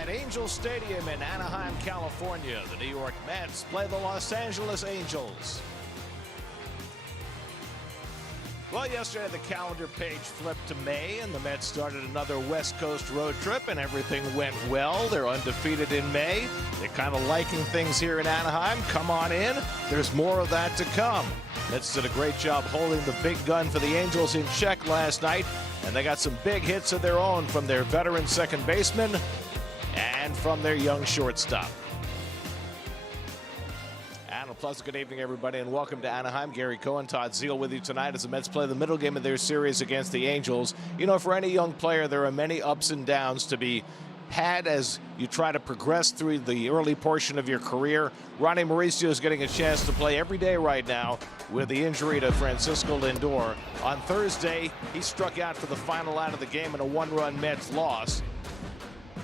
At Angel Stadium in Anaheim, California, the New York Mets play the Los Angeles Angels. Well, yesterday the calendar page flipped to May, and the Mets started another West Coast road trip, and everything went well. They're undefeated in May. They're kind of liking things here in Anaheim. Come on in. There's more of that to come. Mets did a great job holding the big gun for the Angels in check last night, and they got some big hits of their own from their veteran second baseman and from their young shortstop. And a pleasant good evening, everybody, and welcome to Anaheim. Gary Cohen, Todd Zeal with you tonight as the Mets play the middle game of their series against the Angels. You know, for any young player, there are many ups and downs to be had as you try to progress through the early portion of your career. Ronnie Mauricio is getting a chance to play every day right now with the injury to Francisco Lindor. On Thursday, he struck out for the final out of the game in a one-run Mets loss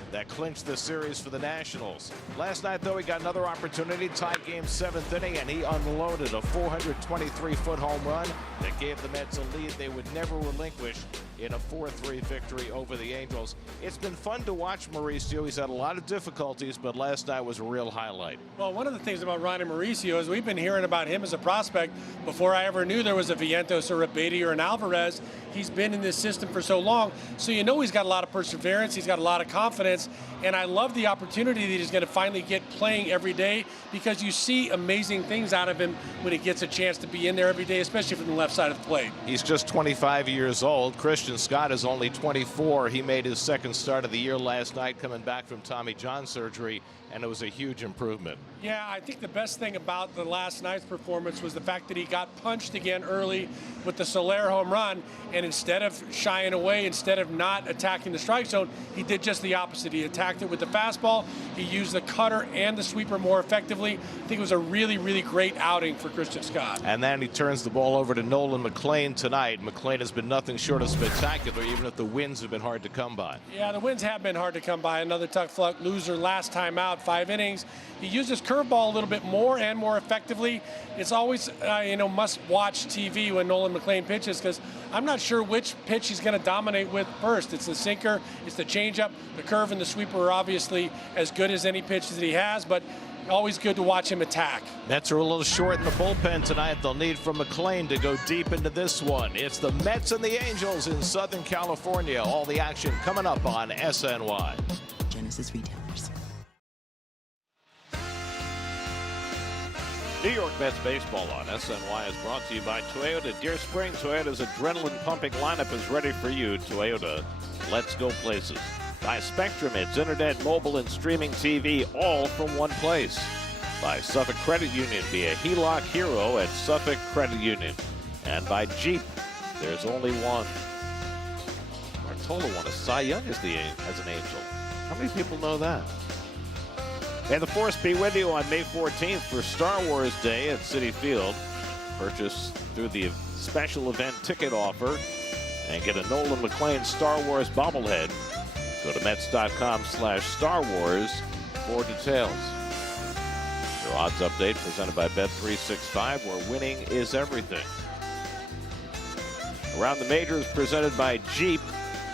that clinched the series for the Nationals. Last night, though, he got another opportunity, tied game 7th inning, and he unloaded a 423-foot home run that gave the Mets a lead they would never relinquish in a 4-3 victory over the Angels. It's been fun to watch Mauricio. He's had a lot of difficulties, but last night was a real highlight. Well, one of the things about Ronnie Mauricio is we've been hearing about him as a prospect before I ever knew there was a Vientos or a Beatty or an Alvarez. He's been in this system for so long, so you know he's got a lot of perseverance, he's got a lot of confidence, and I love the opportunity that he's going to finally get playing every day, because you see amazing things out of him when he gets a chance to be in there every day, especially from the left side of the plate. He's just 25 years old. Christian Scott is only 24. He made his second start of the year last night, coming back from Tommy John surgery, and it was a huge improvement. Yeah, I think the best thing about the last night's performance was the fact that he got punched again early with the Soler home run, and instead of shying away, instead of not attacking the strike zone, he did just the opposite. He attacked it with the fastball. He used the cutter and the sweeper more effectively. I think it was a really, really great outing for Christian Scott. And then he turns the ball over to Nolan McLean tonight. McLean has been nothing short of spectacular, even if the wins have been hard to come by. Yeah, the wins have been hard to come by. Another tough luck loser last time out, 5 innings. He used his curveball a little bit more and more effectively. It's always, must-watch TV when Nolan McLean pitches, because I'm not sure which pitch he's going to dominate with first. It's the sinker, it's the changeup, the curve, and the sweeper are obviously as good as any pitches that he has, but always good to watch him attack. Mets are a little short in the bullpen tonight. They'll need from McLean to go deep into this one. It's the Mets and the Angels in Southern California. All the action coming up on SNY. Genesis Retailers. New York Mets baseball on SNY is brought to you by Toyota. Deer Spring, Toyota's adrenaline-pumping lineup is ready for you. Toyota, let's go places. By Spectrum, it's internet, mobile, and streaming TV, all from one place. By Suffolk Credit Union, be a HELOC hero at Suffolk Credit Union. And by Jeep, there's only one. Bartolo won a Cy Young as an Angel. How many people know that? May the Force be with you on May 14th for Star Wars Day at Citi Field. Purchase through the special event ticket offer and get a Nolan McLean Star Wars bobblehead. Go to Mets.com/Star Wars for details. Your odds update presented by Bet365, where winning is everything. Around the Majors presented by Jeep.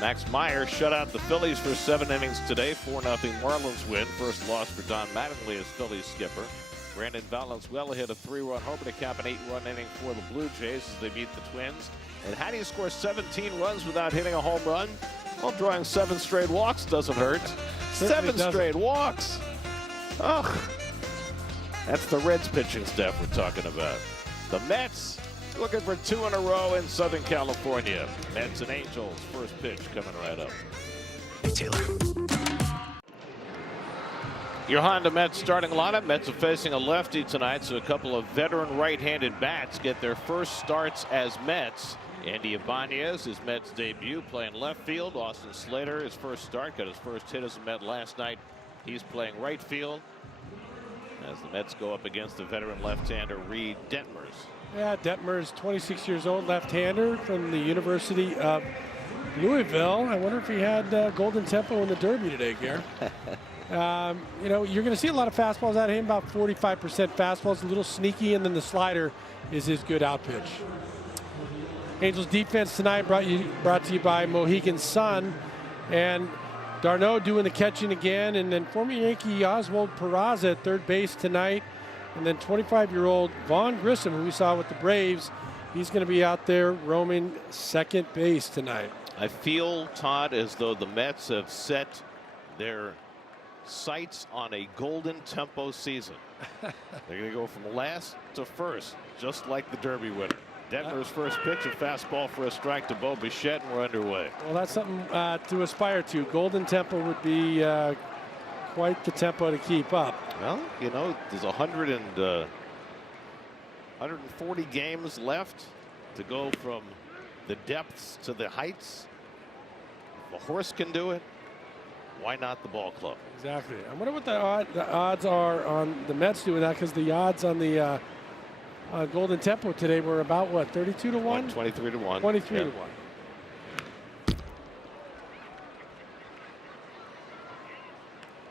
Max Meyer shut out the Phillies for 7 innings today. 4-0 Marlins win. First loss for Don Mattingly as Phillies skipper. Brandon Valenzuela hit a 3-run homer to cap an 8-run inning for the Blue Jays as they beat the Twins. And how do you score 17 runs without hitting a home run? Well, drawing 7 straight walks doesn't hurt. 7 straight walks. Oh, that's the Reds pitching staff we're talking about. The Mets looking for 2 in a row in Southern California. Mets and Angels, first pitch coming right up. Hey, Taylor. Your Honda Mets starting lineup. Mets are facing a lefty tonight, so a couple of veteran right-handed bats get their first starts as Mets. Andy Ibanez, his Mets debut, playing left field. Austin Slater, his first start, got his first hit as a Met last night. He's playing right field as the Mets go up against the veteran left-hander Reed Detmers. Yeah, Detmers, 26 years old, left-hander from the University of Louisville. I wonder if he had golden tempo in the Derby today, Gare. You're going to see a lot of fastballs out of him, about 45% fastballs, a little sneaky, and then the slider is his good out pitch. Angels defense tonight brought to you by Mohegan Sun, and D'Arnaud doing the catching again, and then former Yankee Oswald Peraza at third base tonight. And then 25-year-old Vaughn Grissom, who we saw with the Braves, he's going to be out there roaming second base tonight. I feel, Todd, as though the Mets have set their sights on a golden tempo season. They're going to go from last to first, just like the Derby winner. Detmer's first pitch, a fastball for a strike to Bo Bichette, and we're underway. Well, that's something to aspire to. Golden tempo would be quite the tempo to keep up. Well, you know, there's 140 games left to go from the depths to the heights. If a horse can do it, why not the ball club? Exactly. I wonder what the odds are on the Mets doing that, because the odds on the golden tempo today were about what, 32 to 1? 23 to 1. 23 yeah. to 1.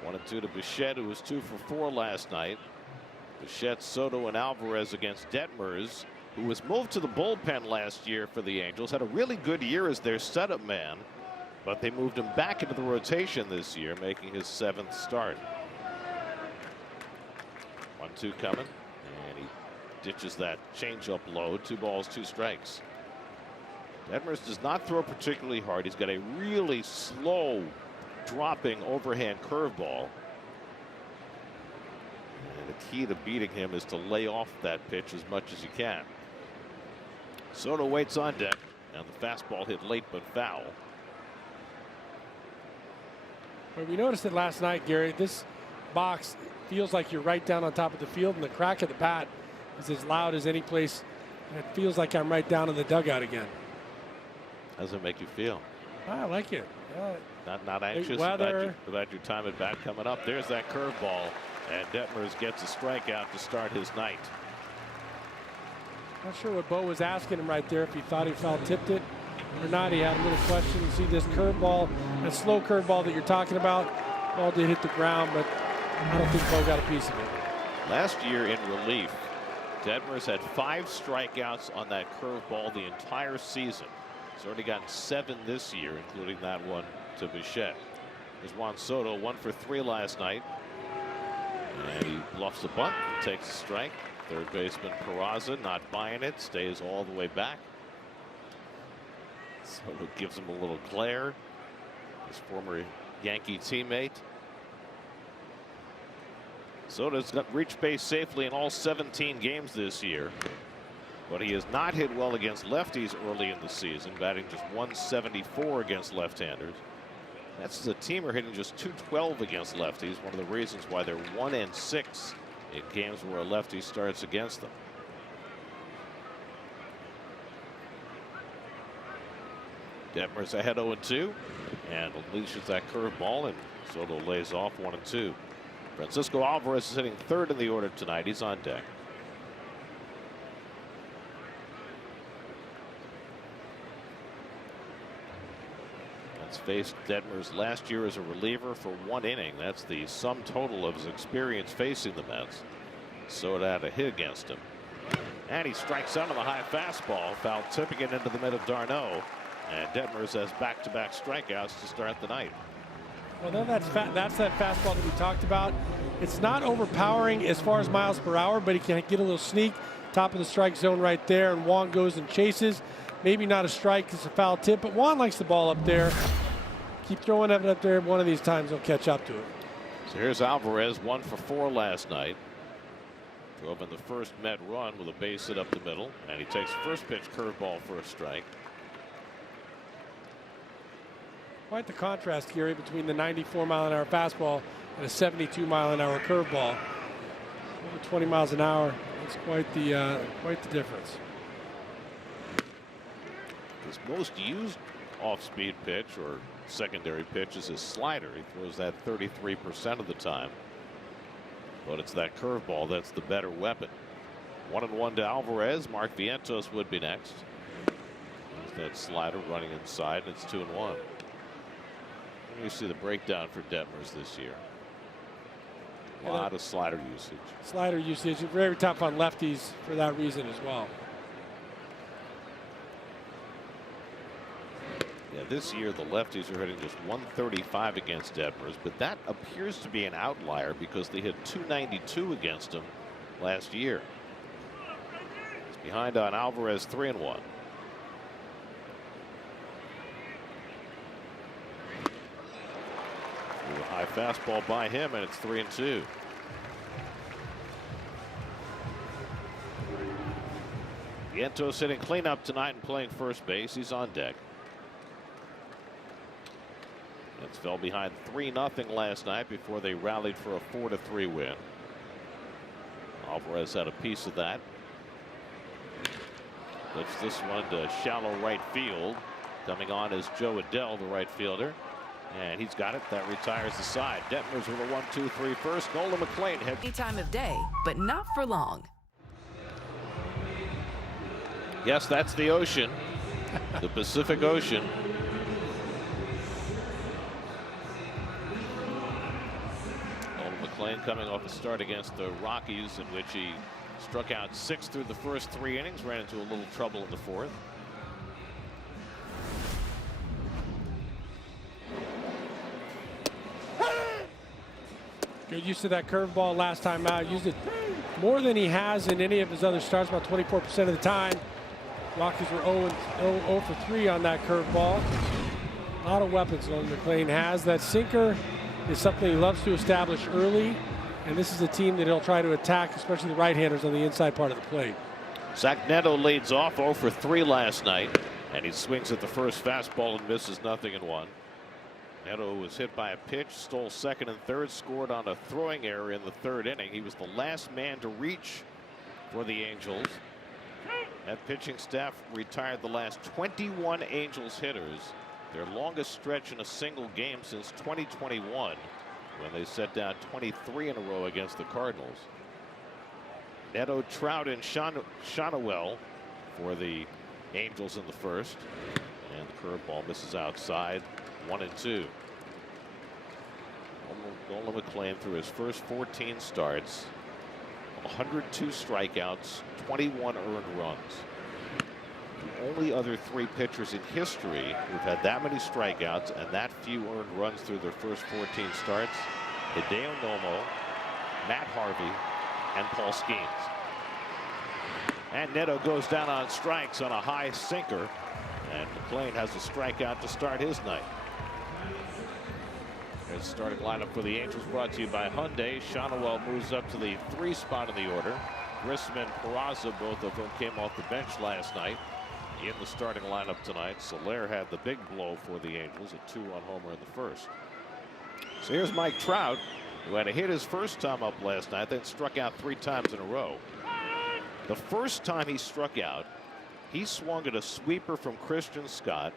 One and two to Bichette, who was 2 for 4 last night. Bichette, Soto, and Alvarez against Detmers, who was moved to the bullpen last year for the Angels. Had a really good year as their setup man, but they moved him back into the rotation this year, making his 7th start. 1-2 coming, and he ditches that changeup low. 2 balls, 2 strikes. Detmers does not throw particularly hard. He's got a really slow dropping overhand curveball. And the key to beating him is to lay off that pitch as much as you can. Soto waits on deck, and the fastball hit late but foul. Well, we noticed it last night, Gary. This box feels like you're right down on top of the field, and the crack of the bat is as loud as any place. And it feels like I'm right down in the dugout again. How does it make you feel? I like it. Not anxious about your time at bat coming up. There's that curveball, and Detmers gets a strikeout to start his night. Not sure what Bo was asking him right there, if he thought he foul tipped it or not. He had a little question. You see this curveball, that slow curveball that you're talking about, ball did hit the ground, but I don't think Bo got a piece of it. Last year in relief, Detmers had 5 strikeouts on that curveball the entire season. He's already gotten 7 this year, including that one to Bichette. There's Juan Soto, 1 for 3 last night. And he bluffs the bunt, takes a strike. Third baseman Peraza not buying it, stays all the way back. Soto gives him a little glare. His former Yankee teammate. Soto's reached base safely in all 17 games this year, but he has not hit well against lefties early in the season, batting just .174 against left-handers. That's a teamer hitting just .212 against lefties, one of the reasons why they're 1-6 in games where a lefty starts against them. Detmers ahead 0-2 and unleashes that curveball, and Soto lays off 1-2. Francisco Alvarez is hitting 3rd in the order tonight. He's on deck. That's faced Detmers last year as a reliever for 1 inning. That's the sum total of his experience facing the Mets. Soto had a hit against him. And he strikes out on the high fastball, foul tipping it into the mid of d'Arnaud. And Detmers has back-to-back strikeouts to start the night. Well, that's that fastball that we talked about. It's not overpowering as far as miles per hour, but he can get a little sneak. Top of the strike zone right there, and Juan goes and chases. Maybe not a strike, it's a foul tip, but Juan likes the ball up there. Keep throwing it up there. One of these times he'll catch up to it. So here's Alvarez, 1 for 4 last night. Drove in the first Met run with a base hit up the middle, and he takes first pitch curveball for a strike. Quite the contrast, Gary, between the 94-mile-an-hour fastball and a 72-mile-an-hour curveball. Over 20 miles an hour. That's quite the difference. His most used off-speed pitch or secondary pitch is his slider. He throws that 33% of the time. But it's that curveball that's the better weapon. 1-1 to Alvarez. Mark Vientos would be next. There's that slider running inside, and it's 2-1. You see the breakdown for Detmers this year. A lot of slider usage. Slider usage, very tough on lefties for that reason as well. Yeah, this year the lefties are hitting just 135 against Detmers, but that appears to be an outlier because they hit 292 against him last year. He's behind on Alvarez 3-1. A high fastball by him, and it's 3-2. Vientos hitting cleanup tonight and playing first base. He's on deck. Mets fell behind 3-0 last night before they rallied for a 4-3 win. Alvarez had a piece of that. Lifts this one to shallow right field. Coming on is Joe Adell, the right fielder. And he's got it. That retires the side. Detmers with a 1-2-3 first. Nolan McLean heads. Any time of day, but not for long. Yes, that's the ocean. The Pacific Ocean. Nolan McLean coming off a start against the Rockies in which he struck out 6 through the first 3 innings. Ran into a little trouble in the 4th. Good use of that curveball last time out. Used it more than he has in any of his other starts, about 24% of the time. Rockies were 0 for 3 on that curveball. A lot of weapons Nolan McLean has. That sinker is something he loves to establish early, and this is a team that he'll try to attack, especially the right-handers on the inside part of the plate. Zach Neto leads off 0 for 3 last night, and he swings at the first fastball and misses 0-1. Neto was hit by a pitch, stole second and third, scored on a throwing error in the 3rd inning. He was the last man to reach for the Angels. That pitching staff retired the last 21 Angels hitters, their longest stretch in a single game since 2021, when they set down 23 in a row against the Cardinals. Neto, Trout, and Shonowell for the Angels in the 1st. And the curveball misses outside. 1-2. Nolan McLean through his first 14 starts, 102 strikeouts, 21 earned runs. The only other 3 pitchers in history who've had that many strikeouts and that few earned runs through their first 14 starts: Hideo Nomo, Matt Harvey, and Paul Skeens. And Neto goes down on strikes on a high sinker, and McLean has a strikeout to start his night. His starting lineup for the Angels brought to you by Hyundai. Shonowell moves up to the 3 spot in the order. Grissom and Peraza, both of whom came off the bench last night, in the starting lineup tonight. Soler had the big blow for the Angels, a 2-run homer in the 1st. So here's Mike Trout, who had a hit his first time up last night, then struck out 3 times in a row. The first time he struck out, he swung at a sweeper from Christian Scott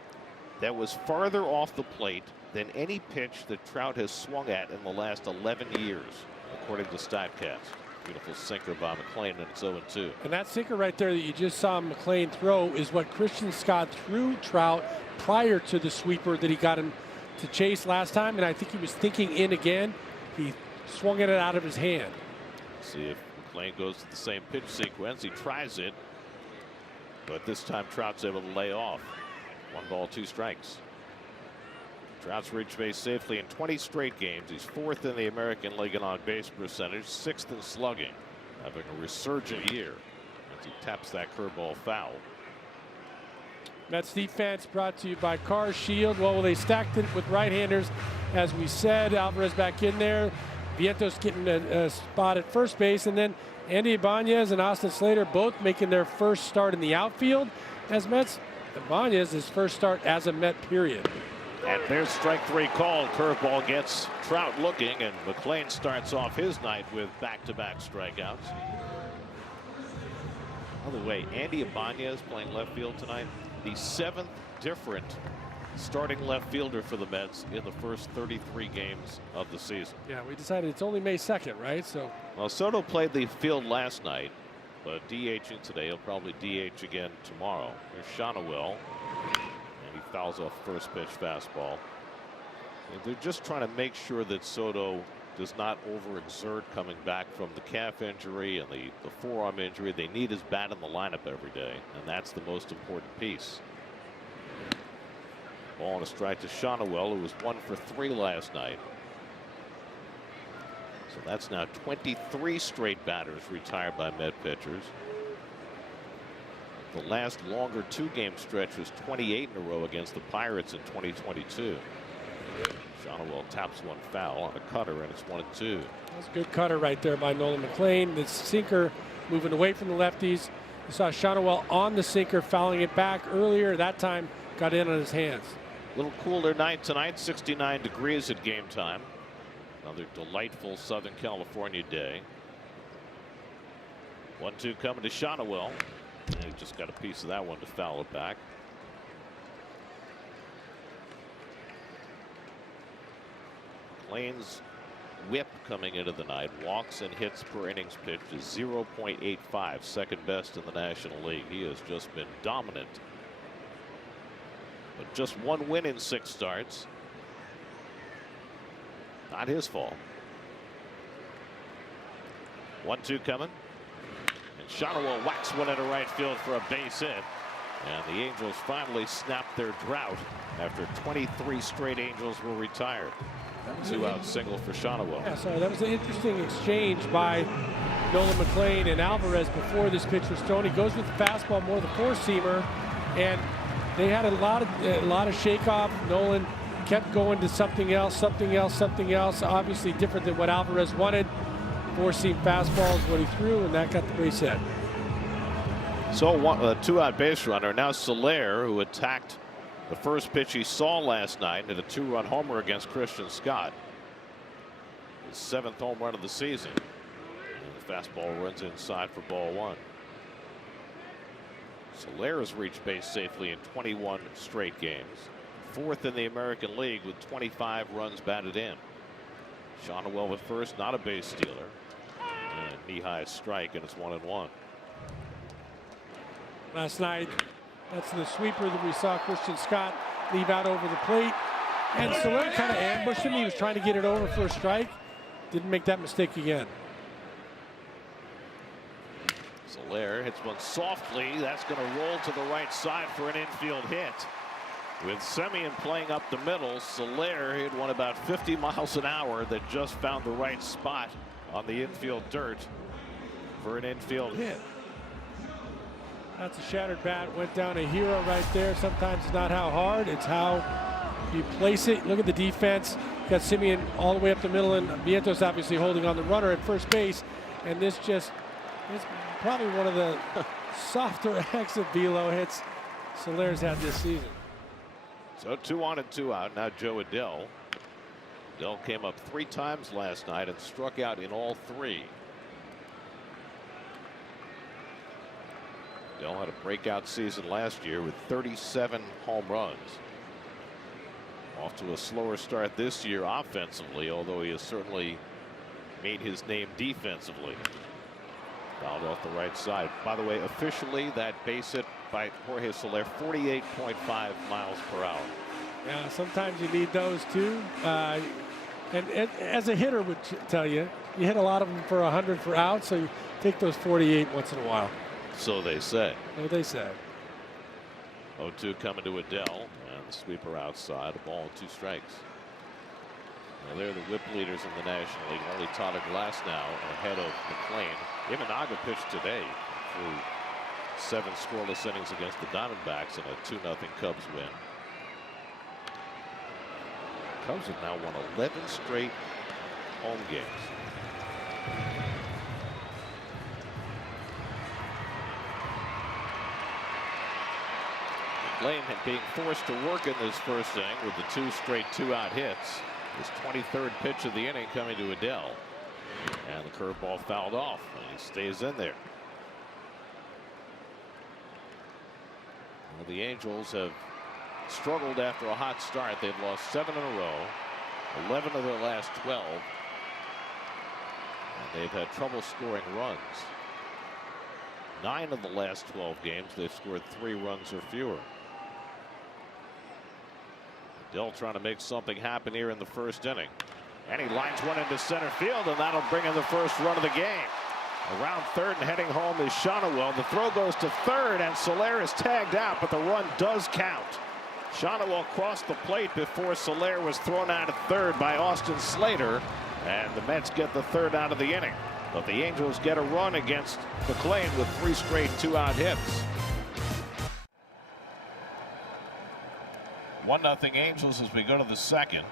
that was farther off the plate than any pitch that Trout has swung at in the last 11 years, according to StatCast. Beautiful sinker by McLean, and it's 0-2. And that sinker right there that you just saw McLean throw is what Christian Scott threw Trout prior to the sweeper that he got him to chase last time. And I think he was thinking in again. He swung it out of his hand. See if McLean goes to the same pitch sequence. He tries it, but this time Trout's able to lay off. 1 ball, 2 strikes. Trout's reached base safely in 20 straight games. He's 4th in the American League in on-base percentage, 6th in slugging, having a resurgent year as he taps that curveball foul. Mets defense brought to you by Car Shield. Well, they stacked it with right-handers, as we said. Alvarez back in there. Vientos getting a spot at first base, and then Andy Ibanez and Austin Slater both making their first start in the outfield as Mets. Ibanez his first start as a Met, period. And there's strike 3 called. Curveball gets Trout looking, and McLean starts off his night with back-to-back strikeouts. By the way, Andy Ibanez playing left field tonight, the 7th different starting left fielder for the Mets in the first 33 games of the season. Yeah, we decided it's only May 2nd, right? So, well, Soto played the field last night, but DHing today. He'll probably DH again tomorrow. There's Shonowell, and he fouls off first pitch fastball. And they're just trying to make sure that Soto does not overexert coming back from the calf injury and the forearm injury. They need his bat in the lineup every day, and that's the most important piece. Ball and a strike to Shonowell, who was 1 for 3 last night. So that's now 23 straight batters retired by Met pitchers. The last longer 2-game stretch was 28 in a row against the Pirates in 2022. Shonowell taps one foul on a cutter, and it's 1-2. That's a good cutter right there by Nolan McLean. The sinker moving away from the lefties. You saw Shonowell on the sinker, fouling it back earlier. That time got in on his hands. A little cooler night tonight, 69 degrees at game time. Another delightful Southern California day. 1-2 coming to Shonowell. And he just got a piece of that one to foul it back. McLean's whip coming into the night, walks and hits per innings pitched, is 0.85, second best in the National League. He has just been dominant. But just 1 win in 6 starts. Not his fault. 1-2 coming. And Shonowell whacks one into right field for a base hit. And the Angels finally snapped their drought after 23 straight Angels were retired. 2-out single for Shonowell. Yeah, sorry, that was an interesting exchange by Nolan McLean and Alvarez before this pitch was thrown. He goes with the fastball, more the 4-seamer, and they had a lot of shake-off. Nolan kept going to something else. Obviously different than what Alvarez wanted. 4-seam fastball is what he threw, and that got the base hit. So a 2-out base runner. Now Soler, who attacked the first pitch he saw last night, hit a 2-run homer against Christian Scott. His 7th home run of the season. And the fastball runs inside for ball 1. Soler has reached base safely in 21 straight games. 4th in the American League with 25 runs batted in. Shonowell at first, not a base stealer. And knee-high strike, and it's 1-1. Last night, that's the sweeper that we saw Christian Scott leave out over the plate. And Soler kind of ambushed him. He was trying to get it over for a strike. Didn't make that mistake again. Soler hits one softly. That's going to roll to the right side for an infield hit. With Semien playing up the middle, Soler hit one about 50 miles an hour that just found the right spot on the infield dirt for an infield hit. That's a shattered bat. Went down a hero right there. Sometimes it's not how hard, it's how you place it. Look at the defense. Got Semien all the way up the middle, and Vientos obviously holding on the runner at first base. And this just is probably one of the softer exit velo hits Soler's had this season. So 2 on and 2 out. Now Joe Adell. Adell came up 3 times last night and struck out in all 3. Adell had a breakout season last year with 37 home runs. Off to a slower start this year offensively, although he has certainly made his name defensively. Fouled off the right side. By the way, officially that base hit by Jorge Soler, 48.5 miles per hour. Yeah, sometimes you need those too. And as a hitter would tell you, you hit a lot of them for 100 for outs, so you take those 48 once in a while. So they say. So they say. 0-2 coming to Adell, and the sweeper outside, a ball and 2 strikes. Well, they're the whip leaders in the National League. Only Tyler Glass now ahead of McLean. Imanaga pitched today through 7 scoreless innings against the Diamondbacks in a 2-0 Cubs win. Cubs have now won 11 straight home games. McLean being forced to work in this first inning with the 2 straight 2-out hits. His 23rd pitch of the inning coming to Adell. And the curveball fouled off, and he stays in there. Well, the Angels have struggled after a hot start. They've lost 7 in a row, 11 of their last 12. And they've had trouble scoring runs. 9 of the last 12 games, they've scored 3 runs or fewer. Adell trying to make something happen here in the first inning. And he lines one into center field, and that'll bring in the first run of the game. Around third and heading home is Shonowell. The throw goes to third, and Soler is tagged out, but the run does count. Shawano crossed the plate before Soler was thrown out at third by Austin Slater, and the Mets get the third out of the inning. But the Angels get a run against McLean with 3 straight 2-out hits. 1-0 Angels as we go to the second.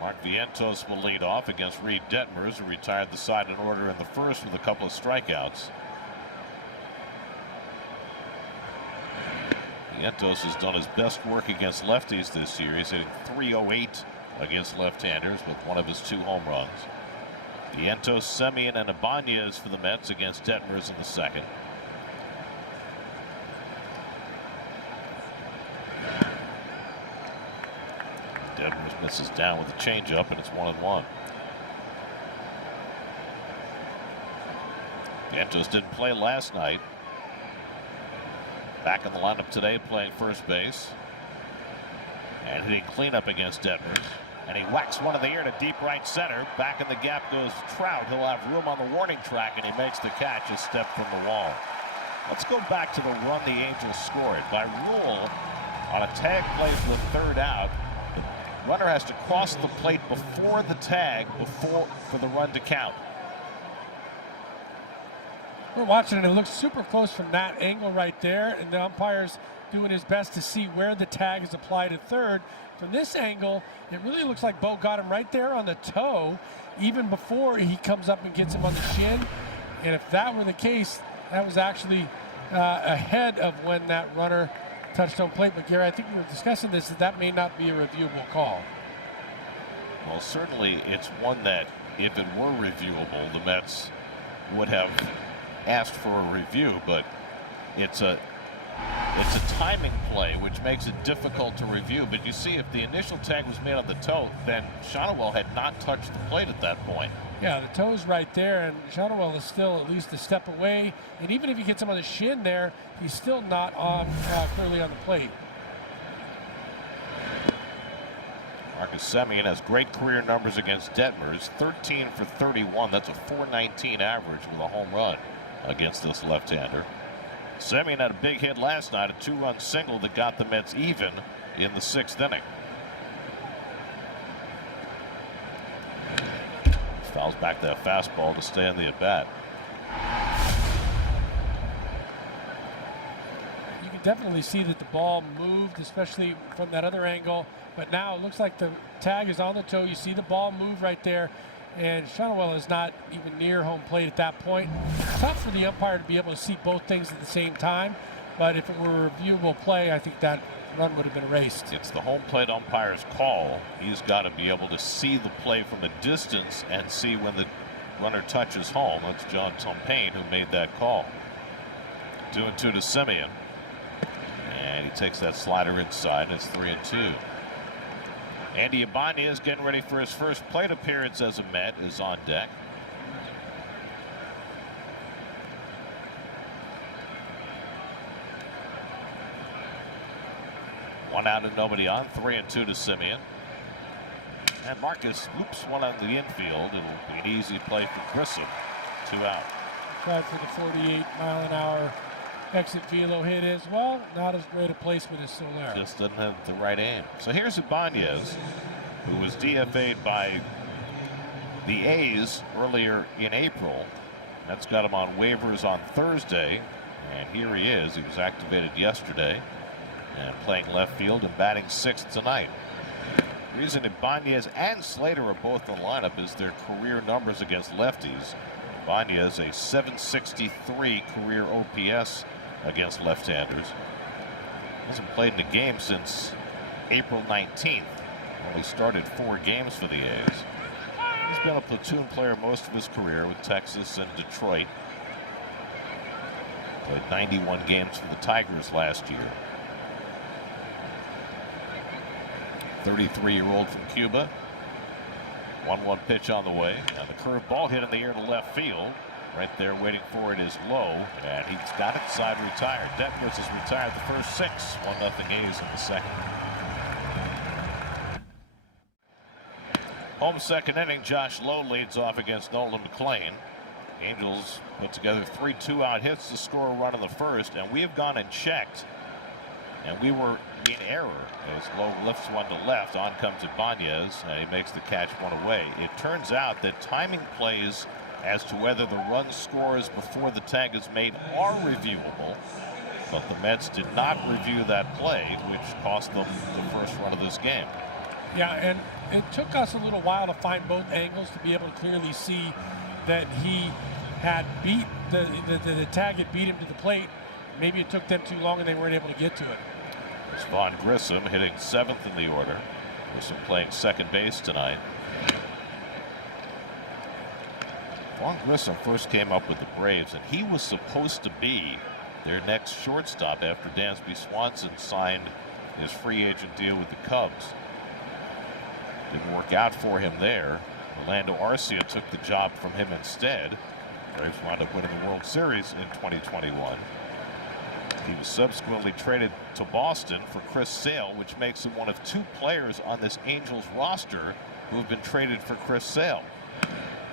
Mark Vientos will lead off against Reed Detmers, who retired the side in order in the first with a couple of strikeouts. Vientos has done his best work against lefties this year. He's hitting .308 against left-handers with one of his 2 home runs. Vientos, Semien, and Ibanez for the Mets against Detmers in the second. Detmers misses down with a changeup, and it's 1-1. Vientos didn't play last night. Back in the lineup today, playing first base. And hitting cleanup against Detmers. And he whacks one in the air to deep right center. Back in the gap goes Trout. He'll have room on the warning track, and he makes the catch a step from the wall. Let's go back to the run the Angels scored. By rule, on a tag play for the third out, the runner has to cross the plate before the tag for the run to count. We're watching it. It looks super close from that angle right there, and the umpire's doing his best to see where the tag is applied at third. From this angle, it really looks like Bo got him right there on the toe, even before he comes up and gets him on the shin. And if that were the case, that was actually ahead of when that runner touched home plate. But Gary, I think we were discussing this, that may not be a reviewable call. Well, certainly it's one that, if it were reviewable, the Mets would have asked for a review, but it's a timing play, which makes it difficult to review. But you see, if the initial tag was made on the toe, then Shawano had not touched the plate at that point. Yeah, the toe's right there, and Shawano is still at least a step away. And even if he gets him on the shin there, he's still not on clearly on the plate. Marcus Semien has great career numbers against Detmers, 13 for 31. That's a .419 average with a home run against this left-hander. Semien had a big hit last night, a 2-run single that got the Mets even in the 6th inning. Fouls back that fastball to stay on the at-bat. You can definitely see that the ball moved, especially from that other angle. But now it looks like the tag is on the toe. You see the ball move right there. And Shawano is not even near home plate at that point. It's tough for the umpire to be able to see both things at the same time. But if it were a reviewable play, I think that run would have been erased. It's the home plate umpire's call. He's got to be able to see the play from a distance and see when the runner touches home. That's John Tompane who made that call. 2-2 to Semien. And he takes that slider inside, and it's 3-2. Andy Ibanez, getting ready for his first plate appearance as a Met, is on deck. One out and nobody on. 3-2 to Semien. And Marcus loops one on the infield. It'll be an easy play for Grissom. 2 out. Tried for the 48-mile-an-hour exit velo hit as well. Not as great a placement as Soler. Just doesn't have the right aim. So here's Ibanez, who was DFA'd by the A's earlier in April. That's got him on waivers on Thursday. And here he is. He was activated yesterday and playing left field and batting 6th tonight. The reason Ibanez and Slater are both in the lineup is their career numbers against lefties. Ibanez a .763 career OPS against left-handers. Hasn't played in a game since April 19th, when he started 4 games for the A's. He's been a platoon player most of his career with Texas and Detroit. Played 91 games for the Tigers last year. 33-year-old from Cuba. 1-1 pitch on the way. Now the curve ball hit in the air to left field. Right there waiting for it is low, and he's got it side retired. Detmers has retired the first 6. 1-0 A's in the second. Home second inning, Josh Lowe leads off against Nolan McLean. Angels put together 3 2-out hits to score a run in the first, and we have gone and checked, and we were in error as Lowe lifts one to left. On comes Ibanez, and he makes the catch one away. It turns out that timing plays as to whether the run scores before the tag is made are reviewable, but the Mets did not review that play, which cost them the first run of this game. Yeah, and it took us a little while to find both angles to be able to clearly see that he had beat the tag had beat him to the plate. Maybe it took them too long and they weren't able to get to it. It's Vaughn Grissom hitting 7th in the order. Grissom playing second base tonight. Vaughn Grissom first came up with the Braves, and he was supposed to be their next shortstop after Dansby Swanson signed his free agent deal with the Cubs. Didn't work out for him there. Orlando Arcia took the job from him instead. Braves wound up winning the World Series in 2021. He was subsequently traded to Boston for Chris Sale, which makes him one of 2 players on this Angels roster who have been traded for Chris Sale.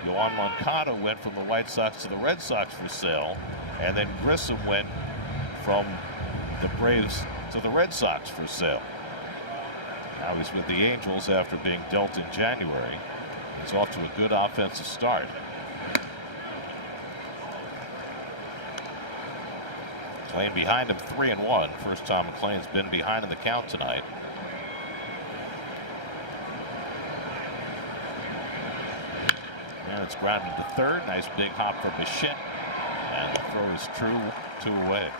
Yoan Moncada went from the White Sox to the Red Sox for Sale, and then Grissom went from the Braves to the Red Sox for Sale. Now he's with the Angels after being dealt in January. He's off to a good offensive start. McLean behind him 3-1. First time McLean's been behind in the count tonight. And it's grounded to third. Nice big hop for Bichette. And the throw is true, 2 away.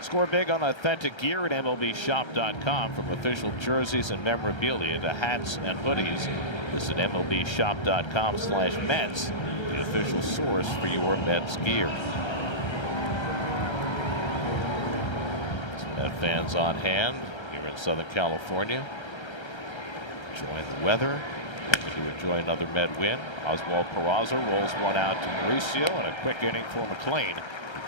Score big on authentic gear at MLBshop.com. From official jerseys and memorabilia to hats and hoodies. Visit MLBshop.com/Mets, the official source for your Mets gear. Some Met fans on hand here in Southern California. Enjoying the weather. To enjoy another Met win. Oswald Peraza rolls one out to Mauricio, and a quick inning for McLean.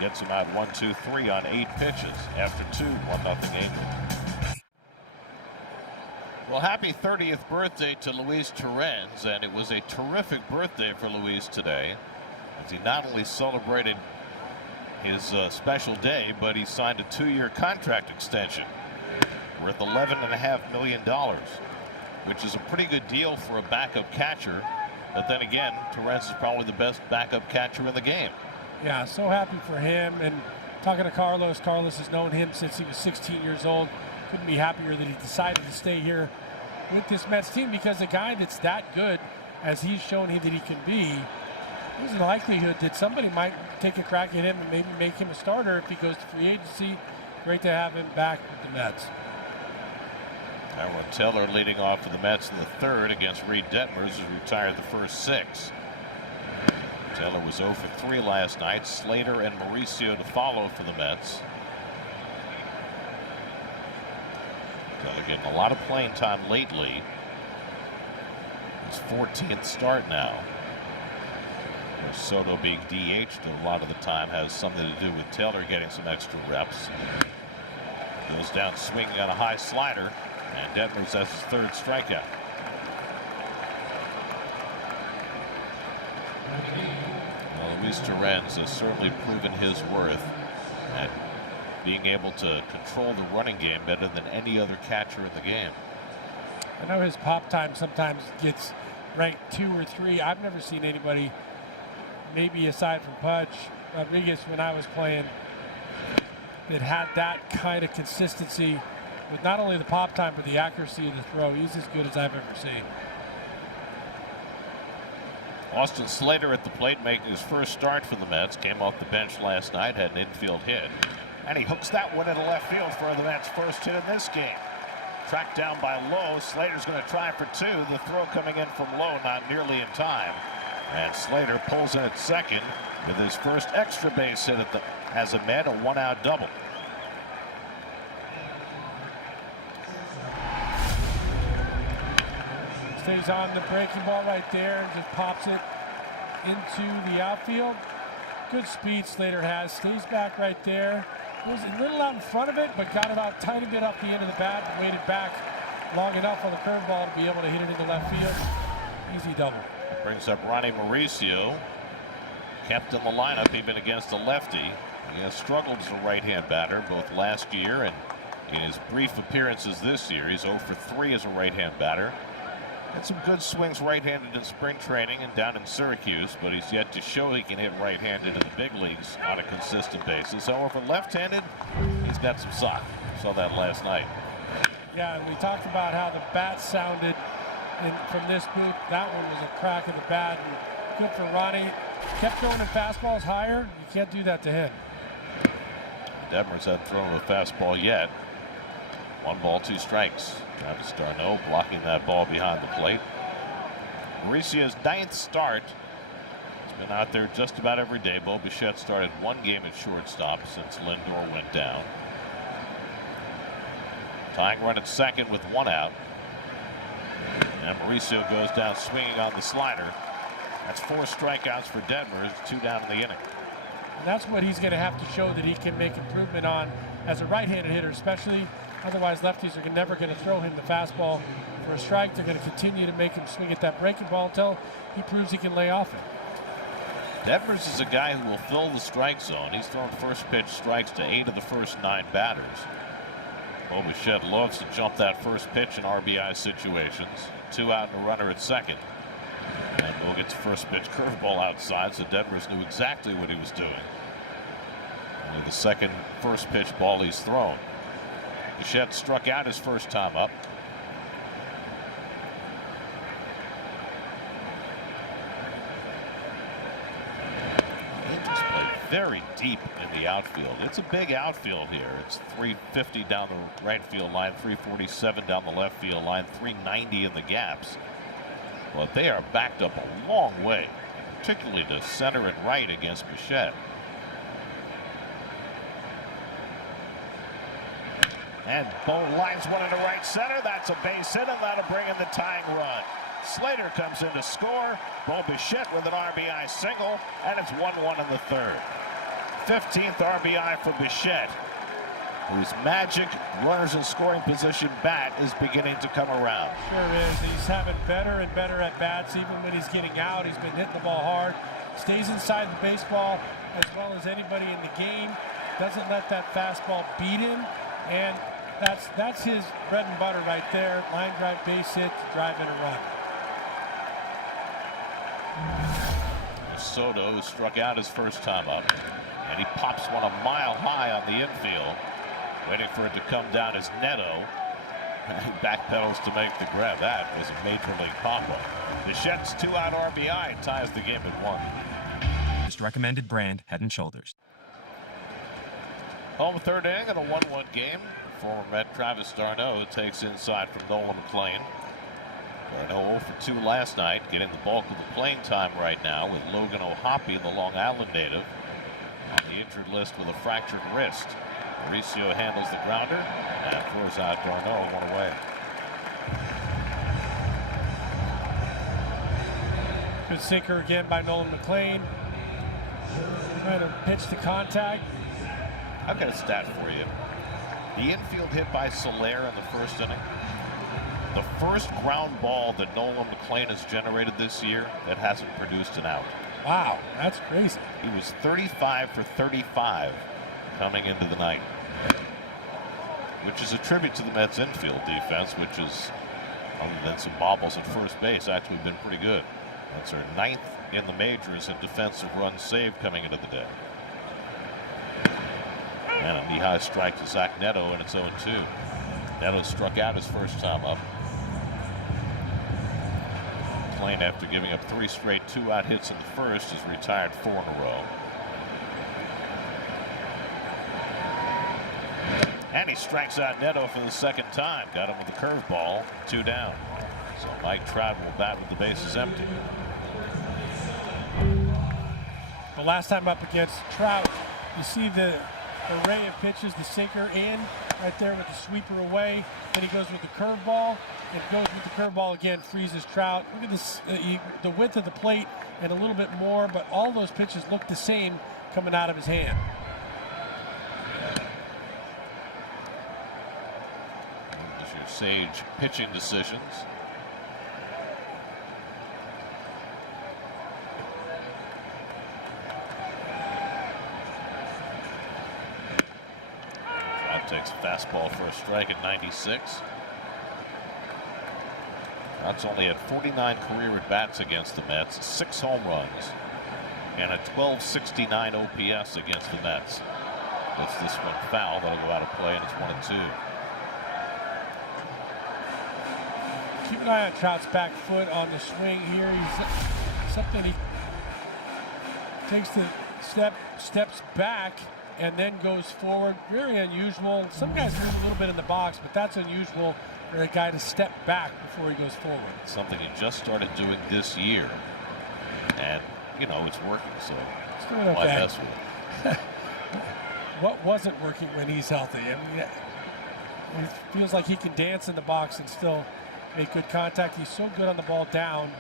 Gets him out 1-2-3 on 8 pitches. After 2, 1-0 Angels. Well, happy 30th birthday to Luis Torrens, and it was a terrific birthday for Luis today, as he not only celebrated his special day, but he signed a 2-year contract extension worth $11.5 million, which is a pretty good deal for a backup catcher. But then again, Torrens is probably the best backup catcher in the game. Yeah, so happy for him. And talking to Carlos has known him since he was 16 years old. Couldn't be happier that he decided to stay here with this Mets team, because a guy that's that good as he's shown that he can be, there's a likelihood that somebody might take a crack at him and maybe make him a starter if he goes to free agency. Great to have him back with the Mets. Aaron Teller leading off for the Mets in the 3rd against Reed Detmers, who retired the first 6. Teller was 0 for 3 last night. Slater and Mauricio to follow for the Mets. Teller getting a lot of playing time lately. His 14th start now. Soto being DH'd a lot of the time has something to do with Taylor getting some extra reps. Goes down swinging on a high slider, and Detmers has his 3rd strikeout. Well, Luis Torrens has certainly proven his worth at being able to control the running game better than any other catcher in the game. I know his pop time sometimes gets ranked 2 or 3. I've never seen anybody, maybe aside from Pudge Rodriguez when I was playing, that had that kind of consistency with not only the pop time but the accuracy of the throw. He's as good as I've ever seen. Austin Slater at the plate, making his first start for the Mets. Came off the bench last night, had an infield hit, and he hooks that one into left field for the Mets' first hit in this game. Tracked down by Lowe. Slater's going to try for 2. The throw coming in from Lowe not nearly in time, and Slater pulls in at second with his first extra base hit at as a Met, a 1-out double. Stays on the breaking ball right there and just pops it into the outfield. Good speed Slater has. Stays back right there. Was a little out in front of it, but got it out a tiny bit up the end of the bat and waited back long enough on the curveball to be able to hit it into left field. Easy double. Brings up Ronnie Mauricio. Kept in the lineup even against a lefty. He has struggled as a right-hand batter both last year and in his brief appearances this year. He's 0 for 3 as a right-hand batter. Had some good swings right-handed in spring training and down in Syracuse, but he's yet to show he can hit right-handed in the big leagues on a consistent basis. However, left-handed, he's got some sock. Saw that last night. Yeah, and we talked about how the bat sounded from this booth. That one was a crack of the bat. And good for Ronnie. Kept throwing in fastballs higher. You can't do that to him. Detmers hasn't thrown a fastball yet. 1 ball, 2 strikes. Travis d'Arnaud blocking that ball behind the plate. Mauricio's 9th start. He's been out there just about every day. Bo Bichette started 1 game at shortstop since Lindor went down. Tying run at second with 1 out. And Mauricio goes down swinging on the slider. That's 4 strikeouts for Detmers, 2 down in the inning. And that's what he's going to have to show that he can make improvement on as a right-handed hitter, especially. Otherwise, lefties are never going to throw him the fastball for a strike. They're going to continue to make him swing at that breaking ball until he proves he can lay off it. Detmers is a guy who will fill the strike zone. He's thrown first pitch strikes to 8 of the first 9 batters. Bo Bichette loves to jump that first pitch in RBI situations. 2 out and a runner at second. And Bo gets the first pitch curveball outside, so Detmers knew exactly what he was doing. Only the second first pitch ball he's thrown. Bichette struck out his first time up. Angels play very deep in the outfield. It's a big outfield here. It's 350 down the right field line, 347 down the left field line, 390 in the gaps. But they are backed up a long way, particularly to center and right against Bichette. And Bo lines one into right center. That's a base hit, and that'll bring in the tying run. Slater comes in to score. Bo Bichette with an RBI single, and it's 1-1 in the 3rd. 15th RBI for Bichette, whose magic runners in scoring position bat is beginning to come around. Sure is. He's having better and better at bats. Even when he's getting out, he's been hitting the ball hard. Stays inside the baseball as well as anybody in the game. Doesn't let that fastball beat him. And that's his bread and butter right there. Line drive, base hit, drive in a run. Soto, who struck out his first time up, and he pops one a mile high on the infield, waiting for it to come down as Neto. He backpedals to make the grab. That was a major league pop-up. Bichette's 2-out RBI ties the game at 1. Just recommended brand Head and Shoulders. Home 3rd inning in a 1-1 game. Former Met Travis d'Arnaud takes inside from Nolan McLean. d'Arnaud 0 for 2 last night, getting the bulk of the playing time right now with Logan O'Hoppe, the Long Island native, on the injured list with a fractured wrist. Mauricio handles the grounder and throws out d'Arnaud 1 away. Good sinker again by Nolan McLean. Trying to pitch to contact. I've got a stat for you. The infield hit by Soler in the first inning. The first ground ball that Nolan McLean has generated this year that hasn't produced an out. Wow, that's crazy. He was 35 for 35 coming into the night, which is a tribute to the Mets infield defense, which is, other than some bobbles at first base, actually been pretty good. That's our 9th in the majors in defensive runs saved coming into the day. And a knee-high strike to Zach Neto, and it's 0-2. Neto struck out his first time up. McLean, after giving up 3 straight 2-out hits in the first, has retired 4 in a row. And he strikes out Neto for the 2nd time. Got him with the curveball, 2 down. So Mike Trout will bat with the bases empty. The last time up against Trout, you see the array of pitches, the sinker in right there with the sweeper away. Then he goes with the curveball and goes with the curveball again, freezes Trout. Look at this, the width of the plate and a little bit more, but all those pitches look the same coming out of his hand. These are your sage pitching decisions. takes a fastball for a strike at 96. Trout's only had 49 career at-bats against the Mets, 6 home runs, and a 1269 OPS against the Mets. That's this one foul. That'll go out of play, and it's 1-2. Keep an eye on Trout's back foot on the swing here. He takes the steps back and then goes forward. Very unusual. Some guys move a little bit in the box, but that's unusual for a guy to step back before he goes forward. Something he just started doing this year, and you know it's working. So why mess with it? What wasn't working when he's healthy? I mean, it feels like he can dance in the box and still make good contact. He's so good on the ball down.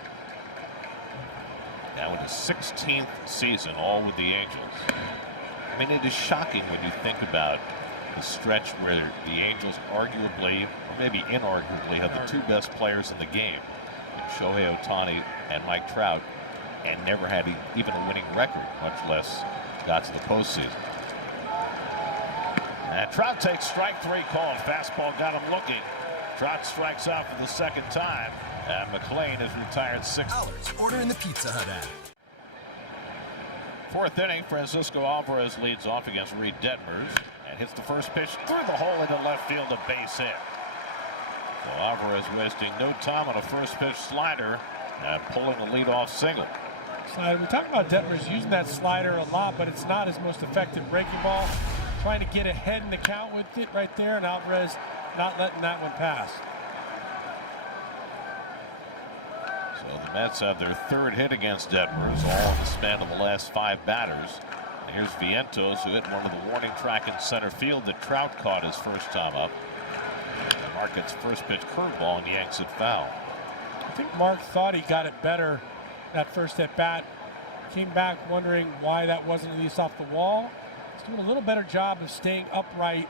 Now in his 16th season, all with the Angels. I mean, it is shocking when you think about the stretch where the Angels arguably, or maybe inarguably, have the two best players in the game, in Shohei Ohtani and Mike Trout, and never had even a winning record, much less got to the postseason. And Trout takes strike 3 called. Fastball got him looking. Trout strikes out for the second time, and McLean is retired 6th. Order in the Pizza Hut app. 4th inning, Francisco Alvarez leads off against Reed Detmers and hits the first pitch through the hole into left field, a base hit. So Alvarez wasting no time on a first pitch slider and pulling a leadoff single. We talk about Detmers using that slider a lot, but it's not his most effective breaking ball. Trying to get ahead in the count with it right there, and Alvarez not letting that one pass. So the Mets have their 3rd hit against Detmers, all in the span of the last 5 batters. And here's Vientos, who hit one of the warning track in center field that Trout caught his first time up. And Mark gets first pitch curveball and yanks it foul. I think Mark thought he got it better that first at bat. Came back wondering why that wasn't at least off the wall. He's doing a little better job of staying upright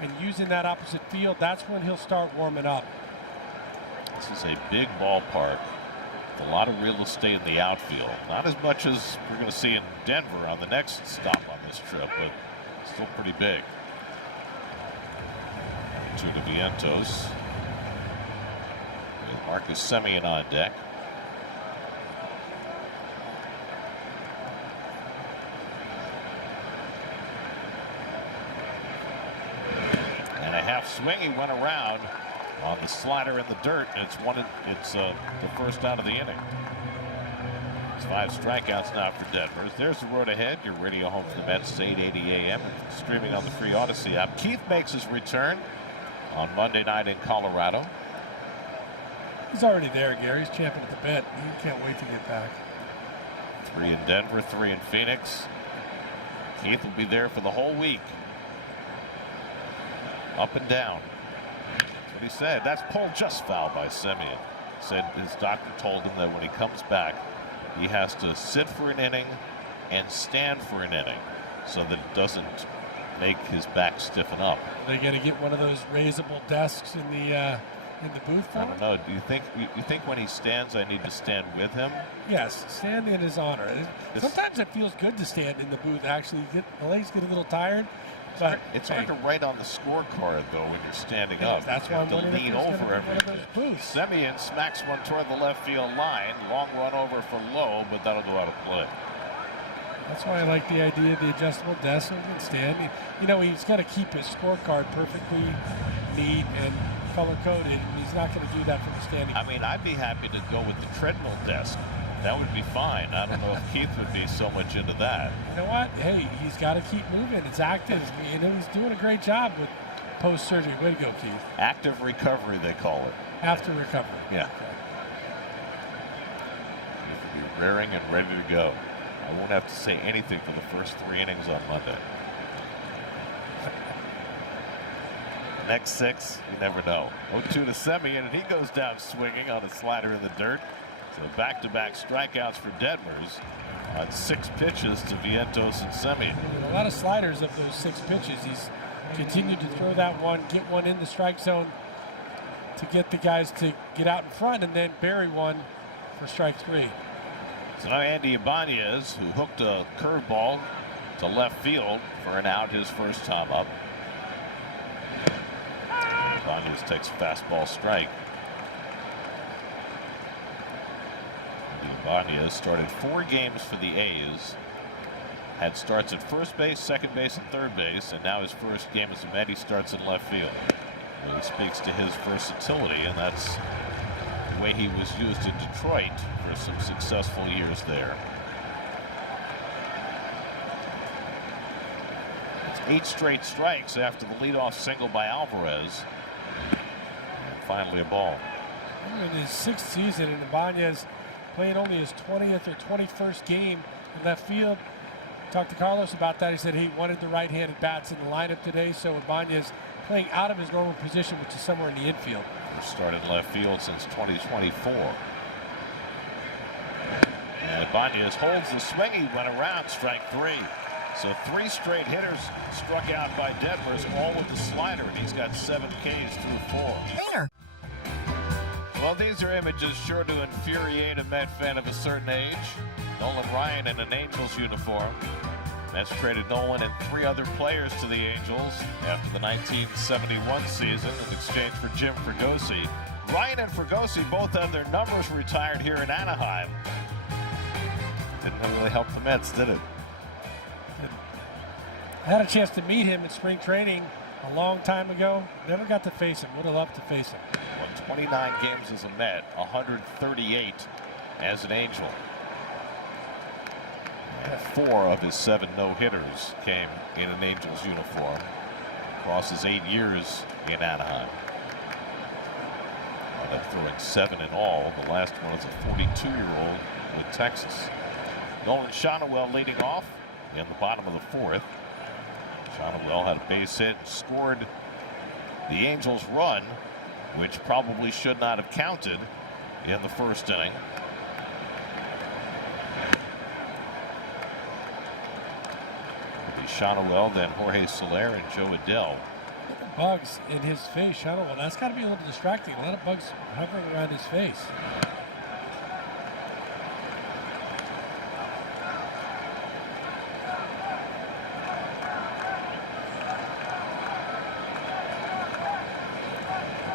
and using that opposite field. That's when he'll start warming up. This is a big ballpark with a lot of real estate in the outfield. Not as much as we're going to see in Denver on the next stop on this trip, but still pretty big. To the Vientos. With Marcus Semien on deck. And a half swing, he went around on the slider in the dirt, and it's the first out of the inning. It's 5 strikeouts now for Detmers. There's the road ahead. Your radio home for the Mets, 8:80 a.m. Streaming on the free Odyssey app. Keith makes his return on Monday night in Colorado. He's already there, Gary. He's champing at the bit. He can't wait to get back. 3 in Denver, 3 in Phoenix. Keith will be there for the whole week. Up and down. That's what he said. That's pulled just foul by Semien. Said his doctor told him that when he comes back, he has to sit for an inning and stand for an inning so that it doesn't make his back stiffen up. They got to get one of those raisable desks in the booth for I him? don't know. Do you think when he stands, I need to stand with him? Yes, stand in his honor. Sometimes it feels good to stand in the booth. Actually, the legs get a little tired. But it's hard to write on the scorecard though when you're standing up. That's you why have I'm to lean over everything. booths. Semien smacks one toward the left field line. Long run over for Lowe, but that'll go out of play. That's why I like the idea of the adjustable desk so he can stand. You know, he's got to keep his scorecard perfectly neat and color-coded. He's not going to do that from the standing. I mean, I'd be happy to go with the treadmill desk. That would be fine. I don't know if Keith would be so much into that. You know what? Hey, he's got to keep moving. It's active. You know, he's doing a great job with post-surgery. Way to go, Keith. Active recovery, they call it. After recovery. Yeah. Okay. You can be raring and ready to go. I won't have to say anything for the first 3 innings on Monday. Next 6, you never know. 0-2 to Semien, and he goes down swinging on a slider in the dirt. So back-to-back strikeouts for Detmers on 6 pitches to Vientos and Semien. A lot of sliders of those 6 pitches. He's continued to throw that one, get one in the strike zone to get the guys to get out in front, and then bury one for strike 3. So now Andy Ibanez, who hooked a curveball to left field for an out his first time up. Ibanez takes a fastball strike. Ibanez started 4 games for the A's. Had starts at first base, second base, and third base, and now his first game as a Met, he starts in left field. Really speaks to his versatility, and that's the way he was used in Detroit for some successful years there. It's 8 straight strikes after the leadoff single by Alvarez. And finally a ball. In his 6th season, and Ibanez playing only his 20th or 21st game in left field. Talked to Carlos about that. He said he wanted the right-handed bats in the lineup today, so Ibanez playing out of his normal position, which is somewhere in the infield. He started left field since 2024. And Ibanez holds the swing. He went around, strike 3. So 3 straight hitters struck out by Detmers, all with the slider, and he's got 7 Ks through 4. There. Well, these are images sure to infuriate a Met fan of a certain age. Nolan Ryan in an Angels uniform. Mets traded Nolan and 3 other players to the Angels after the 1971 season in exchange for Jim Fregosi. Ryan and Fregosi both had their numbers retired here in Anaheim. Didn't really help the Mets, did it? I had a chance to meet him in spring training a long time ago. Never got to face him. Would have loved to face him. Won 29 games as a Met, 138 as an Angel. And 4 of his 7 no-hitters came in an Angels uniform across his 8 years in Anaheim. Wound up throwing 7 in all. The last one is a 42-year-old with Texas. Nolan Shonowell leading off in the bottom of the 4th. Shonowell had a base hit and scored the Angels' run, which probably should not have counted in the first inning. Shonowell, then Jorge Soler and Joe Adell. Bugs in his face, Shonowell. That's got to be a little distracting. A lot of bugs hovering around his face.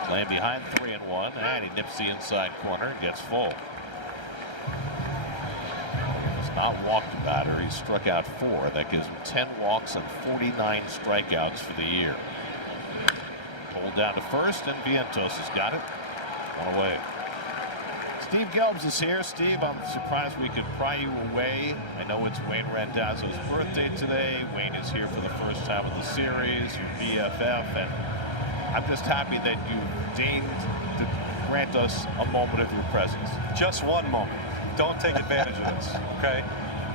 Playing behind 3-1, and he nips the inside corner and gets full. Not walked a batter. He struck out 4. That gives him 10 walks and 49 strikeouts for the year. Pulled down to first, and Vientos has got it. 1 away. Steve Gelbs is here. Steve, I'm surprised we could pry you away. I know it's Wayne Randazzo's birthday today. Wayne is here for the first time of the series, your BFF, and I'm just happy that you deigned to grant us a moment of your presence. Just one moment. Don't take advantage of this, okay?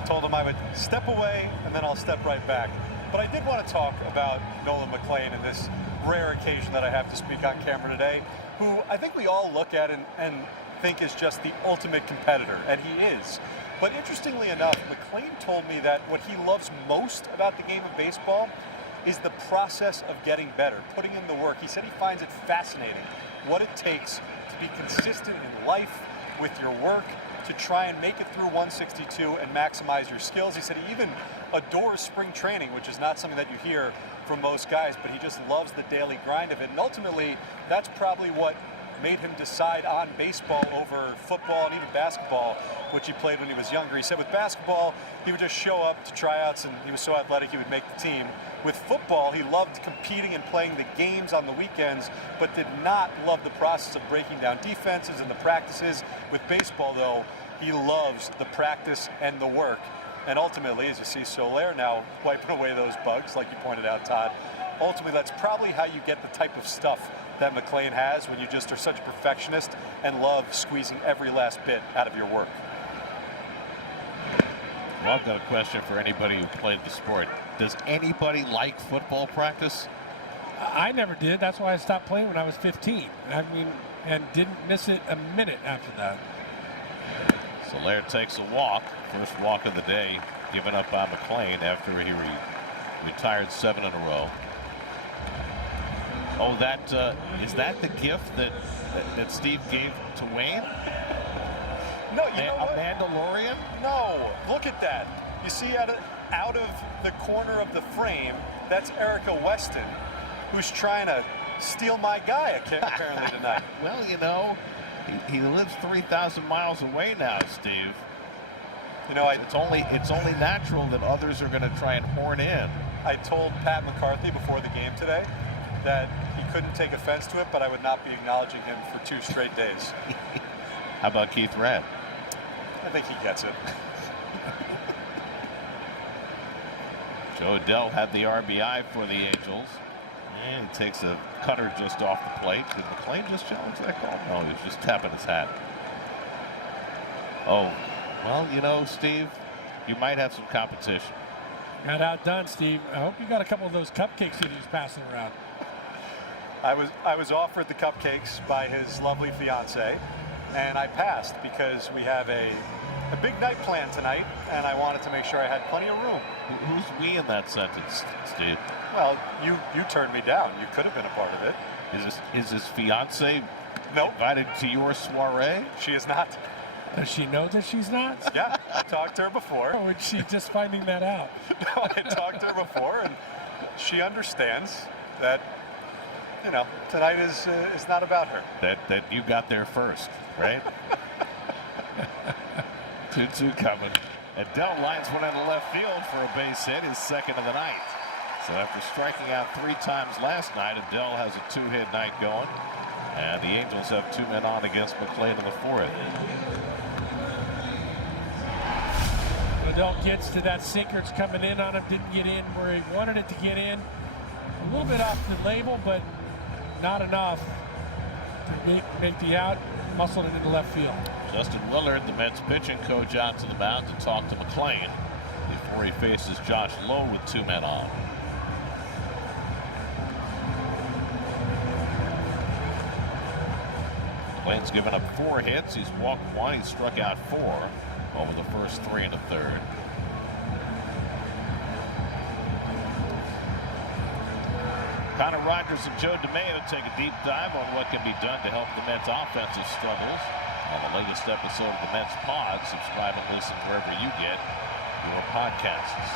Told him I would step away and then I'll step right back. But I did want to talk about Nolan McLean and this rare occasion that I have to speak on camera today, who I think we all look at and think is just the ultimate competitor, and he is. But interestingly enough, McLean told me that what he loves most about the game of baseball is the process of getting better, putting in the work. He said he finds it fascinating what it takes to be consistent in life with your work, to try and make it through 162 and maximize your skills. He said he even adores spring training, which is not something that you hear from most guys, but he just loves the daily grind of it. And ultimately, that's probably what made him decide on baseball over football and even basketball, which he played when he was younger. He said with basketball, he would just show up to tryouts and he was so athletic he would make the team. With football, he loved competing and playing the games on the weekends, but did not love the process of breaking down defenses and the practices. With baseball, though, he loves the practice and the work. And ultimately, as you see Soler now wiping away those bugs, like you pointed out, Todd, ultimately that's probably how you get the type of stuff that McLean has when you just are such a perfectionist and love squeezing every last bit out of your work. Well, I've got a question for anybody who played the sport. Does anybody like football practice? I never did. That's why I stopped playing when I was 15. I mean, and didn't miss it a minute after that. Soler takes a walk, first walk of the day, given up by McLean after he retired 7 in a row. Oh, is that the gift that Steve gave to Wayne? No, you know what? A Mandalorian? No, look at that. You see out of the corner of the frame, that's Erica Weston, who's trying to steal my guy apparently tonight. Well, you know, he lives 3,000 miles away now, Steve. You know, it's only natural that others are going to try and horn in. I told Pat McCarthy before the game today that he couldn't take offense to it, but I would not be acknowledging him for 2 straight days. How about Keith Wren? I think he gets it. Joe Adell had the RBI for the Angels. And he takes a cutter just off the plate. Did McClain just challenge that call? No, he was just tapping his hat. Oh, well, you know, Steve, you might have some competition. Got outdone, Steve. I hope you got a couple of those cupcakes that he was passing around. I was offered the cupcakes by his lovely fiance, and I passed because we have a big night planned tonight, and I wanted to make sure I had plenty of room. Who's we in that sentence, Steve? Well, you turned me down. You could have been a part of it. Is his fiance Nope. invited to your soiree? She is not. Does she know that she's not? Yeah, I talked to her before. Or is she just finding that out? No, I talked to her before, and she understands that, you know, tonight is not about her. That you got there first, right? 2-2 coming. Adell lines one into left field for a base hit, his second of the night. So after striking out 3 times last night, Adell has a 2-hit night going. And the Angels have 2 men on against McClain in the 4th. Adell gets to that sinker. It's coming in on him. Didn't get in where he wanted it to get in. A little bit off the label, but not enough to make the out. Muscled it into left field. Justin Willard, the Mets pitching coach, out to the mound to talk to McClain before he faces Josh Lowe with 2 men on. McClain's given up 4 hits. He's walked 1. He's struck out 4 over the first 3 and a third. Connor Rogers and Joe DeMeo take a deep dive on what can be done to help the Mets' offensive struggles. On the latest episode of the Mets Pod, subscribe and listen wherever you get your podcasts.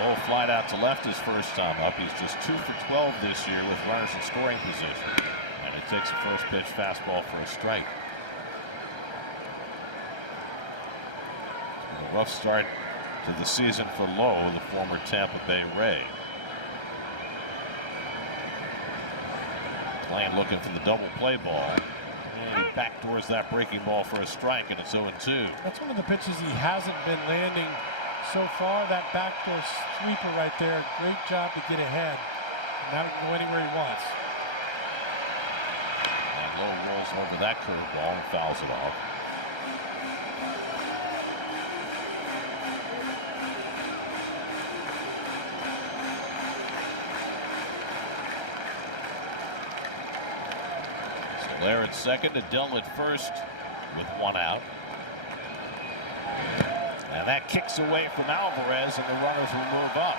Low flight out to left his first time up. He's just 2 for 12 this year with runners in scoring position. And he takes a first pitch fastball for a strike. A rough start to the season for Lowe, the former Tampa Bay Ray. McClain looking for the double play ball. And he backdoors that breaking ball for a strike, and it's 0-2. That's one of the pitches he hasn't been landing so far. That backdoor sweeper right there. Great job to get ahead. Now he can go anywhere he wants. And Lowe rolls over that curveball and fouls it off. Soler at second, Adell at first with 1 out. And that kicks away from Alvarez, and the runners will move up.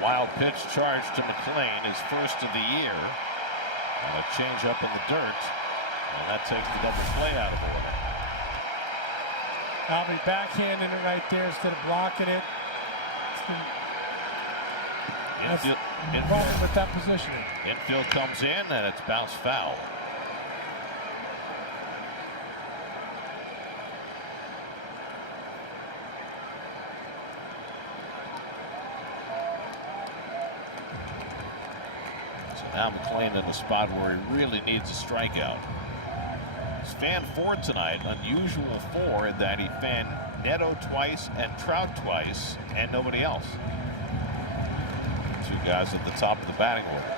Wild pitch charge to McClain, his first of the year. And a change up in the dirt. And that takes the double play out of order. Albie backhanding it right there instead of blocking it. Problem with that positioning. Infield comes in, and it's bounced foul. So now McClain in the spot where he really needs a strikeout. He's fanned 4 tonight. Unusual for in that he fanned Neto twice and Trout twice, and nobody else. 2 guys at the top of the batting order.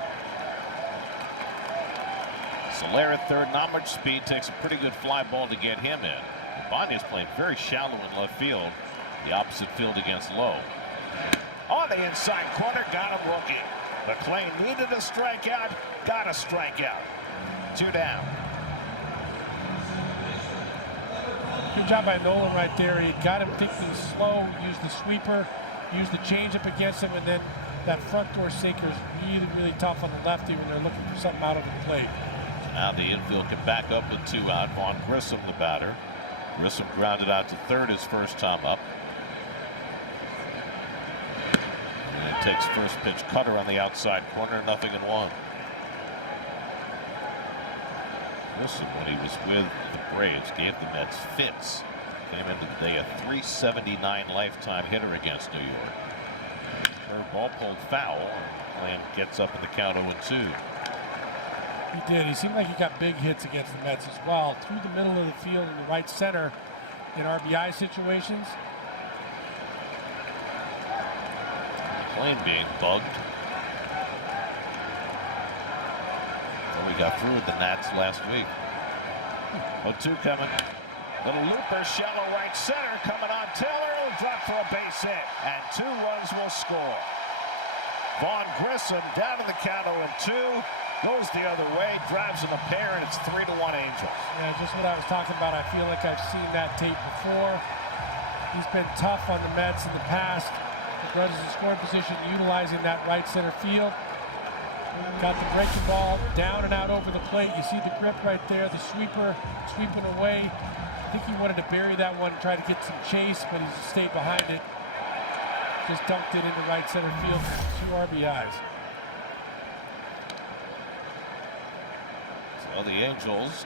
Soler at third, not much speed, takes a pretty good fly ball to get him in. Ibanez playing very shallow in left field, the opposite field against Lowe. On the inside corner, got him looking. McClain needed a strikeout, got a strikeout. 2 down. Good job by Nolan right there. He got him thinking slow, used the sweeper, used the changeup against him, and then that front door sinker is really, really tough on the lefty when they're looking for something out of the plate. Now the infield can back up with 2 out. Vaughn Grissom, the batter. Grissom grounded out to third his first time up. And it takes first pitch. Cutter on the outside corner, 0-1. Grissom, when he was with the Braves, gave the Mets fits. Came into the day a .379 lifetime hitter against New York. Curveball pulled foul, and McClain gets up in the count 0-2. He did. He seemed like he got big hits against the Mets as well. Through the middle of the field in the right center in RBI situations. McClain being bugged. Well, we got through with the Nats last week. 0-2 coming. Little looper, shallow right center, coming on Taylor. He'll drop for a base hit, and 2 runs will score. Vaughn Grissom down in the count 0-2. Goes the other way, drives in a pair, and it's 3-1 Angels. Yeah, just what I was talking about. I feel like I've seen that tape before. He's been tough on the Mets in the past. The runners in scoring position, utilizing that right center field. Got the breaking ball down and out over the plate. You see the grip right there, the sweeper sweeping away. I think he wanted to bury that one, try to get some chase, but he stayed behind it. Just dunked it into right center field for 2 RBIs. So the Angels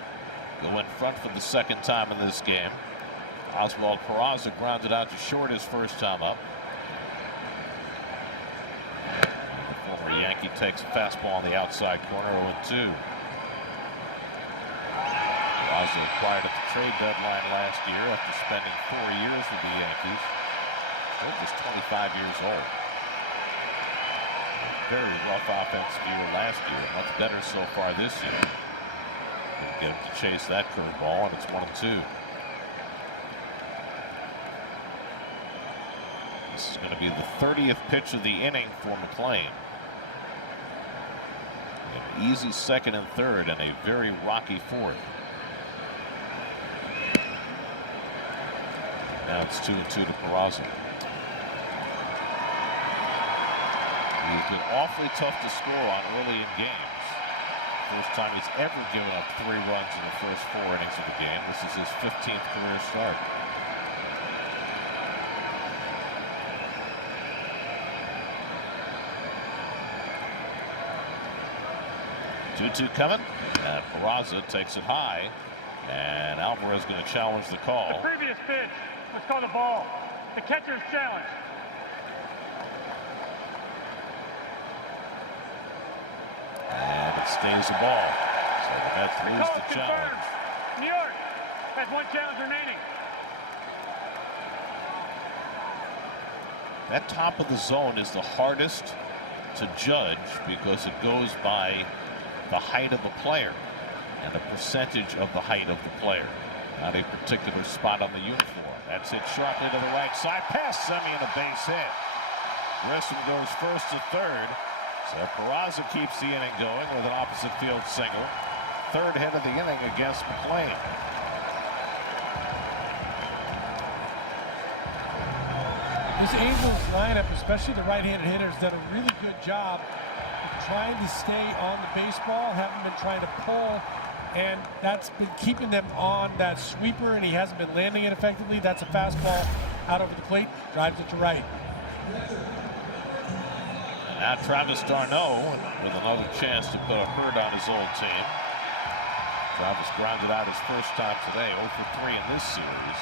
go in front for the second time in this game. Oswald Peraza grounded out to short his first time up. The former Yankee takes a fastball on the outside corner, 0-2. Peraza acquired at the trade deadline last year after spending 4 years with the Yankees. Still just 25 years old. Very rough offensive year last year. Much better so far this year. Didn't get him to chase that curveball, and it's 1-2. This is going to be the 30th pitch of the inning for McClain. An easy second and third, and a very rocky fourth. Now it's 2-2 to Peraza. He's been awfully tough to score on early in games. First time he's ever given up 3 runs in the first 4 innings of the game. This is his 15th career start. Two coming, and Peraza takes it high, and Alvarez going to challenge the call. The previous pitch was called a ball. The catcher's challenge. And it stays a ball. So the Mets lose the challenge. New York has 1 challenge remaining. That top of the zone is the hardest to judge because it goes by the height of the player and the percentage of the height of the player, not a particular spot on the uniform. That's it sharply to the right side. Past Semien, a base hit. Grissom goes first to third. So Peraza keeps the inning going with an opposite field single. 3rd hit of the inning against McClain. This Angels lineup, especially the right-handed hitters, done a really good job of trying to stay on the baseball, haven't been trying to pull, and that's been keeping them on that sweeper, and he hasn't been landing it effectively. That's a fastball out over the plate, drives it to right. Now Travis d'Arnaud with another chance to put a hurt on his old team. Travis grounded out his first time today, 0 for 3 in this series.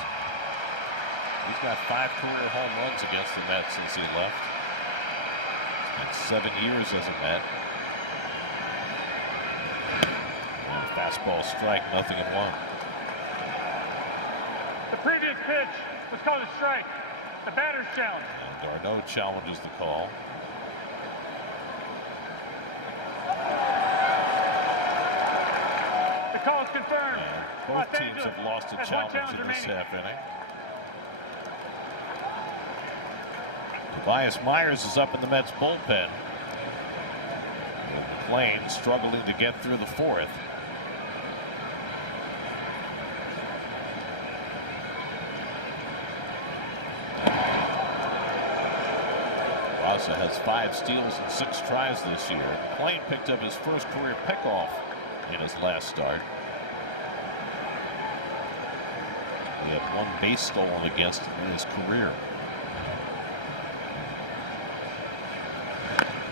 He's got 5 career home runs against the Mets since he left. It's been 7 years as a Met. And fastball strike, 0-1. The previous pitch was called a strike. The batter's challenge. And d'Arnaud challenges the call. The call is confirmed. And both teams have lost a challenge in this half inning. Tobias Myers is up in the Mets bullpen. McClain struggling to get through the 4th. Peraza has 5 steals and 6 tries this year. McClain picked up his first career pickoff in his last start. The He had one base stolen against him in his career.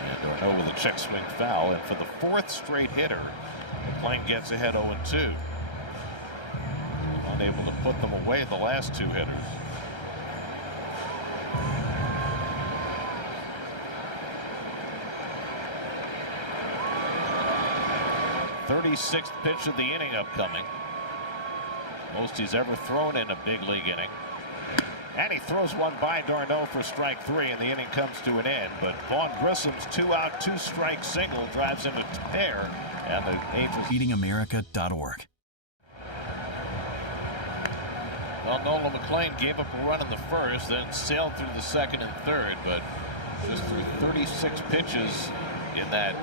And Darno with a check swing foul, and for the 4th straight hitter, McLean gets ahead 0-2. Unable to put them away the last 2 hitters. "36th pitch of the inning upcoming. Most he's ever thrown in a big league inning. And he throws one by Darno for strike 3, and the inning comes to an end. But Vaughn Grissom's 2-out, 2-strike single drives him to pair, and the Angels. FeedingAmerica.org. Well, Nolan McLean gave up a run in the 1st, then sailed through the 2nd and 3rd, but just threw 36 pitches in that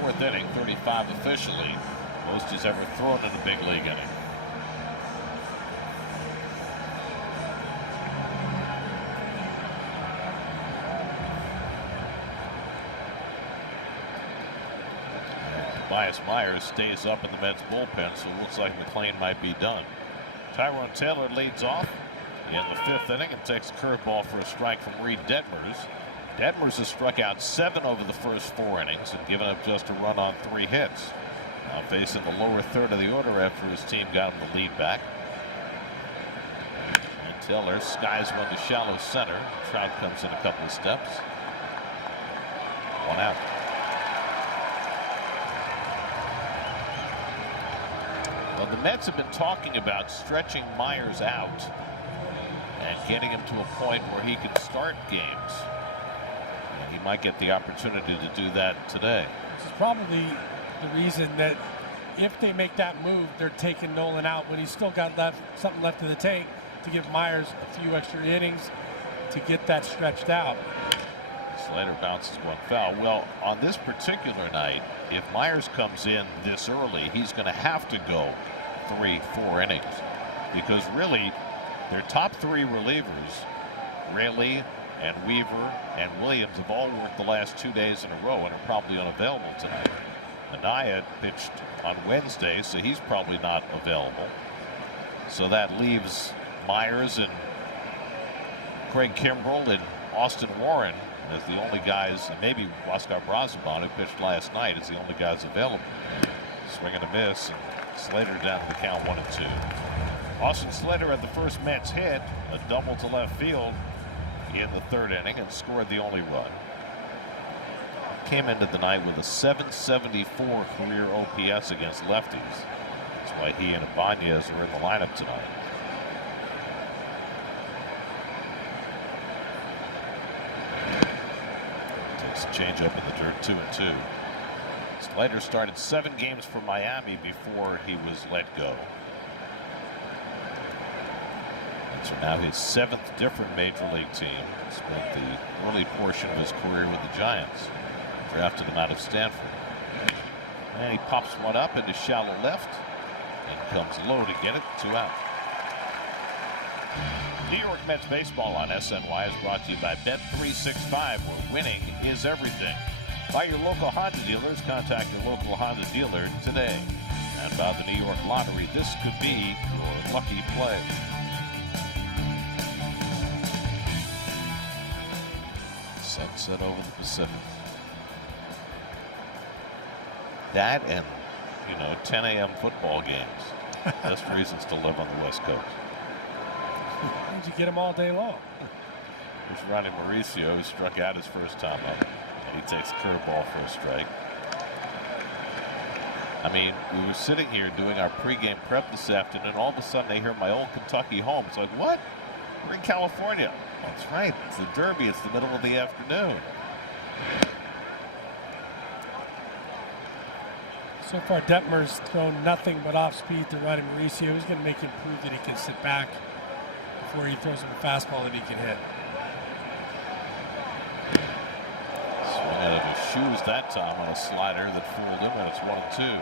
4th inning, 35 officially. Most he's ever thrown in a big league inning. Tobias Myers stays up in the Mets bullpen, so it looks like McLean might be done. Tyrone Taylor leads off in the 5th inning and takes a curveball for a strike from Reed Detmers. Detmers has struck out 7 over the first 4 innings and given up just a run on 3 hits. Now facing the lower 3rd of the order after his team got him the lead back. And Taylor skies one to shallow center. Trout comes in a couple of steps. 1 out. Well, the Mets have been talking about stretching Myers out and getting him to a point where he can start games. And he might get the opportunity to do that today. This is probably the reason that if they make that move, they're taking Nolan out when he's still got something left in the tank to give Myers a few extra innings to get that stretched out. Slater bounces one foul. Well, on this particular night, if Myers comes in this early, he's going to have to go 3-4 innings, because really their top 3 relievers, Raley and Weaver and Williams, have all worked the last 2 days in a row and are probably unavailable tonight. Anaya pitched on Wednesday, so he's probably not available. So that leaves Myers and Craig Kimbrell and Austin Warren as the only guys, and maybe Oscar Brazoban, who pitched last night, is the only guys available. Swing and a miss. Slater down to the count 1-2. Austin Slater had the first Mets hit, a double to left field in the 3rd inning, and scored the only run. Came into the night with a .774 career OPS against lefties. That's why he and Ibanez are in the lineup tonight. Takes a change up in the dirt, 2-2. Slater started 7 games for Miami before he was let go. And so now his 7th different major league team. Spent the early portion of his career with the Giants. Drafted him out of Stanford. And he pops one up into shallow left and comes low to get it. 2 out. New York Mets baseball on SNY is brought to you by Bet365, where winning is everything. By your local Honda dealers, contact your local Honda dealer today. And by the New York Lottery, this could be your lucky play. Sunset over the Pacific. That and, 10 a.m. football games. Best reasons to live on the West Coast. You get them all day long. Here's Ronnie Mauricio, who struck out his first time up. And he takes a curveball for a strike. I mean, we were sitting here doing our pregame prep this afternoon, and all of a sudden I hear my old Kentucky home. It's like, what? We're in California. Oh, that's right. It's the Derby. It's the middle of the afternoon. So far, Detmer's thrown nothing but off speed to Ronnie Mauricio. He's going to make him prove that he can sit back before he throws him a fastball that he can hit. Swing out of his shoes that time on a slider that fooled him, and it's 1-2.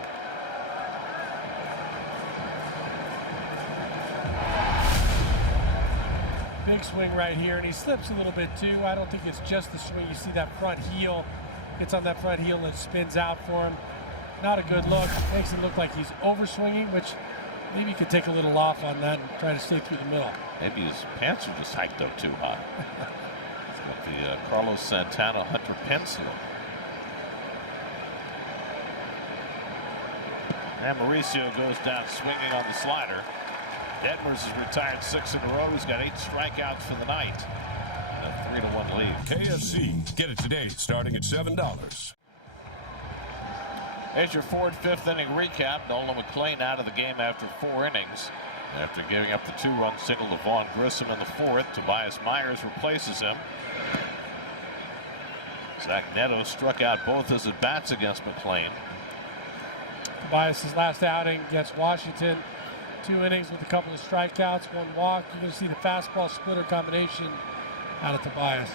Big swing right here, and he slips a little bit too. I don't think it's just the swing. You see that front heel. Gets on that front heel and spins out for him. Not a good look. Makes it look like he's overswinging, which Maybe he could take a little off on that and try to stay through the middle. Maybe his pants are just hiked up too high. He's got the Carlos Santana Hunter pencil. And Mauricio goes down swinging on the slider. Detmers has retired 6 in a row. He's got 8 strikeouts for the night. And a 3-1 lead. KFC. Get it today, starting at $7. There's your 4th, 5th inning recap. Nolan McClain out of the game after 4 innings. After giving up the 2-run single to Vaughn Grissom in the 4th, Tobias Myers replaces him. Zach Neto struck out both his at-bats against McClain. Tobias' last outing against Washington, 2 innings with a couple of strikeouts, 1 walk. You're going to see the fastball splitter combination out of Tobias.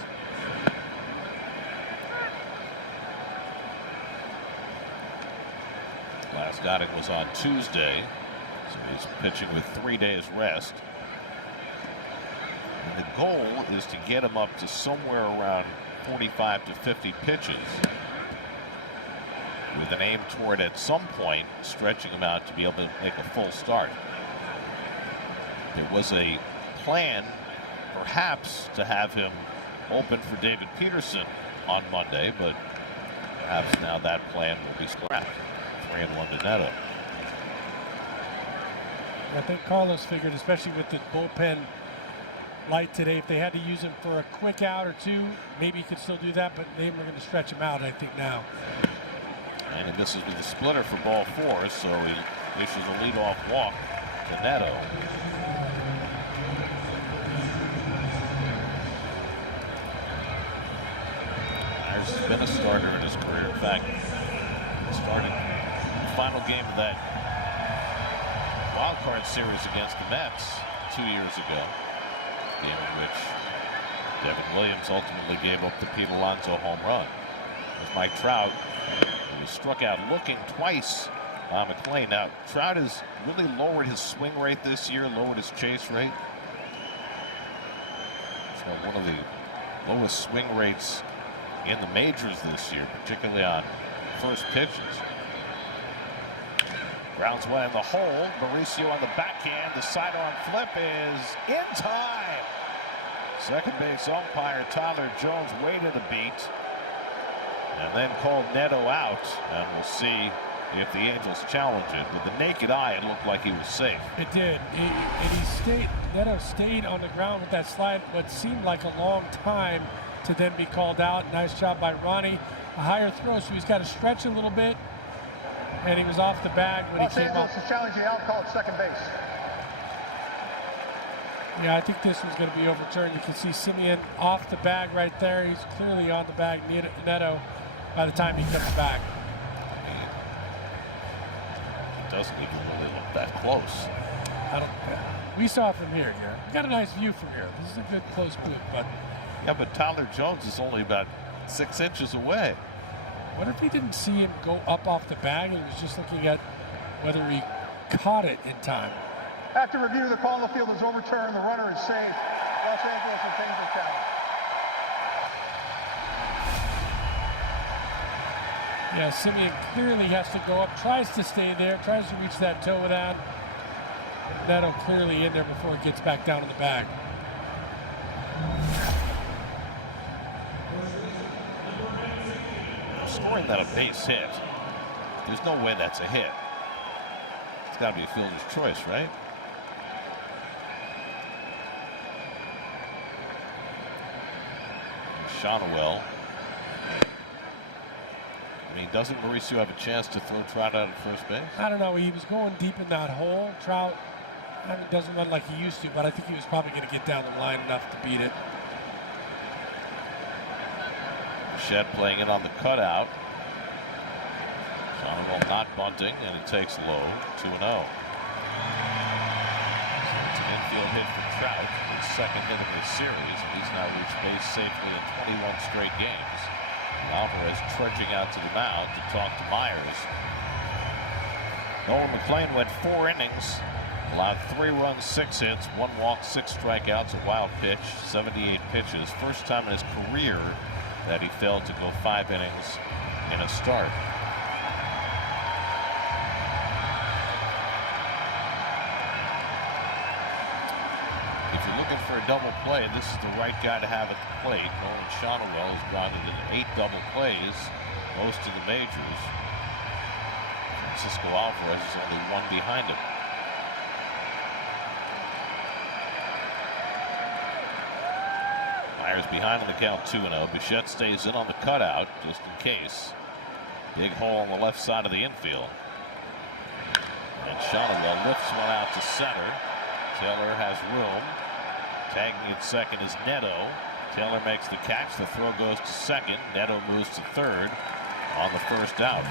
Last outing was on Tuesday, so he's pitching with 3 days rest. And the goal is to get him up to somewhere around 45 to 50 pitches, with an aim toward at some point stretching him out to be able to make a full start. There was a plan perhaps to have him open for David Peterson on Monday, but perhaps now that plan will be scrapped. 3-1 to Neto. I think Carlos figured, especially with the bullpen light today, if they had to use him for a quick out or 2, maybe he could still do that, but they were going to stretch him out, I think, now. And this is with the splitter for ball 4, so he issues a leadoff walk to Neto. Myers has been a starter in his career. In fact, he started the final game of that wild card series against the Mets 2 years ago, game in which Devin Williams ultimately gave up the Pete Alonso home run. There's Mike Trout. He was struck out looking twice by McClain. Now, Trout has really lowered his swing rate this year, lowered his chase rate. He's got one of the lowest swing rates in the majors this year, particularly on first pitches. Grounds one in the hole. Mauricio on the backhand. The sidearm flip is in time. Second base umpire Tyler Jones waited a beat and then called Neto out, and we'll see if the Angels challenge it. With the naked eye, it looked like he was safe. It did. Neto stayed on the ground with that slide, what seemed like a long time to then be called out. Nice job by Ronnie. A higher throw, so he's got to stretch a little bit, and he was off the bag when he came up. To challenge the out call at second base. Yeah, I think this was going to be overturned. You can see Simeon off the bag right there. He's clearly on the bag. Neto, by the time he comes back. It doesn't even really look that close. We saw it from here. We got a nice view from here. This is a good close booth, but yeah, but Tyler Jones is only about 6 inches away. What if he didn't see him go up off the bag and he was just looking at whether he caught it in time? After review, the call on the field is overturned. The runner is safe. Los Angeles retains the challenge. Yeah, Simeon clearly has to go up, tries to stay there, tries to reach that toe without. Neto clearly in there before it gets back down in the bag. Scoring that a base hit, there's no way that's a hit. It's got to be a fielder's choice, right? Shonwell. I mean, doesn't Mauricio have a chance to throw Trout out at first base? I don't know. He was going deep in that hole. Trout doesn't run like he used to, but I think he was probably going to get down the line enough to beat it. Shed playing it on the cutout. Shonwell not bunting, and it takes low. 2-0. It's an infield hit for Trout, his second hit of the series. He's now reached base safely in 21 straight games. Alvarez trudging out to the mound to talk to Myers. Nolan McClain went 4 innings, allowed 3 runs, 6 hits, 1 walk, 6 strikeouts, a wild pitch, 78 pitches. First time in his career that he failed to go 5 innings in a start. for a double play. This is the right guy to have at the plate. Nolan Shonowell has grounded in 8 double plays, most of the majors. Francisco Alvarez is only 1 behind him. Myers behind on the count 2-0. Bichette stays in on the cutout just in case. Big hole on the left side of the infield. And Shonowell lifts one out to center. Taylor has room. Tagging at second is Neto. Taylor makes the catch. The throw goes to second. Neto moves to third on the first out.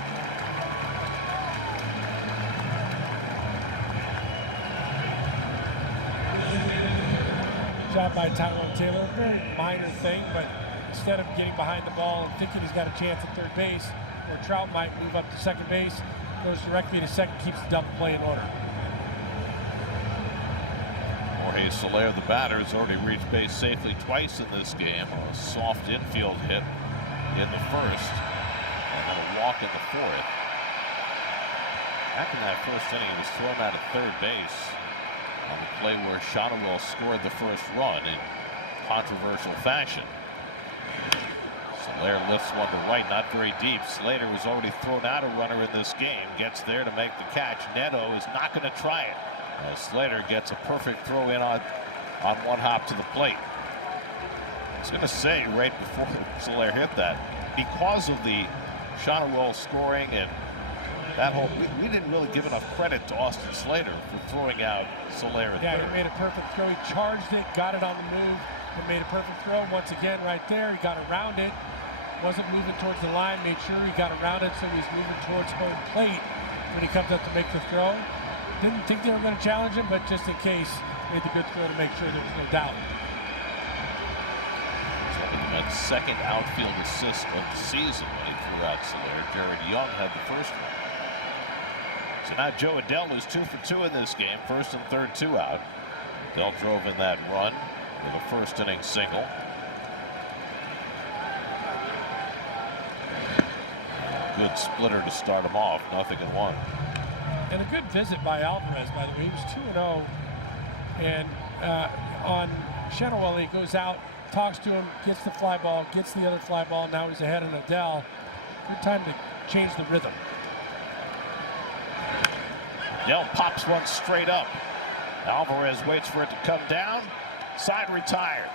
Job by Tyrone Taylor. Very minor thing, but instead of getting behind the ball and thinking he's got a chance at third base, where Trout might move up to second base, goes directly to second, keeps the double play in order. Jorge Soler, the batter, has already reached base safely twice in this game. A soft infield hit in the first, and then a walk in the fourth. Back in that first inning, he was thrown out of third base on the play where Shonowell scored the first run in controversial fashion. Soler lifts one to right, not very deep. Slater was already thrown out a runner in this game. Gets there to make the catch. Neto is not going to try it. Slater gets a perfect throw in on one hop to the plate. I was going to say right before Soler hit that, because of the Shonowell scoring and that whole, we didn't really give enough credit to Austin Slater for throwing out Soler at third. He made a perfect throw. He charged it, got it on the move, and made a perfect throw. Once again, right there, he got around it. Wasn't moving towards the line, made sure he got around it, so he's moving towards home plate when he comes up to make the throw. Didn't think they were going to challenge him, but just in case, made the good throw to make sure there was no doubt. That second outfield assist of the season when he threw out Soler. Jared Young had the first one. So now Joe Adell is 2 for 2 in this game. First and third, 2 out. Adell drove in that run with a first inning single. Good splitter to start him off. 0-1. And a good visit by Alvarez, by the way. He was 2-0. And on Shonowell, he goes out, talks to him, gets the fly ball, gets the other fly ball. Now he's ahead on Adell. Good time to change the rhythm. Adell pops one straight up. Alvarez waits for it to come down. Side retired.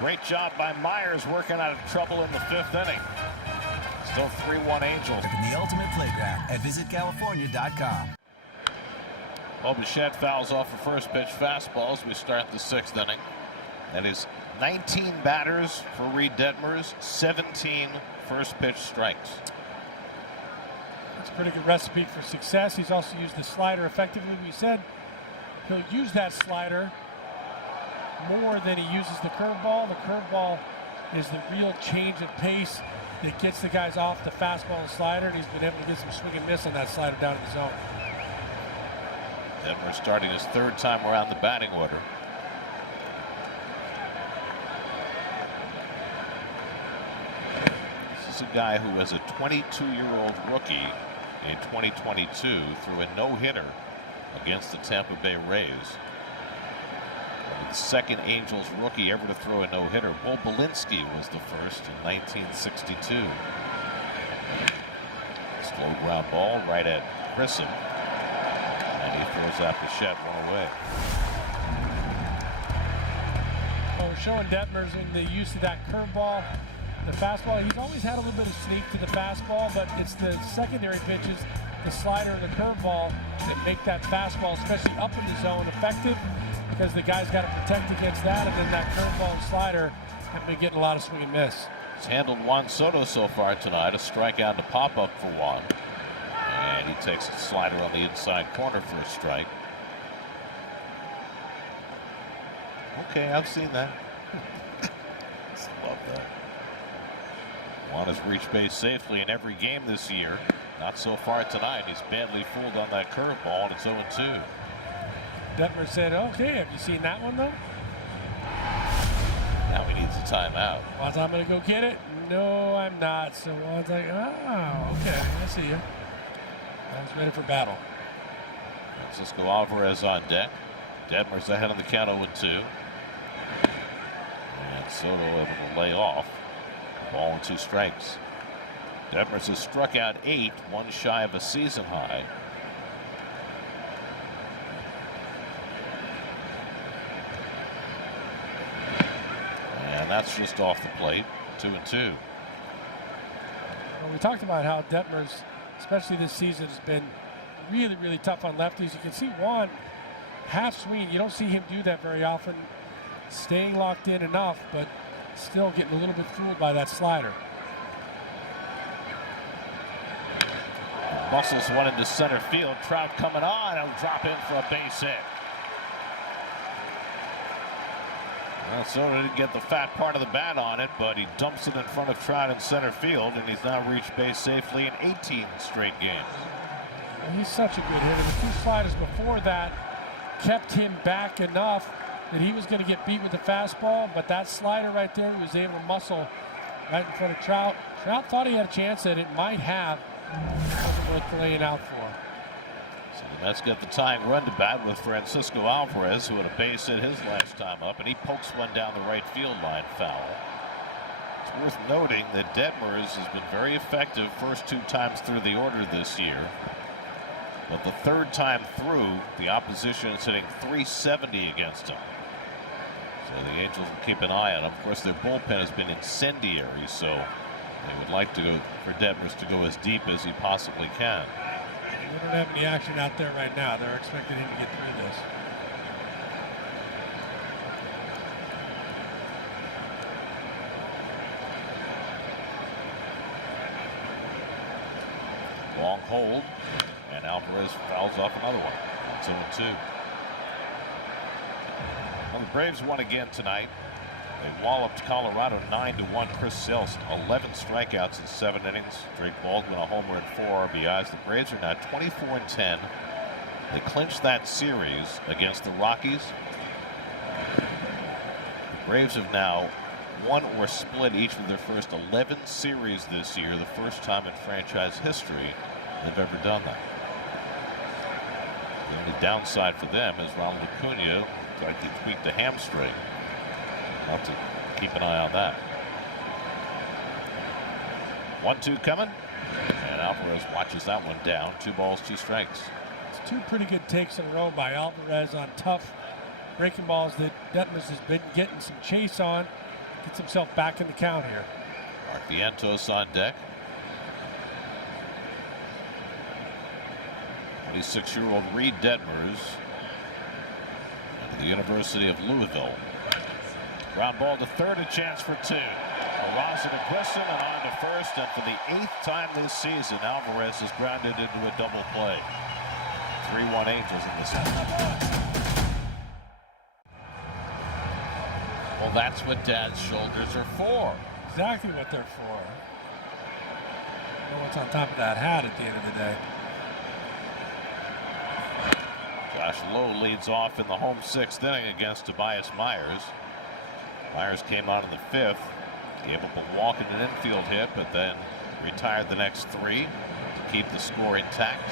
Great job by Myers working out of trouble in the 5th inning. Still 3-1 Angels. In the ultimate playground at visitcalifornia.com. Well, Bichette fouls off a first pitch fastball as we start the 6th inning. That is 19 batters for Reed Detmers, 17 first pitch strikes. That's a pretty good recipe for success. He's also used the slider effectively. We said he'll use that slider more than he uses the curveball. The curveball is the real change of pace that gets the guys off the fastball and slider, and he's been able to get some swing and miss on that slider down in the zone. Detmers starting his 3rd time around the batting order. This is a guy who, as a 22-year-old rookie in 2022, threw a no-hitter against the Tampa Bay Rays. The second Angels rookie ever to throw a no-hitter. Will Belinsky was the first in 1962. Slow ground ball right at Grissom. And he throws out Bichette one away. Well, we're showing Detmers in the use of that curveball, the fastball. He's always had a little bit of sneak to the fastball, but it's the secondary pitches, the slider and the curveball, that make that fastball, especially up in the zone, effective, because the guy's got to protect against that, and then that curveball and slider have been getting a lot of swing and miss. He's handled Juan Soto so far tonight. A strikeout to pop up for Juan. And he takes a slider on the inside corner for a strike. Okay, I've seen that. Love that. Juan has reached base safely in every game this year. Not so far tonight. He's badly fooled on that curveball, and it's 0-2. Detmer said, okay, have you seen that one, though? Now he needs a timeout. Juan's, I'm going to go get it. No, I'm not. So Juan's like, oh, okay, I see you. I was ready for battle. Francisco Alvarez on deck. Detmer's ahead on the count 0-2. And Soto able to lay off. Ball and 2 strikes. Detmers has struck out 8, one shy of a season high. And that's just off the plate. 2-2. Well, we talked about how Detmers, especially this season, has been really, really tough on lefties. You can see Juan half swing. You don't see him do that very often. Staying locked in enough, but still getting a little bit fooled by that slider. Muscles one into center field. Trout coming on. He'll drop in for a base hit. Well, Soto didn't get the fat part of the bat on it, but he dumps it in front of Trout in center field, and he's now reached base safely in 18 straight games. He's such a good hitter. The 2 sliders before that kept him back enough that he was going to get beat with the fastball, but that slider right there, he was able to muscle right in front of Trout. Trout thought he had a chance that it might have. Wasn't worth laying out for. So the Mets get the tying run to bat with Francisco Alvarez, who had a base hit his last time up, and he pokes one down the right field line foul. It's worth noting that Detmers has been very effective first 2 times through the order this year. But the 3rd time through, the opposition is hitting .370 against him. So the Angels will keep an eye on him. Of course, their bullpen has been incendiary, so they would like to go for Detmers to go as deep as he possibly can. We don't have any action out there right now. They're expecting him to get through this. Long hold, and Alvarez fouls off another one. 1-2. Well, the Braves won again tonight. They walloped Colorado 9-1. Chris Sale 11 strikeouts in 7 innings. Drake Baldwin a homer and 4 RBIs. The Braves are now 24-10. They clinched that series against the Rockies. The Braves have now won or split each of their first 11 series this year, the first time in franchise history they've ever done that. The only downside for them is Ronald Acuna tried to tweak the hamstring. We'll have to keep an eye on that. 1-2 coming, and Alvarez watches that one down. 2 balls, 2 strikes. It's 2 pretty good takes in a row by Alvarez on tough breaking balls that Detmers has been getting some chase on. Gets himself back in the count here. Mark Vientos on deck. 26-year-old Reed Detmers at the University of Louisville. Ground ball to third, a chance for 2. Arraza to Grissom and on to first, and for the 8th time this season, Alvarez has grounded into a double play. 3-1 Angels in this one. Well, that's what Dad's shoulders are for. Exactly what they're for. I don't know what's on top of that hat at the end of the day. Josh Lowe leads off in the home 6th inning against Tobias Myers. Myers came on in the 5th, gave up a walk and an infield hit, but then retired the next 3 to keep the score intact.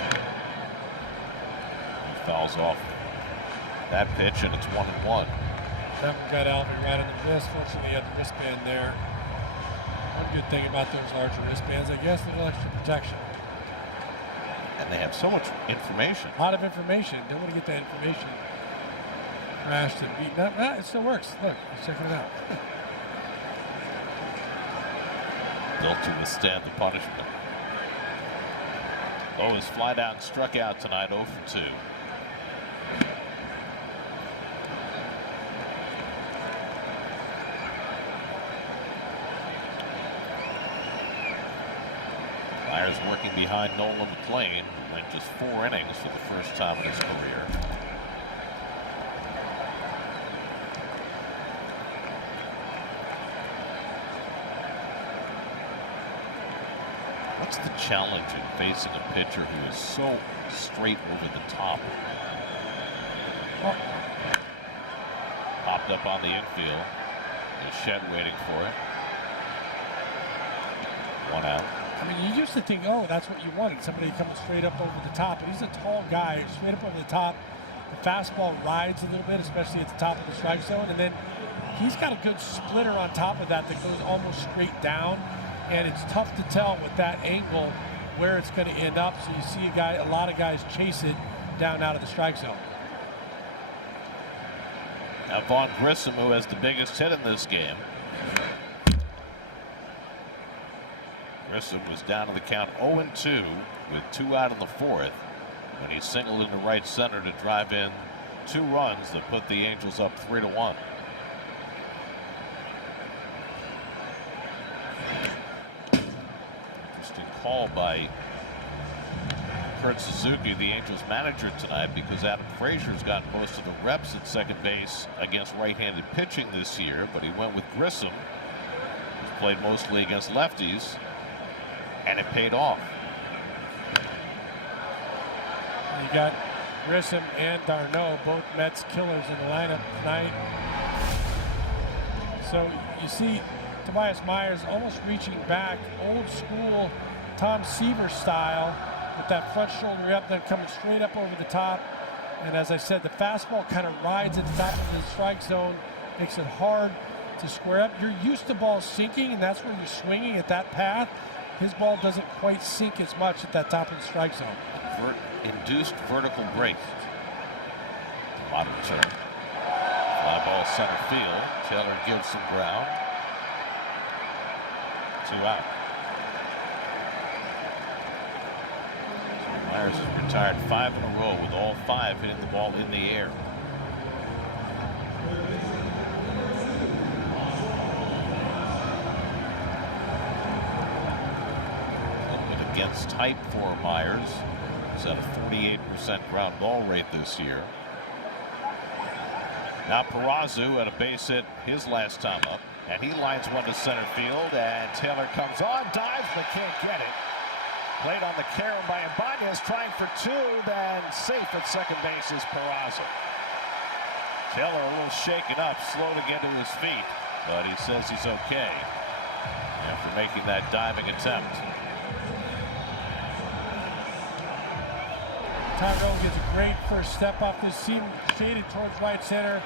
He fouls off that pitch, and it's 1-1. That one got Alvin right on the wrist. Fortunately, he had the wristband there. One good thing about those larger wristbands, I guess, a little extra protection. And they have so much information. A lot of information. Don't want to get that information crashed and beaten up. Ah, it still works. Look, let's check it out. Built to withstand the punishment. Lowe is fly out and struck out tonight, 0 for 2. Myers working behind Nolan McLean, who went just 4 innings for the first time in his career. What's the challenge in facing a pitcher who is so straight over the top? Popped up on the infield. There's Shed waiting for it. 1 out. I mean, you used to think, oh, that's what you wanted, somebody coming straight up over the top. But he's a tall guy, straight up over the top. The fastball rides a little bit, especially at the top of the strike zone, and then he's got a good splitter on top of that goes almost straight down, and it's tough to tell with that angle where it's going to end up. So you see a lot of guys chase it down out of the strike zone. Now Vaughn Grissom, who has the biggest hit in this game. Grissom was down to the count 0-2 with 2 out in the 4th when he singled into right center to drive in 2 runs that put the Angels up 3-1. Interesting call by Kurt Suzuki, the Angels manager, tonight, because Adam Frazier's gotten most of the reps at second base against right-handed pitching this year, but he went with Grissom, who's played mostly against lefties, and it paid off. You got Grissom and d'Arnaud, both Mets killers in the lineup tonight. So you see Tobias Myers almost reaching back, old school Tom Seaver style, with that front shoulder up, then coming straight up over the top. And as I said, the fastball kind of rides at the top of the strike zone, makes it hard to square up. You're used to balls sinking, and that's where you're swinging at that path. His ball doesn't quite sink as much at that top of the strike zone. Induced vertical break. Bottom turn. Fly ball center field. Taylor gives some ground. 2 out. So Myers has retired 5 in a row with all 5 hitting the ball in the air. Against type for Myers. He's at a 48% ground ball rate this year. Now Peraza had a base hit his last time up, and he lines one to center field, and Taylor comes on, dives, but can't get it. Played on the carry by Ibanez, trying for 2, then safe at second base is Peraza. Taylor a little shaken up, slow to get to his feet, but he says he's okay after making that diving attempt. Tyrone gets a great first step off this seam, shaded towards right center.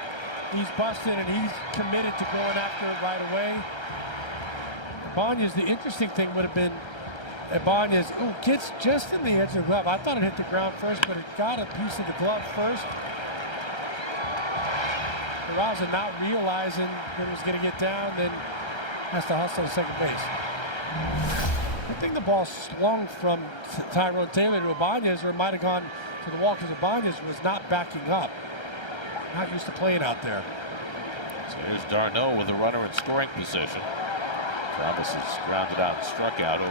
He's busted, and he's committed to going after it right away. Ibanez, the interesting thing would have been Ibanez gets just in the edge of the glove. I thought it hit the ground first, but it got a piece of the glove first. Peraza not realizing that it was going to get down, then has to hustle to second base. I think the ball swung from Tyrone Taylor to Ibanez, or it might have gone to the wall because Ibanez was not backing up. Not used to playing out there. So here's d'Arnaud with a runner in scoring position. Thomas is grounded out and struck out 0-2.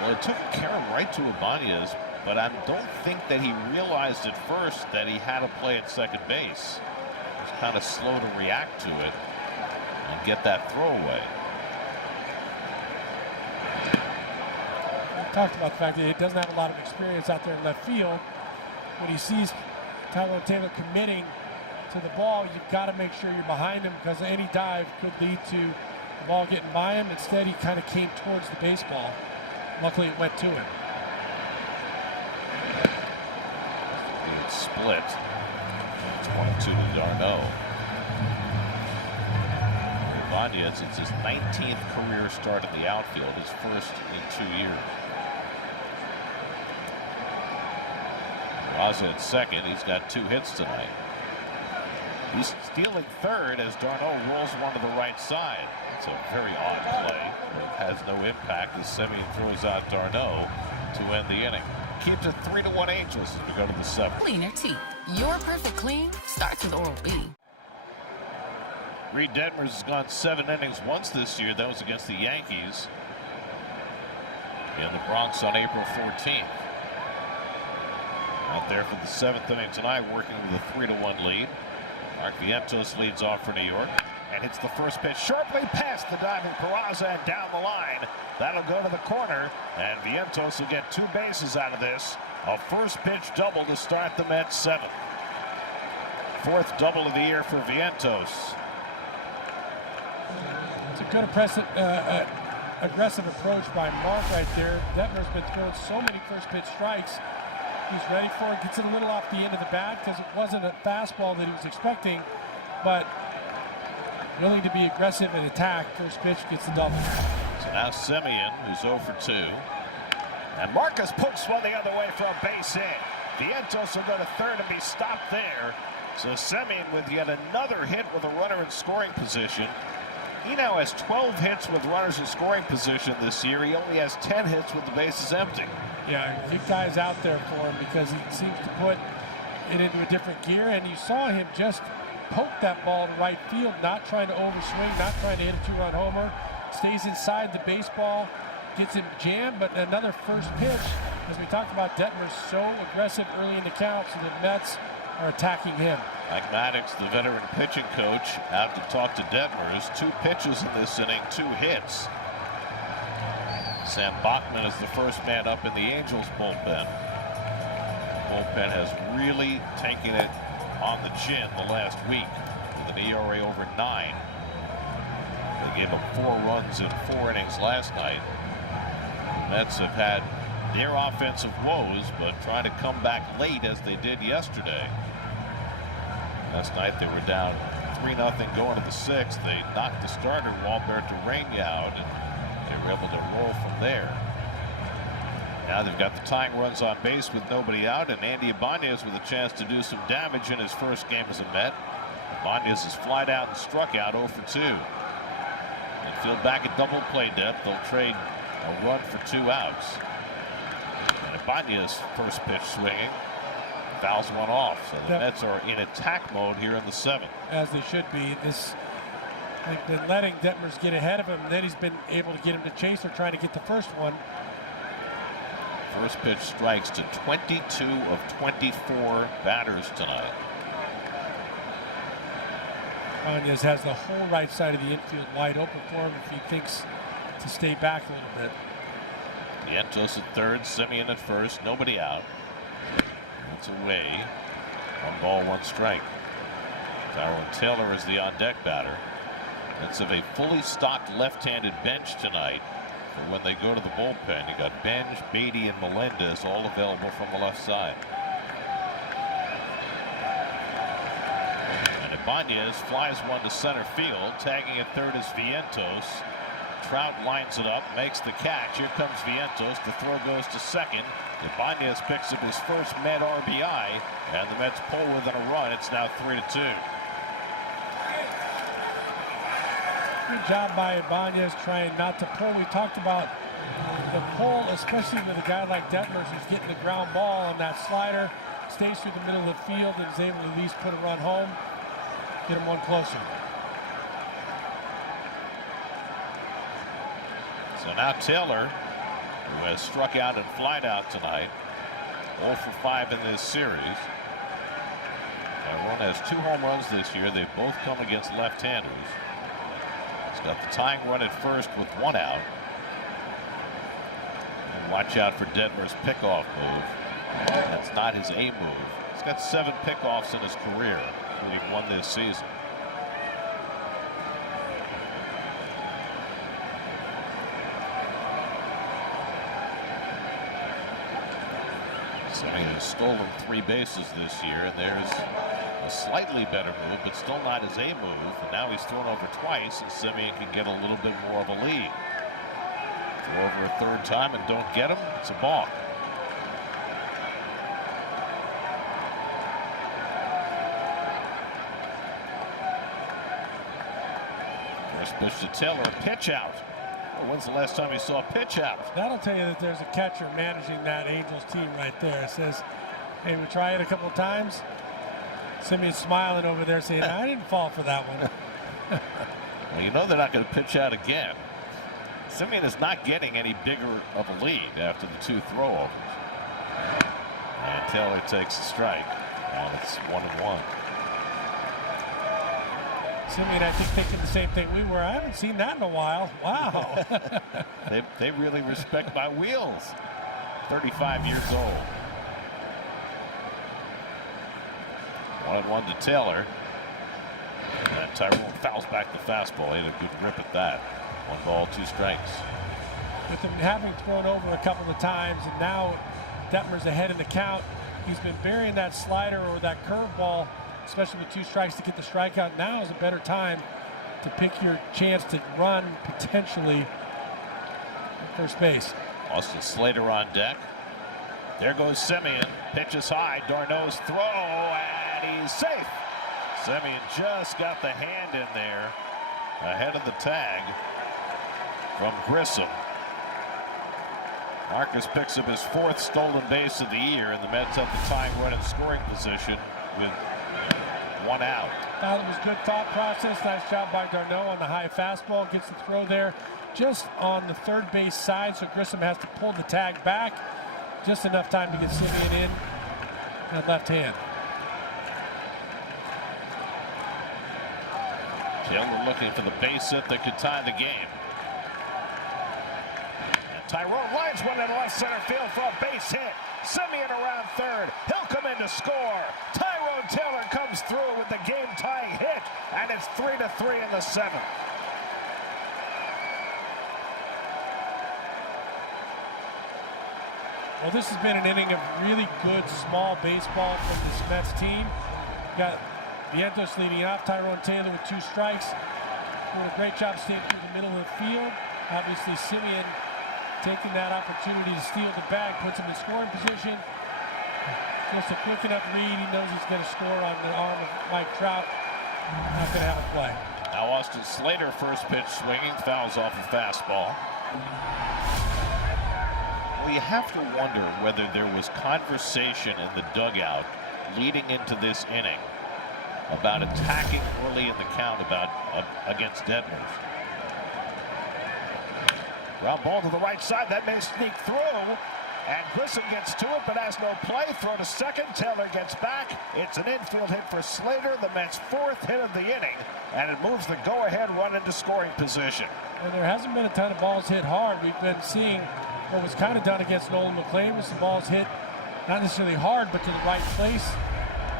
Well, it took a carry right to Ibanez, but I don't think that he realized at first that he had to play at second base. He was kind of slow to react to it and get that throwaway. We talked about the fact that he doesn't have a lot of experience out there in left field. When he sees Tyrone Taylor committing to the ball, you've got to make sure you're behind him, because any dive could lead to the ball getting by him. Instead, he kind of came towards the baseball. Luckily, it went to him. Split. 22 to d'Arnaud. Ibanez, it's his 19th career start in the outfield, his first in 2 years. Peraza at second. He's got 2 hits tonight. He's stealing third as d'Arnaud rolls one to the right side. It's a very odd play. It has no impact as Semien throws out d'Arnaud to end the inning. Keeps it 3-1 Angels as we go to the 7th. Cleaner teeth. Your perfect clean starts with Oral-B. Reed Detmers has gone 7 innings once this year. That was against the Yankees in the Bronx on April 14th. Out there for the 7th inning tonight, working with a 3-1 lead. Mark Vientos leads off for New York and hits the first pitch sharply past the diving Peraza and down the line. That'll go to the corner, and Vientos will get 2 bases out of this. A first pitch double to start the Mets 7th. 4th double of the year for Vientos. It's a good aggressive approach by Mark right there. Detmer's been throwing so many first pitch strikes. He's ready for it. Gets it a little off the end of the bat because it wasn't a fastball that he was expecting, but willing to be aggressive and attack. First pitch gets the double. So now Semien, who's 0 for 2. And Marcus puts one the other way for a base hit. Vientos will go to third and be stopped there. So Semien with yet another hit with a runner in scoring position. He now has 12 hits with runners in scoring position this year. He only has 10 hits with the bases empty. Yeah, big guys out there for him because he seems to put it into a different gear. And you saw him just poke that ball to right field, not trying to overswing, not trying to hit a two-run homer. Stays inside the baseball, gets him jammed, but another first pitch. As we talked about, Detmer's so aggressive early in the count, so the Mets are attacking him. Mike Maddox, the veteran pitching coach, out to talk to Detmers. 2 pitches in this inning, 2 hits. Sam Bachman is the first man up in the Angels bullpen. The bullpen has really taken it on the chin the last week with an ERA over 9. They gave up 4 runs in 4 innings last night. The Mets have had their offensive woes, but trying to come back late as they did yesterday. Last night they were down 3-0 going to the 6th. They knocked the starter Walberto Reina out, and they were able to roll from there. Now they've got the tying runs on base with nobody out, and Andy Ibanez with a chance to do some damage in his first game as a Met. Ibanez has flied out and struck out 0 for 2. Infield back at double play depth. They'll trade a run for 2 outs. And Ibanez first pitch swinging. Fouls one off. So the Mets are in attack mode here in the 7th. As they should be. They've been letting Detmers get ahead of him, and then he's been able to get him to chase or trying to get the first one. First pitch strikes to 22 of 24 batters tonight. Ibanez has the whole right side of the infield wide open for him if he thinks to stay back a little bit. Vientos at third, Semien at first, nobody out. It's away. 1 ball, 1 strike. Darwin Taylor is the on-deck batter. Mets have a fully stocked left-handed bench tonight for when they go to the bullpen. You got Benj, Beatty, and Melendez all available from the left side. And Ibanez flies one to center field. Tagging at third is Vientos. Trout lines it up, makes the catch. Here comes Vientos. The throw goes to second. Ibanez picks up his first Met RBI, and the Mets pull within a run. It's now 3-2. Good job by Ibanez trying not to pull. We talked about the pull, especially with a guy like Detmers who's getting the ground ball on that slider, stays through the middle of the field and is able to at least put a run home, get him one closer. So now Taylor, who has struck out and flied out tonight, 0 for 5 in this series. Tyrone has 2 home runs this year. They've both come against left-handers. He's got the tying run at first with 1 out. And watch out for Detmer's pickoff move. That's not his A move. He's got 7 pickoffs in his career, including 1 this season. Semien has stolen 3 bases this year, and there's a slightly better move, but still not his A move. And now he's thrown over twice, and Semien can get a little bit more of a lead. Throw over a 3rd time and don't get him, it's a balk. First pitch to Taylor, a pitch out. When's the last time you saw a pitch out? That'll tell you that there's a catcher managing that Angels team right there. It says, hey, we try it a couple of times. Semien's smiling over there saying, I didn't fall for that one. Well, you know they're not going to pitch out again. Semien is not getting any bigger of a lead after the 2 throwovers. And Taylor takes a strike. And it's 1-1. Semien, I think, thinking the same thing we were. I haven't seen that in a while. Wow. they really respect my wheels. 35 years old. 1-1 to Taylor. And Tyrone fouls back the fastball. He had a good rip at that. 1 ball, 2 strikes. With him having thrown over a couple of times and now Detmer's ahead in the count. He's been burying that slider or that curveball, especially with 2 strikes to get the strikeout. Now is a better time to pick your chance to run potentially at first base. Austin Slater on deck. There goes Semien. Pitches high. Darno's throw, and he's safe. Semien just got the hand in there ahead of the tag from Grissom. Marcus picks up his 4th stolen base of the year, and the Mets have the tying run in scoring position with 1 out. That was good thought process. Nice job by Darno on the high fastball. Gets the throw there just on the third base side, so Grissom has to pull the tag back. Just enough time to get Semien in at left hand. Taylor looking for the base hit that could tie the game. And Tyrone lines one in left center field for a base hit. Semien around third. He'll come in to score. Tyrone Taylor comes through with the game-tying hit, and it's 3-3 in the 7th. Well, this has been an inning of really good small baseball from this Mets team. Got Vientos leading off, Tyrone Taylor with 2 strikes. Doing a great job staying through the middle of the field. Obviously, Semien taking that opportunity to steal the bag, puts him in scoring position. Just a quick enough read. He knows he's going to score on the arm of Mike Trout. Not going to have a play. Now Austin Slater, first pitch swinging, fouls off a fastball. Well, you have to wonder whether there was conversation in the dugout leading into this inning about attacking early in the count against Detmers. Ground ball to the right side. That may sneak through. And Grissom gets to it, but has no play. Throw to second. Taylor gets back. It's an infield hit for Slater, the Mets' 4th hit of the inning. And it moves the go-ahead run into scoring position. Well, there hasn't been a ton of balls hit hard. We've been seeing what was kind of done against Nolan McLean was the balls hit not necessarily hard, but to the right place.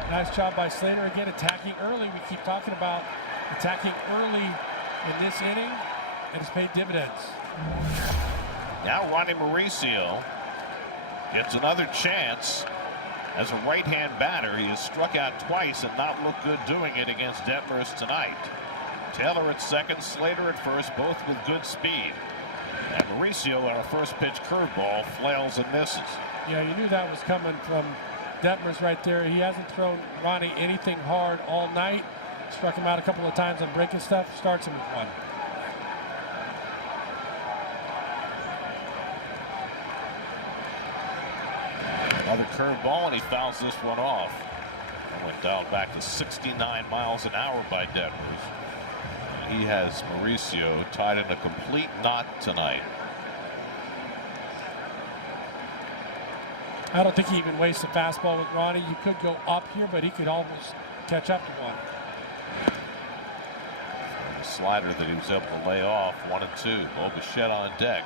Nice job by Slater again, attacking early. We keep talking about attacking early in this inning, and it's paid dividends. Now Ronnie Mauricio gets another chance as a right-hand batter. He has struck out twice and not looked good doing it against Detmers tonight. Taylor at second, Slater at first, both with good speed. And Mauricio on a first pitch curveball flails and misses. Yeah, you knew that was coming from Detmers right there. He hasn't thrown Ronnie anything hard all night. Struck him out a couple of times on breaking stuff. Starts him with 1. Another curveball, and he fouls this one off. And went down back to 69 miles an hour by Detmers. And he has Mauricio tied in a complete knot tonight. I don't think he even wastes a fastball with Ronnie. You could go up here, but he could almost catch up to 1. The slider that he was able to lay off, 1 and 2. Bichette on deck.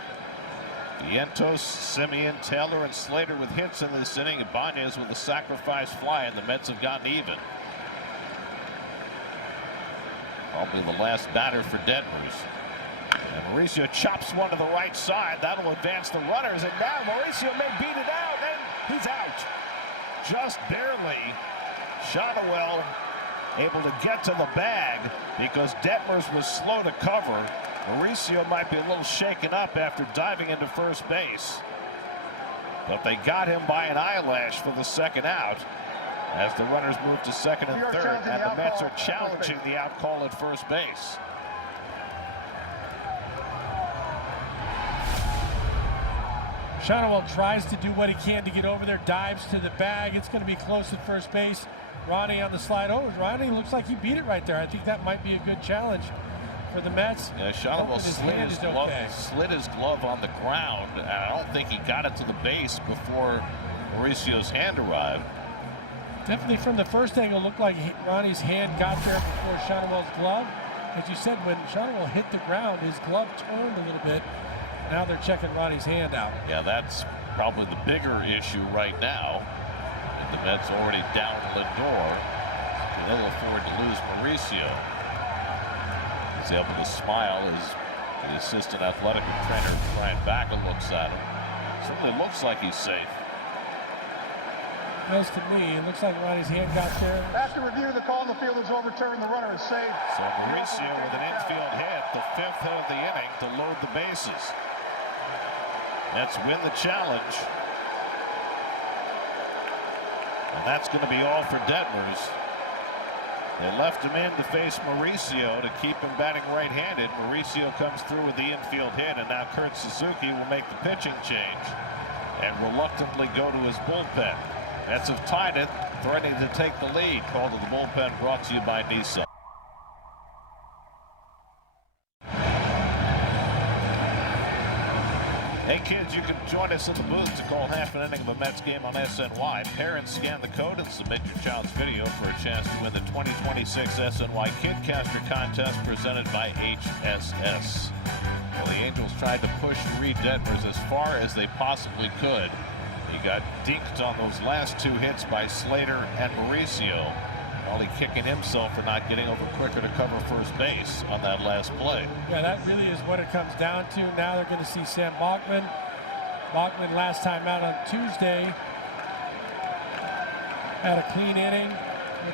Vientos, Semien, Taylor, and Slater with hits in this inning. Ibanez with a sacrifice fly, and the Mets have gotten even. Probably the last batter for Detmers. And Mauricio chops one to the right side. That'll advance the runners, and now Mauricio may beat it out, and he's out. Just barely. Shotwell able to get to the bag because Detmers was slow to cover. Mauricio might be a little shaken up after diving into first base. But they got him by an eyelash for the second out as the runners move to second and third, and the Mets are challenging the out call at first base. Shotwell tries to do what he can to get over there, dives to the bag. It's going to be close at first base. Ronnie on the slide over. Ronnie looks like he beat it right there. I think that might be a good challenge for the Mets. Yeah, Shotwell slid his glove on the ground, and I don't think he got it to the base before Mauricio's hand arrived. Definitely from the first angle, looked like Ronnie's hand got there before Shotwell's glove. As you said, when Shotwell hit the ground, his glove turned a little bit. Now they're checking Ronnie's hand out. Yeah, that's probably the bigger issue right now. And the Mets already down Lindor. They'll afford to lose Mauricio. He's able to smile as the assistant athletic trainer Brian Bacca looks at him. Certainly looks like he's safe. Nice to me. It looks like Ronnie's hand got there. After review, the call on the field is overturned. The runner is safe. So Mauricio with an infield hit, the 5th hit of the inning to load the bases. Mets win the challenge. And that's going to be all for Detmers. They left him in to face Mauricio to keep him batting right-handed. Mauricio comes through with the infield hit, and now Kurt Suzuki will make the pitching change and reluctantly go to his bullpen. Mets have tied it, threatening to take the lead. Call to the bullpen brought to you by Nissan. Hey kids, you can join us in the booth to call half an inning of a Mets game on SNY. Parents, scan the code and submit your child's video for a chance to win the 2026 SNY Kidcaster contest presented by HSS. Well, the Angels tried to push Reed Detmers as far as they possibly could. He got dinked on those last 2 hits by Slater and Mauricio. Only kicking himself for not getting over quicker to cover first base on that last play. Yeah, that really is what it comes down to. Now they're going to see Sam Bachman. Bachman last time out on Tuesday had a clean inning,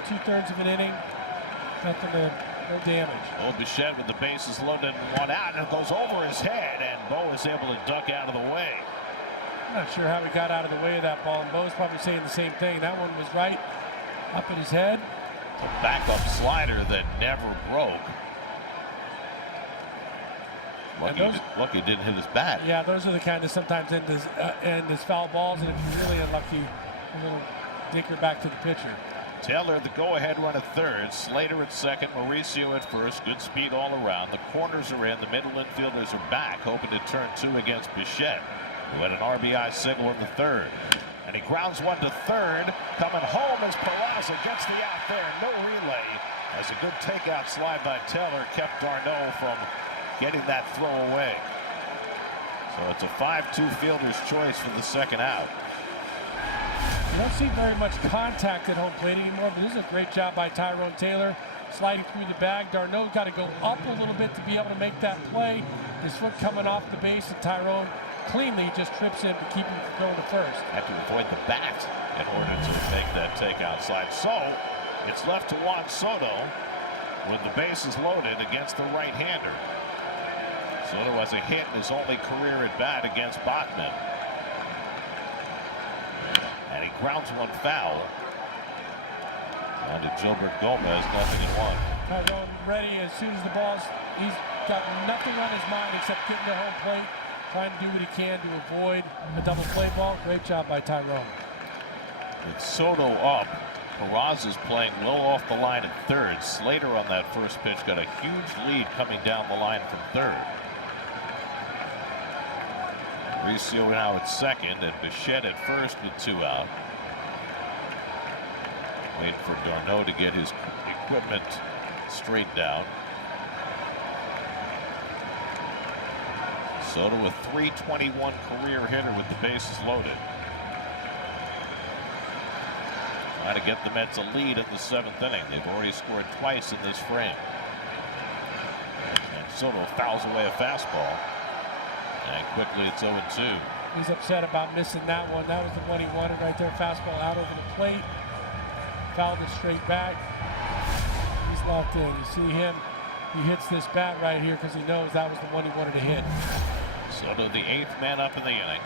2/3 of an inning, no damage. Bo Bichette with the bases loaded and 1 out, and it goes over his head, and Bo is able to duck out of the way. I'm not sure how he got out of the way of that ball, and Bo's probably saying the same thing. That one was right up in his head. A backup slider that never broke. Lucky he didn't hit his bat. Yeah, those are the kind of sometimes end as foul balls, and if you're really unlucky, a little dinker back to the pitcher. Taylor, the go-ahead run at third. Slater at second. Mauricio at first. Good speed all around. The corners are in. The middle infielders are back, hoping to turn 2 against Bichette, who had an RBI single in the 3rd. And he grounds 1 to 3rd. Coming home as Peraza gets the out there. No relay. As a good takeout slide by Taylor kept Darno from getting that throw away. So it's a 5-2 fielder's choice for the second out. You don't see very much contact at home plate anymore, but this is a great job by Tyrone Taylor sliding through the bag. Darno got to go up a little bit to be able to make that play. His foot coming off the base, and Tyrone cleanly just trips in to keep him from going to first. Had to avoid the bat in order to make that takeout slide. So it's left to Juan Soto with the bases loaded against the right-hander. Soto has a hit in his only career at bat against Bachman. And he grounds 1 foul. On to Gilbert Gomez, 0-1. Tyrone ready as soon as the ball's, he's got nothing on his mind except getting to home plate, trying to do what he can to avoid a double play ball. Great job by Tyrone. With Soto up, Peraza's playing low off the line at third. Slater on that first pitch got a huge lead coming down the line from third. Mauricio now at second, and Bichette at first with 2 out. Waiting for Darno to get his equipment straightened out. Soto a .321 career hitter with the bases loaded. Trying to get the Mets a lead in the 7th inning. They've already scored twice in this frame. And Soto fouls away a fastball. And quickly it's 0-2. He's upset about missing that one. That was the one he wanted right there. Fastball out over the plate. Fouled it straight back. He's locked in. You see him. He hits this bat right here because he knows that was the one he wanted to hit. Soto the 8th man up in the inning.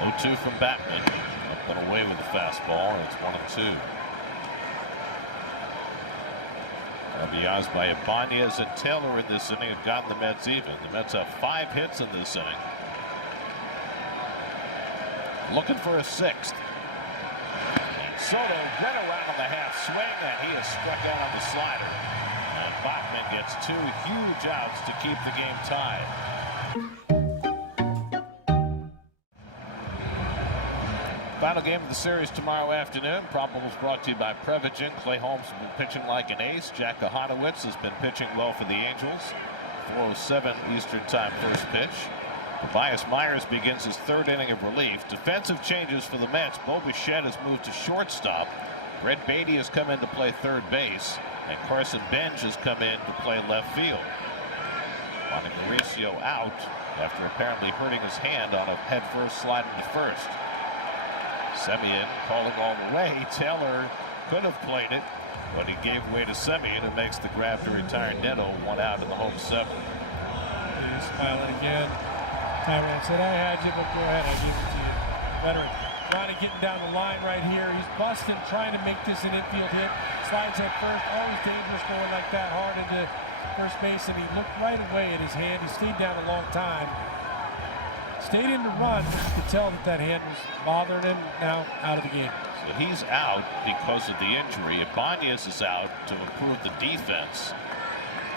0-2 from Batman. Up and away with the fastball, and it's 1-2. RBIs by Ibanez and Taylor in this inning have gotten the Mets even. The Mets have 5 hits in this inning. Looking for a 6th. And Soto went around on the half swing, and he is struck out on the slider. And Bachman gets 2 huge outs to keep the game tied. Final game of the series tomorrow afternoon. Probables brought to you by Prevagen. Clay Holmes has been pitching like an ace. Jack Kohanowitz has been pitching well for the Angels. 4:07 Eastern Time first pitch. Tobias Myers begins his 3rd inning of relief. Defensive changes for the Mets. Bo Bichette has moved to shortstop. Brett Beatty has come in to play 3rd base. And Carson Benj has come in to play left field. Wanting Mauricio out after apparently hurting his hand on a headfirst slide into first. Semien calling all the way. Taylor could have played it, but he gave way to Semien, who makes the grab to retire Neto, 1 out in the home 7th. He's smiling again. Tyrone said, I had you, but go ahead, I give it to you. Veteran. Ronnie getting down the line right here. He's busting, trying to make this an infield hit. Slides at first, always dangerous going like that hard into first base, and he looked right away at his hand. He stayed down a long time. Stayed in the run. You could tell that that hand was bothering him. Now out of the game. So he's out because of the injury. Ibanez is out to improve the defense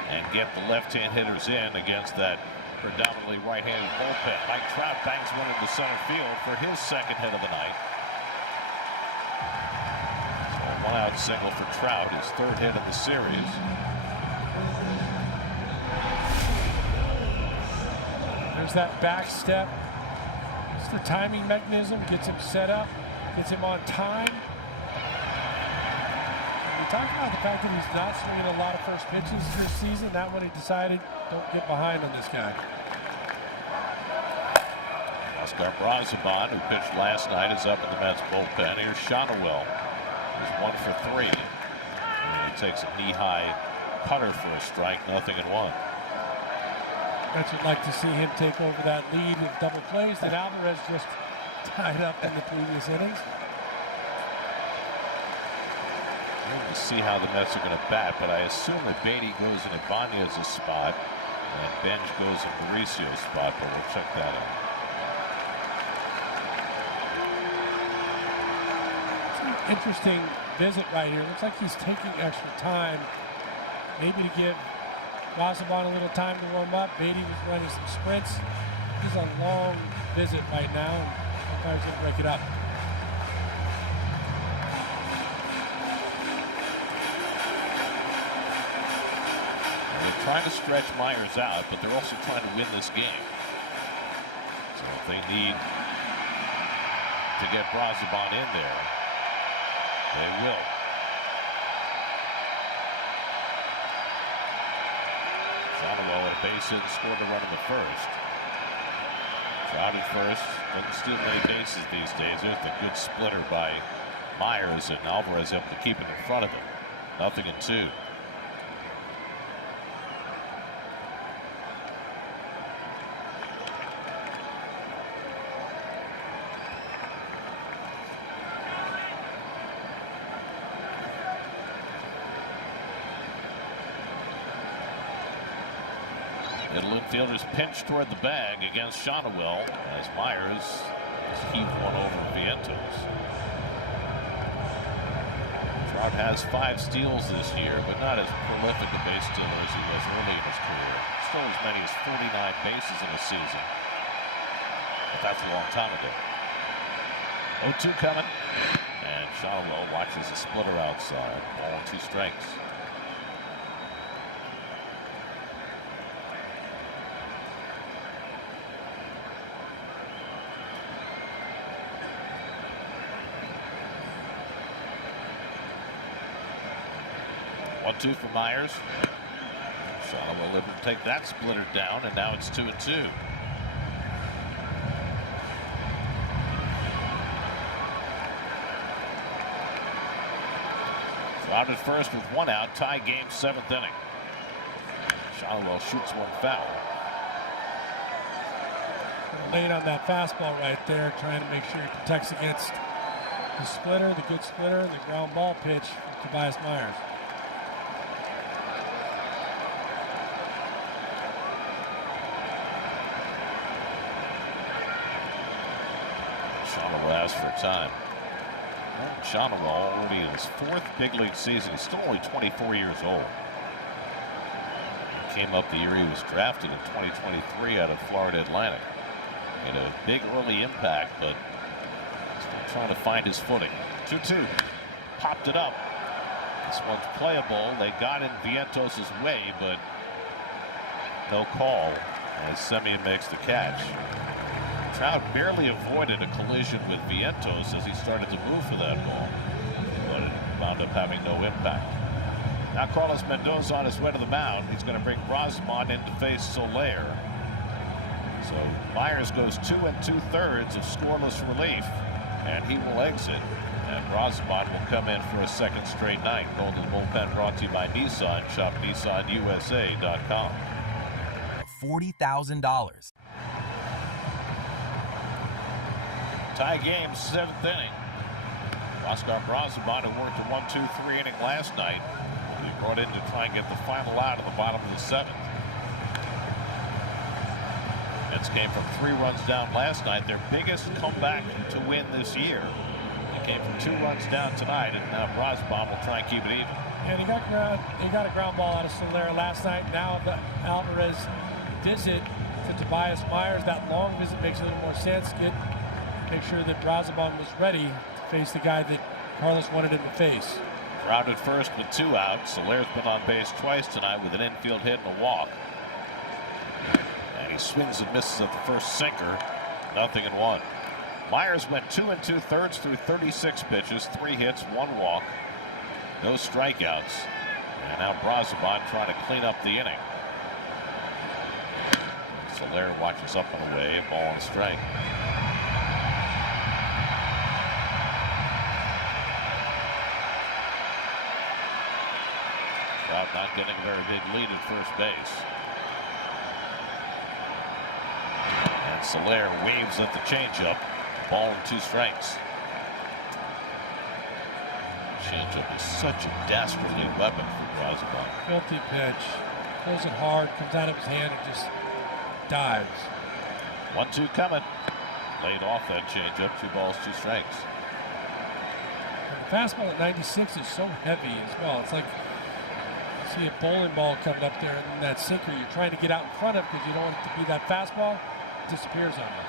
and get the left-hand hitters in against that predominantly right-handed bullpen. Mike Trout bangs one into center field for his 2nd hit of the night. So a 1-out single for Trout, his 3rd hit of the series. There's that back step. It's the timing mechanism. Gets him set up. Gets him on time. We talked about the fact that he's not swinging a lot of first pitches this season. That one he decided, don't get behind on this guy. Oscar Brazoban, who pitched last night, is up in the Mets bullpen. Here's Shonowell. He's 1 for 3. And he takes a knee-high cutter for a strike, 0-1. Mets would like to see him take over that lead in double plays that Alvarez just tied up in the previous innings. We'll see how the Mets are going to bat, but I assume that Beatty goes in Ibanez's spot and Bench goes in Mauricio's spot, but we'll check that out. It's an interesting visit right here. Looks like he's taking extra time, maybe to give Brazoban a little time to warm up. Beatty was running some sprints. He's a long visit right now, and sometimes he'll break it up. They're trying to stretch Myers out, but they're also trying to win this game. So if they need to get Brazoban in there, they will. Shonowell at a base hit and scored a run in the 1st. Trout at first, doesn't steal many bases these days. There's a good splitter by Myers, and Alvarez able to keep it in front of him. 0-2. Middle infielders pinch toward the bag against Shonowell as Myers has heaved one over Vientos. Trout has 5 steals this year, but not as prolific a base stealer as he was early in his career. Stole as many as 49 bases in a season, but that's a long time ago. 0-2 coming, and Shonowell watches the splitter outside. Ball and 2 strikes. One-two for Myers. Shonowell able to take that splitter down, and now it's 2-2. Trout at first with 1 out, tie game, 7th inning. Shonowell shoots one foul. Late on that fastball right there, trying to make sure he protects against the splitter, the good splitter, and the ground ball pitch from Tobias Myers. Shonowell asks for time. Shonowell already in his 4th big league season. He's still only 24 years old. He came up the year he was drafted in 2023 out of Florida Atlantic. Made a big early impact, but still trying to find his footing. 2-2. Popped it up. This one's playable. They got in Vientos' way, but no call as Semien makes the catch. Trout barely avoided a collision with Vientos as he started to move for that ball, but it wound up having no impact. Now Carlos Mendoza on his way to the mound. He's going to bring Brazoban in to face Soler. So Myers goes 2 2/3 of scoreless relief. and he will exit. And Brosman will come in for a second straight night. Golden Bullpen brought to you by Nissan. Shop NissanUSA.com. $40,000. Tie game, 7th inning. Oscar Brosman, who worked a 1-2-3 inning last night, will be brought in to try and get the final out in the bottom of the 7th. Mets came from 3 runs down last night, their biggest comeback to win this year. They came from 2 runs down tonight, and now Brosman will try and keep it even. And he got a ground ball out of Soler last night. Now the Alvarez visit to Tobias Myers. That long visit makes a little more sense. Make sure that Brosman was ready to face the guy that Carlos wanted him to face. Crowded first with 2 outs. Soler's been on base twice tonight with an infield hit and a walk. And he swings and misses at the first sinker. 0-1. Myers went 2 2/3 through 36 pitches, 3 hits, 1 walk, no strikeouts. And now Brosman trying to clean up the inning. Soler watches up and away, a ball and a strike. Trout not getting a very big lead at first base. And Soler waves at the changeup. Ball and 2 strikes. Changeup is such a dastardly weapon for Brosman. Filthy pitch. Throws it hard, comes out of his hand and just dives. 1-2 coming. Laid off that changeup. 2 balls, 2 strikes. And the fastball at 96 is so heavy as well. It's like you see a bowling ball coming up there, and then that sinker you're trying to get out in front of because you don't want it to be that fastball. It disappears on you.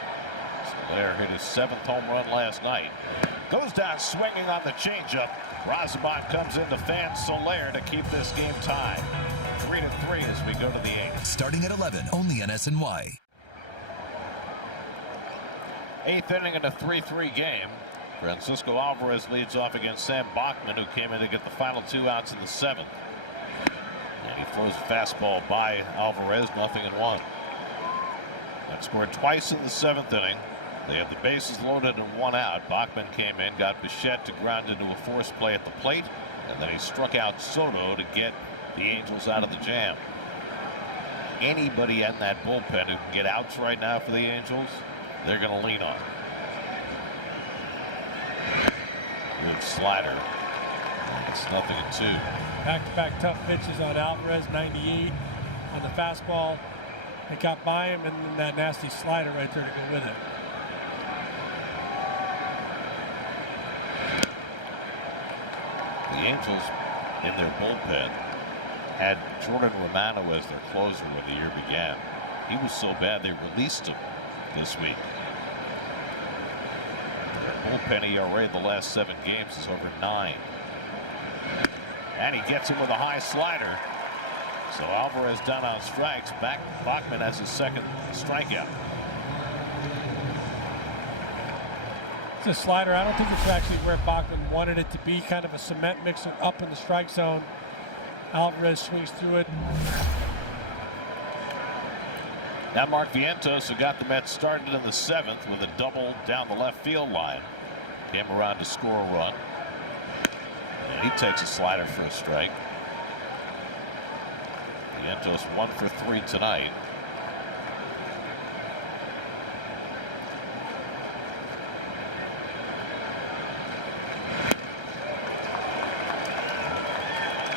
Soler hit his 7th home run last night. Goes down swinging on the changeup. Brosman comes in to fan Soler to keep this game tied. 3-3 as we go to the 8th. Starting at 11, only on SNY. 8th inning in a 3-3 game. Francisco Alvarez leads off against Sam Bachman, who came in to get the final 2 outs in the 7th. And he throws a fastball by Alvarez, 0-1. That scored twice in the 7th inning. They have the bases loaded and 1 out. Bachman came in, got Bichette to ground into a forced play at the plate, and then he struck out Soto to get the Angels out of the jam. Anybody in that bullpen who can get outs right now for the Angels, they're going to lean on. Good slider. And it's 0-2. Back-to-back tough pitches on Alvarez, 98 on the fastball. It got by him, and then that nasty slider right there to go with it. The Angels, in their bullpen, had Jordan Romano as their closer when the year began. He was so bad they released him this week. Their bullpen ERA in the last 7 games is over 9. And he gets him with a high slider. So Alvarez down on strikes. Bachman has his 2nd strikeout. It's a slider. I don't think it's actually where Bachman wanted it to be. Kind of a cement mixer up in the strike zone. Alvarez swings through it. Now Mark Vientos, who got the Mets started in the 7th with a double down the left field line, came around to score a run. And he takes a slider for a strike. Vientos 1 for 3 tonight.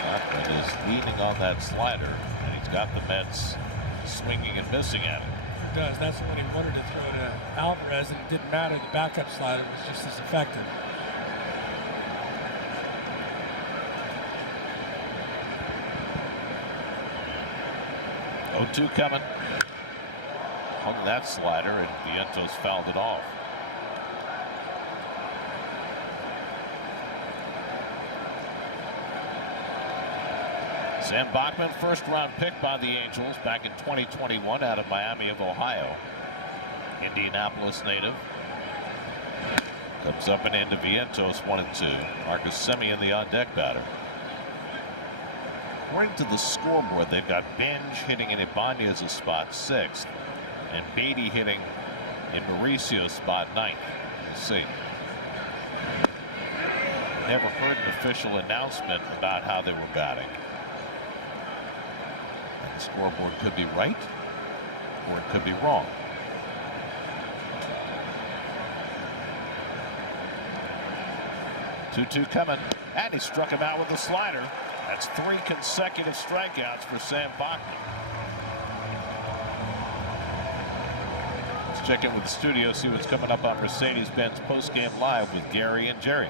Bachman is leaning on that slider, and he's got the Mets swinging and missing at it. It does. That's when he wanted to throw to Alvarez, and it didn't matter. The backup slider was just as effective. Oh, 2 coming. Hung that slider, and Vientos fouled it off. Sam Bachman, 1st round pick by the Angels back in 2021 out of Miami of Ohio. Indianapolis native. Comes up and into Vientos, 1-2. Marcus Semien, the on-deck batter. According to the scoreboard, they've got Benj hitting in Ibanez's spot 6th, and Beatty hitting in Mauricio's spot 9th. We'll see. never heard an official announcement about how they were batting. And the scoreboard could be right, or it could be wrong. 2-2 coming, and he struck him out with a slider. That's 3 consecutive strikeouts for Sam Bachman. Let's check in with the studio, see what's coming up on Mercedes-Benz Postgame Live with Gary and Jerry.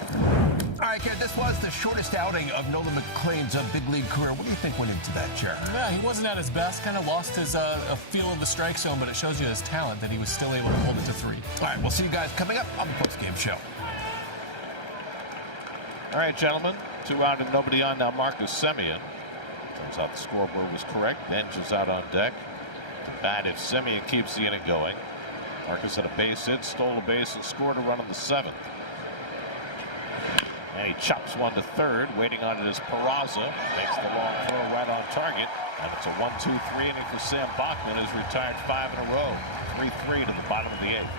All right, Garrett, this was the shortest outing of Nolan McLean's big league career. What do you think went into that, Jerry? Yeah, he wasn't at his best, kind of lost his feel of the strike zone, but it shows you his talent that he was still able to hold it to 3. All right, we'll see you guys coming up on the postgame show. All right, gentlemen, 2 out and nobody on now. Marcus Semien. Turns out the scoreboard was correct. Bench is out on deck to bat if Semien keeps the inning going. Marcus had a base hit, stole a base, and scored a run in the 7th. And he chops one to third. Waiting on it is Peraza. Makes the long throw right on target. And it's a 1-2-3 inning for Sam Bachman, who's retired 5 in a row. 3-3 to the bottom of the 8th.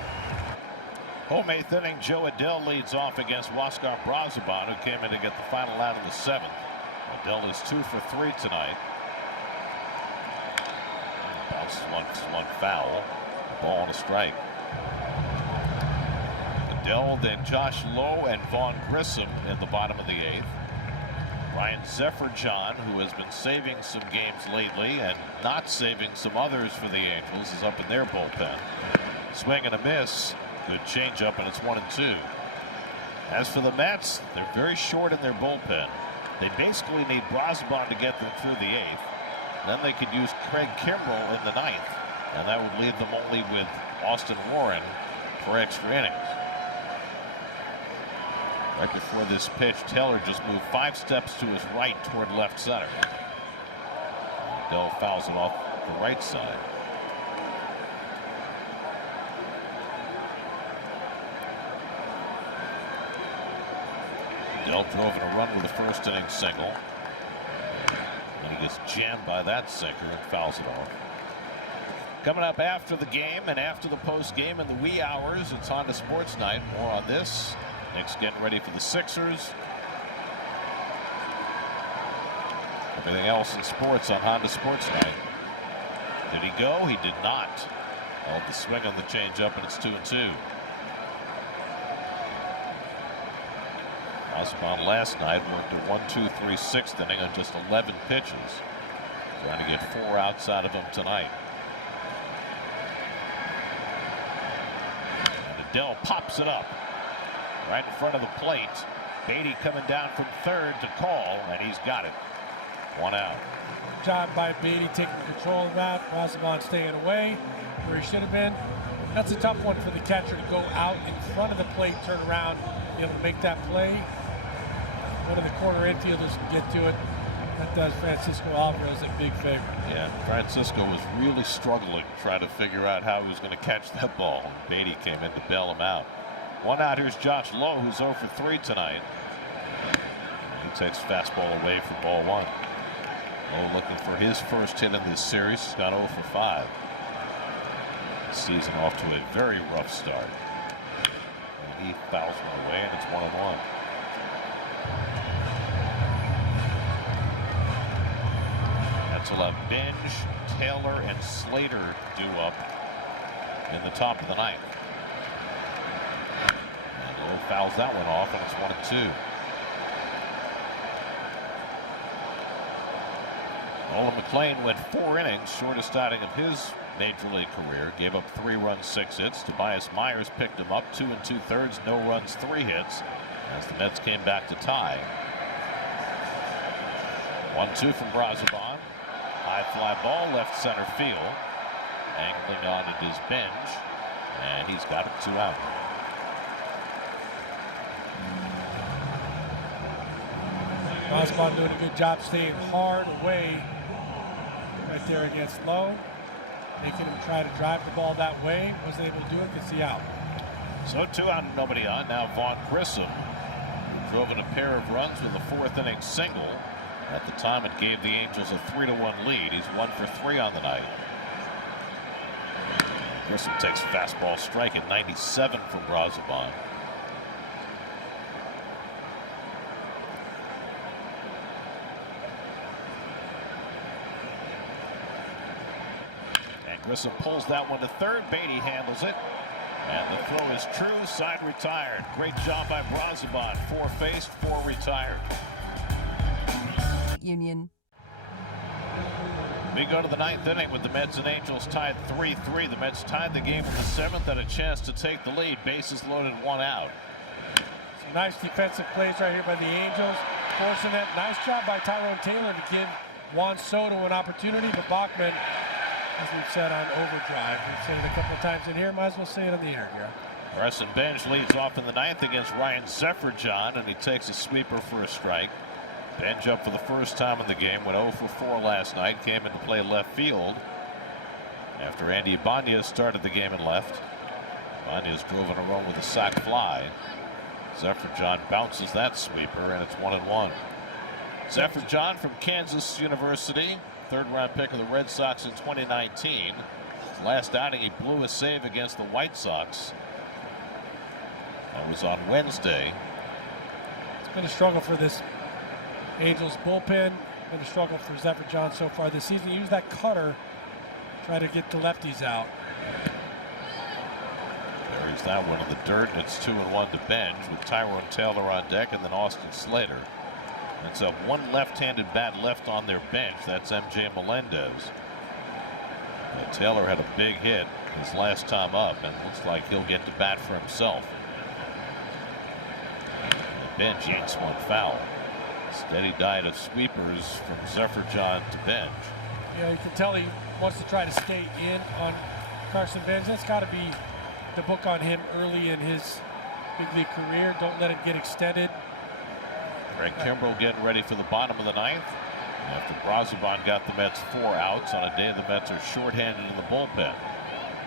Home 8th inning, Joe Adell leads off against Huascar Brazoban, who came in to get the final out in the 7th. Adell is 2 for 3 tonight. Bounces one foul. Ball and a strike. Adell, then Josh Lowe and Vaughn Grissom in the bottom of the 8th. Ryan Zefferjohn, who has been saving some games lately and not saving some others for the Angels, is up in their bullpen. Swing and a miss. Good changeup, and it's 1-2. As for the Mets, they're very short in their bullpen. They basically need Brazoban to get them through the 8th. Then they could use Craig Kimbrell in the 9th, and that would leave them only with Austin Warren for extra innings. Right before this pitch, Taylor just moved 5 steps to his right toward left center. Dell fouls it off the right side. Dell drove in a run with a first inning single. And he gets jammed by that sinker and fouls it off. Coming up after the game and after the post game in the wee hours, it's Honda Sports Night. More on this. Nick's getting ready for the Sixers. Everything else in sports on Honda Sports Night. Did he go? He did not. Held the swing on the changeup, and it's 2-2. Brazoban last night worked a 1-2-3 6th inning on just 11 pitches. Trying to get 4 outside of him tonight. And Adell pops it up right in front of the plate. Beatty coming down from third to call, and he's got it. 1 out. Good job by Beatty taking control of that. Brazoban staying away where he should have been. That's a tough one for the catcher to go out in front of the plate, turn around, be able to make that play. One of the corner infielders can get to it. That does Francisco Alvarez a big favor. Yeah, Francisco was really struggling trying to figure out how he was going to catch that ball. Beatty came in to bail him out. 1 out. Here's Josh Lowe, who's 0 for 3 tonight. He takes fastball away for ball 1. Lowe looking for his first hit in this series. He's got 0 for 5. Season off to a very rough start. And he fouls one away, and it's 1-1. Mets will have Binge, Taylor, and Slater due up in the top of the 9th. And Lowe fouls that one off, and it's 1-2. Nolan McLean went 4 innings, shortest outing of his Major League career. Gave up 3 runs, 6 hits. Tobias Myers picked him up 2 2/3, no runs, 3 hits, as the Mets came back to tie. 1-2 from Brazoban. High fly ball, left center field. Angling on it is Bench, and he's got it 2 out. Brazoban doing a good job staying hard away right there against Lowe. Making him try to drive the ball that way. Wasn't able to do it, gets the out. So 2 out and nobody on. Now Vaughn Grissom, who drove in a pair of runs with a 4th inning single. At the time, it gave the Angels a 3-1 lead. He's 1 for 3 on the night. Grissom takes a fastball strike at 97 from Brazoban. Grissom pulls that one to third. Beatty handles it. And the throw is true. Side retired. Great job by Brazoban. 4 faced, 4 retired. Union. We go to the 9th inning with the Mets and Angels tied 3-3. The Mets tied the game in the 7th, had a chance to take the lead. Bases loaded, 1 out. Some nice defensive plays right here by the Angels. Forcing that. Nice job by Tyrone Taylor to give Juan Soto an opportunity, but Bachman, as we've said on overdrive, we've said it a couple of times in here, might as well say it on the air here. Carson Bench leads off in the 9th against Ryan Zefferjohn, and he takes a sweeper for a strike. Bench up for the first time in the game, went 0 for 4 last night, came in to play left field after Andy Ibanez started the game in left. Ibanez drove in a run with a sac fly. Zefferjohn bounces that sweeper, and it's 1-1. Zefferjohn from Kansas University, 3rd-round pick of the Red Sox in 2019. His last outing, he blew a save against the White Sox. That was on Wednesday. It's been a struggle for this Angels bullpen. Been a struggle for Zefferjohn so far this season. Use that cutter, try to get the lefties out. Buries that one in the dirt, and it's 2-1 to Bench with Tyrone Taylor on deck and then Austin Slater. It's a one left-handed bat left on their bench. That's MJ Melendez. And Taylor had a big hit his last time up, and looks like he'll get to bat for himself. The bench yanks one foul. Steady diet of sweepers from Zefferjohn to Bench. Yeah, you can tell he wants to try to stay in on Carson Bench. That's got to be the book on him early in his big league career. Don't let it get extended. Greg Kimbrell getting ready for the bottom of the 9th. After Brazoban got the Mets 4 outs on a day the Mets are shorthanded in the bullpen.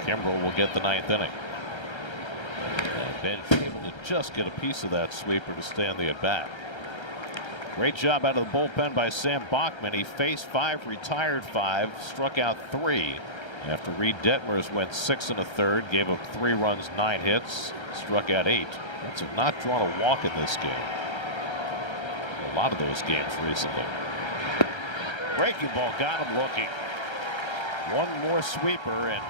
Kimbrell will get the 9th inning. And Bench able to just get a piece of that sweeper to stay on the at-bat. Great job out of the bullpen by Sam Bachman. He faced 5, retired 5, struck out 3. After Reed Detmers went 6 1/3, gave up 3 runs, 9 hits, struck out 8. Mets have not drawn a walk in this game. A lot of those games recently. Breaking ball got him looking. One more sweeper, and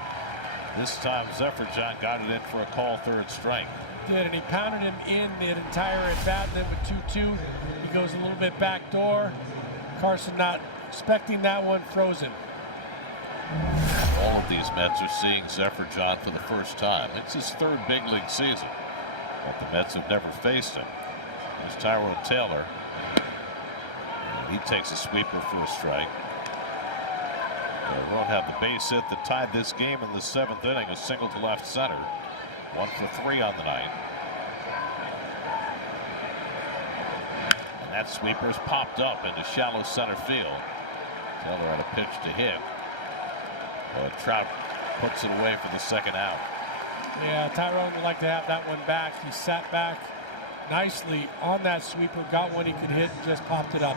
this time Zefferjohn got it in for a call 3rd strike. Did, and he pounded him in the entire at bat. Then with 2-2, he goes a little bit back door. Carson not expecting that one, throws him. All of these Mets are seeing Zefferjohn for the first time. It's his 3rd big league season, but the Mets have never faced him. There's Tyrone Taylor. He takes a sweeper for a strike. They won't have the base hit that tied this game in the 7th inning. A single to left center. 1 for 3 on the night. And that sweeper's popped up into shallow center field. Taylor had a pitch to hit. Trout puts it away for the 2nd out. Yeah, Tyrone would like to have that one back. He sat back nicely on that sweeper, got one he could hit, and just popped it up.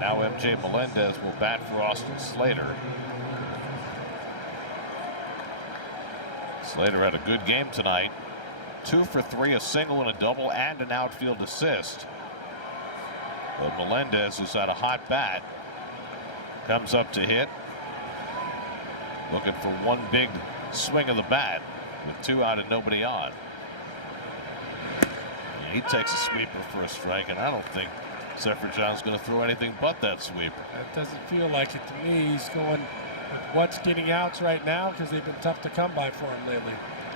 Now MJ Melendez will bat for Austin Slater. Slater had a good game tonight. 2 for 3, a single and a double, and an outfield assist. But Melendez, who's had a hot bat, comes up to hit. Looking for one big swing of the bat with 2 out and nobody on. He takes a sweeper for a strike, and I don't think Zefferjohn's going to throw anything but that sweeper. That doesn't feel like it to me. He's going with what's getting outs right now because they've been tough to come by for him lately.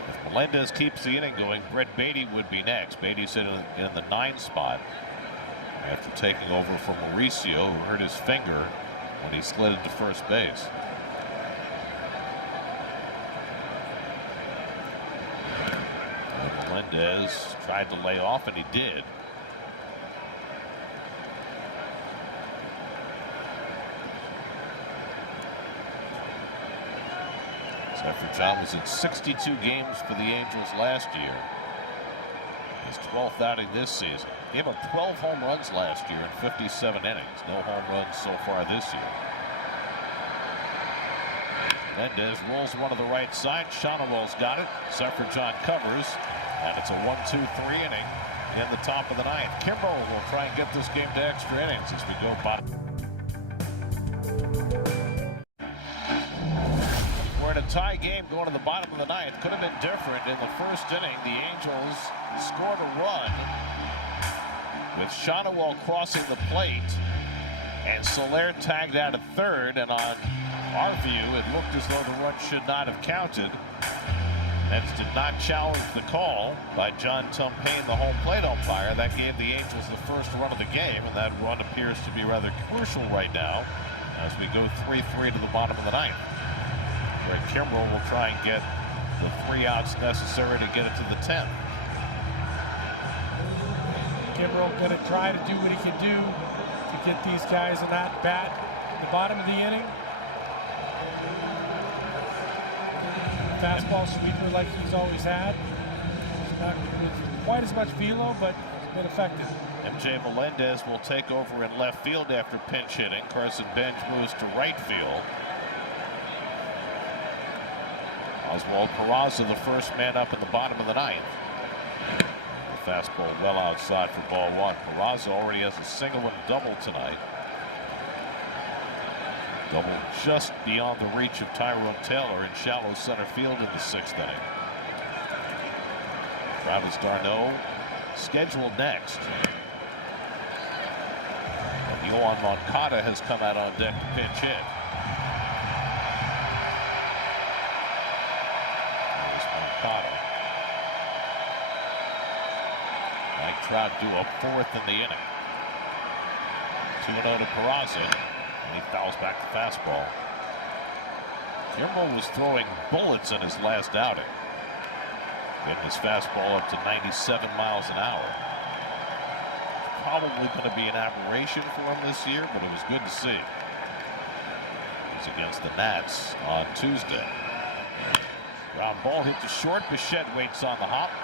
If Melendez keeps the inning going, Brett Beatty would be next. Beatty's in the 9 spot after taking over from Mauricio, who hurt his finger when he slid into first base. And Melendez tried to lay off, and he did. Zefferjohn was in 62 games for the Angels last year. His 12th outing this season. Gave up 12 home runs last year in 57 innings. No home runs so far this year. Melendez rolls one to the right side. Shonowell's got it. Zefferjohn covers. And it's a 1-2-3 inning in the top of the 9th. Kimbrell will try and get this game to extra innings as we go bottom. We're in a tie game going to the bottom of the ninth. Could have been different. In the first inning, the Angels scored a run with Shonowell crossing the plate, and Soler tagged out at third, and on our view, it looked as though the run should not have counted. Mets did not challenge the call by John Tumpane, the home plate umpire. That gave the Angels the first run of the game, and that run appears to be rather crucial right now as we go 3-3 to the bottom of the ninth, where Kimbrel will try and get the 3 outs necessary to get it to the 10th. Kimbrel going to try to do what he can do to get these guys in that bat at the bottom of the inning. Fastball sweeper like he's always had. Not with quite as much velo, but it's been effective. MJ Melendez will take over in left field after pinch hitting. Carson Bench moves to right field. Oswald Peraza, the first man up in the bottom of the ninth. The fastball well outside for ball 1. Peraza already has a single and double tonight. Double just beyond the reach of Tyrone Taylor in shallow center field in the 6th inning. Travis d'Arnaud scheduled next. And Yohan Moncada has come out on deck to pinch hit. There's Moncada. Mike Trout due up 4th in the inning. 2-0 to Peraza. And he fouls back the fastball. Kimbrel was throwing bullets in his last outing. Getting his fastball up to 97 miles an hour. Probably going to be an aberration for him this year, but it was good to see. It was against the Nats on Tuesday. Ground ball hit to short. Bichette waits on the hop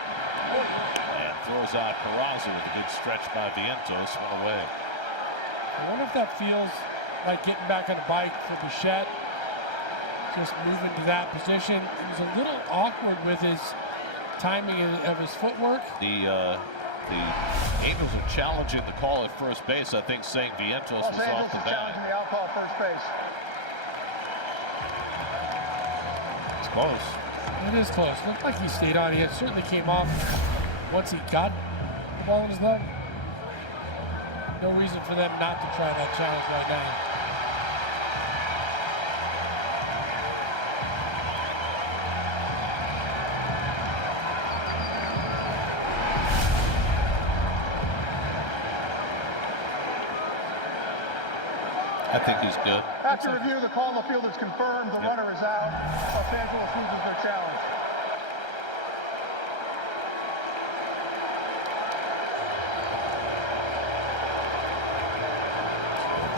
and throws out Peraza with a good stretch by Vientos. Went away. I wonder if that feels like getting back on the bike for Bichette. Just moving to that position. He was a little awkward with his timing of his footwork. The Angels are challenging the call at first base. I think saying Vientos was off the bat. The out call at first base. It's close. It is close. Looked like he stayed on. He certainly came off once he got the ball in his glove. No reason for them not to try that challenge right now. I think he's good. After review, the call on the field is confirmed. The runner is out. Los Angeles loses their challenge.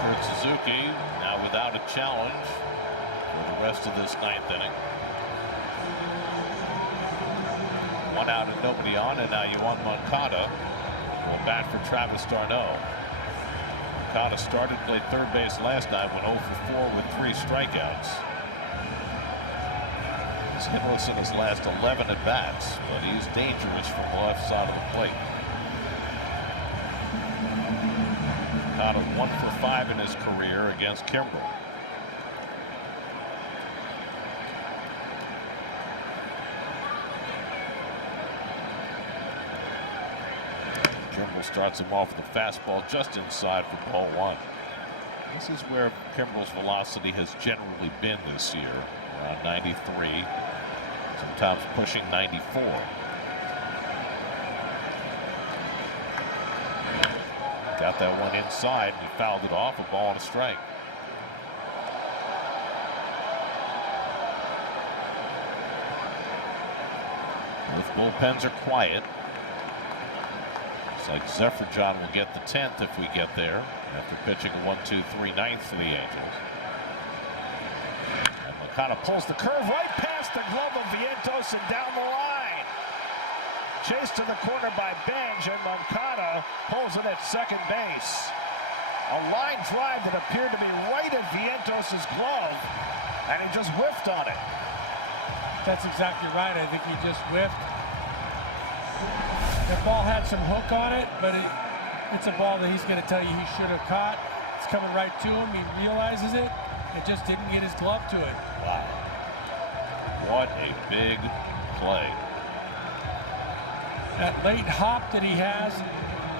Kurt Suzuki now without a challenge for the rest of this 9th inning. 1 out and nobody on, and now Yohan Moncada will bat for Travis d'Arnaud. Moncada started, played third base last night, went 0 for 4 with 3 strikeouts. He's hitless in his last 11 at bats, but he's dangerous from the left side of the plate. Moncada 1 for 5 in his career against Kimbrel. Kimbrel starts him off with a fastball just inside for ball 1. This is where Kimbrel's velocity has generally been this year, around 93, sometimes pushing 94. Got that one inside, and he fouled it off, a ball and a strike. Both bullpens are quiet. Looks like Zephyr John will get the 10th if we get there, after pitching a 1-2-3 ninth for the Angels. And Moncada pulls the curve right past the glove of Vientos and down the line. Chased to the corner by Benj, and Moncada pulls it at second base. A line drive that appeared to be right at Vientos' glove, and he just whiffed on it. That's exactly right. I think he just whiffed. The ball had some hook on it, but it's a ball that he's going to tell you he should have caught. It's coming right to him. He realizes it. It just didn't get his glove to it. Wow. What a big play. That late hop that he has,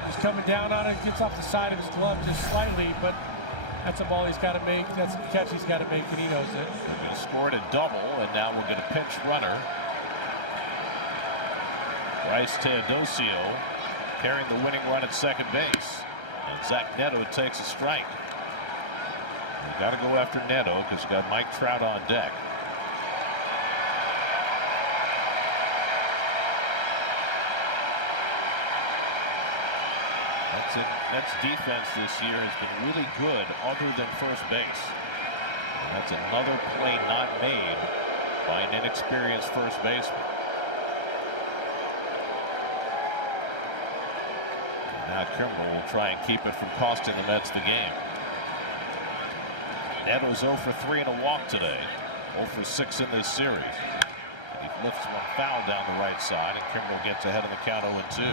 he's coming down on it, gets off the side of his glove just slightly, but that's a ball he's got to make. That's a catch he's got to make, and he knows it. He scored a double, and now we'll get a pinch runner. Bryce Teodosio carrying the winning run at second base. And Zach Neto takes a strike. We've got to go after Neto because we've got Mike Trout on deck. Mets defense this year has been really good other than first base. And that's another play not made by an inexperienced first baseman. Now Kimbrel will try and keep it from costing the Mets the game. Neto's 0 for 3 and a walk today. 0 for 6 in this series. He lifts one foul down the right side, and Kimbrel gets ahead of the count 0-2.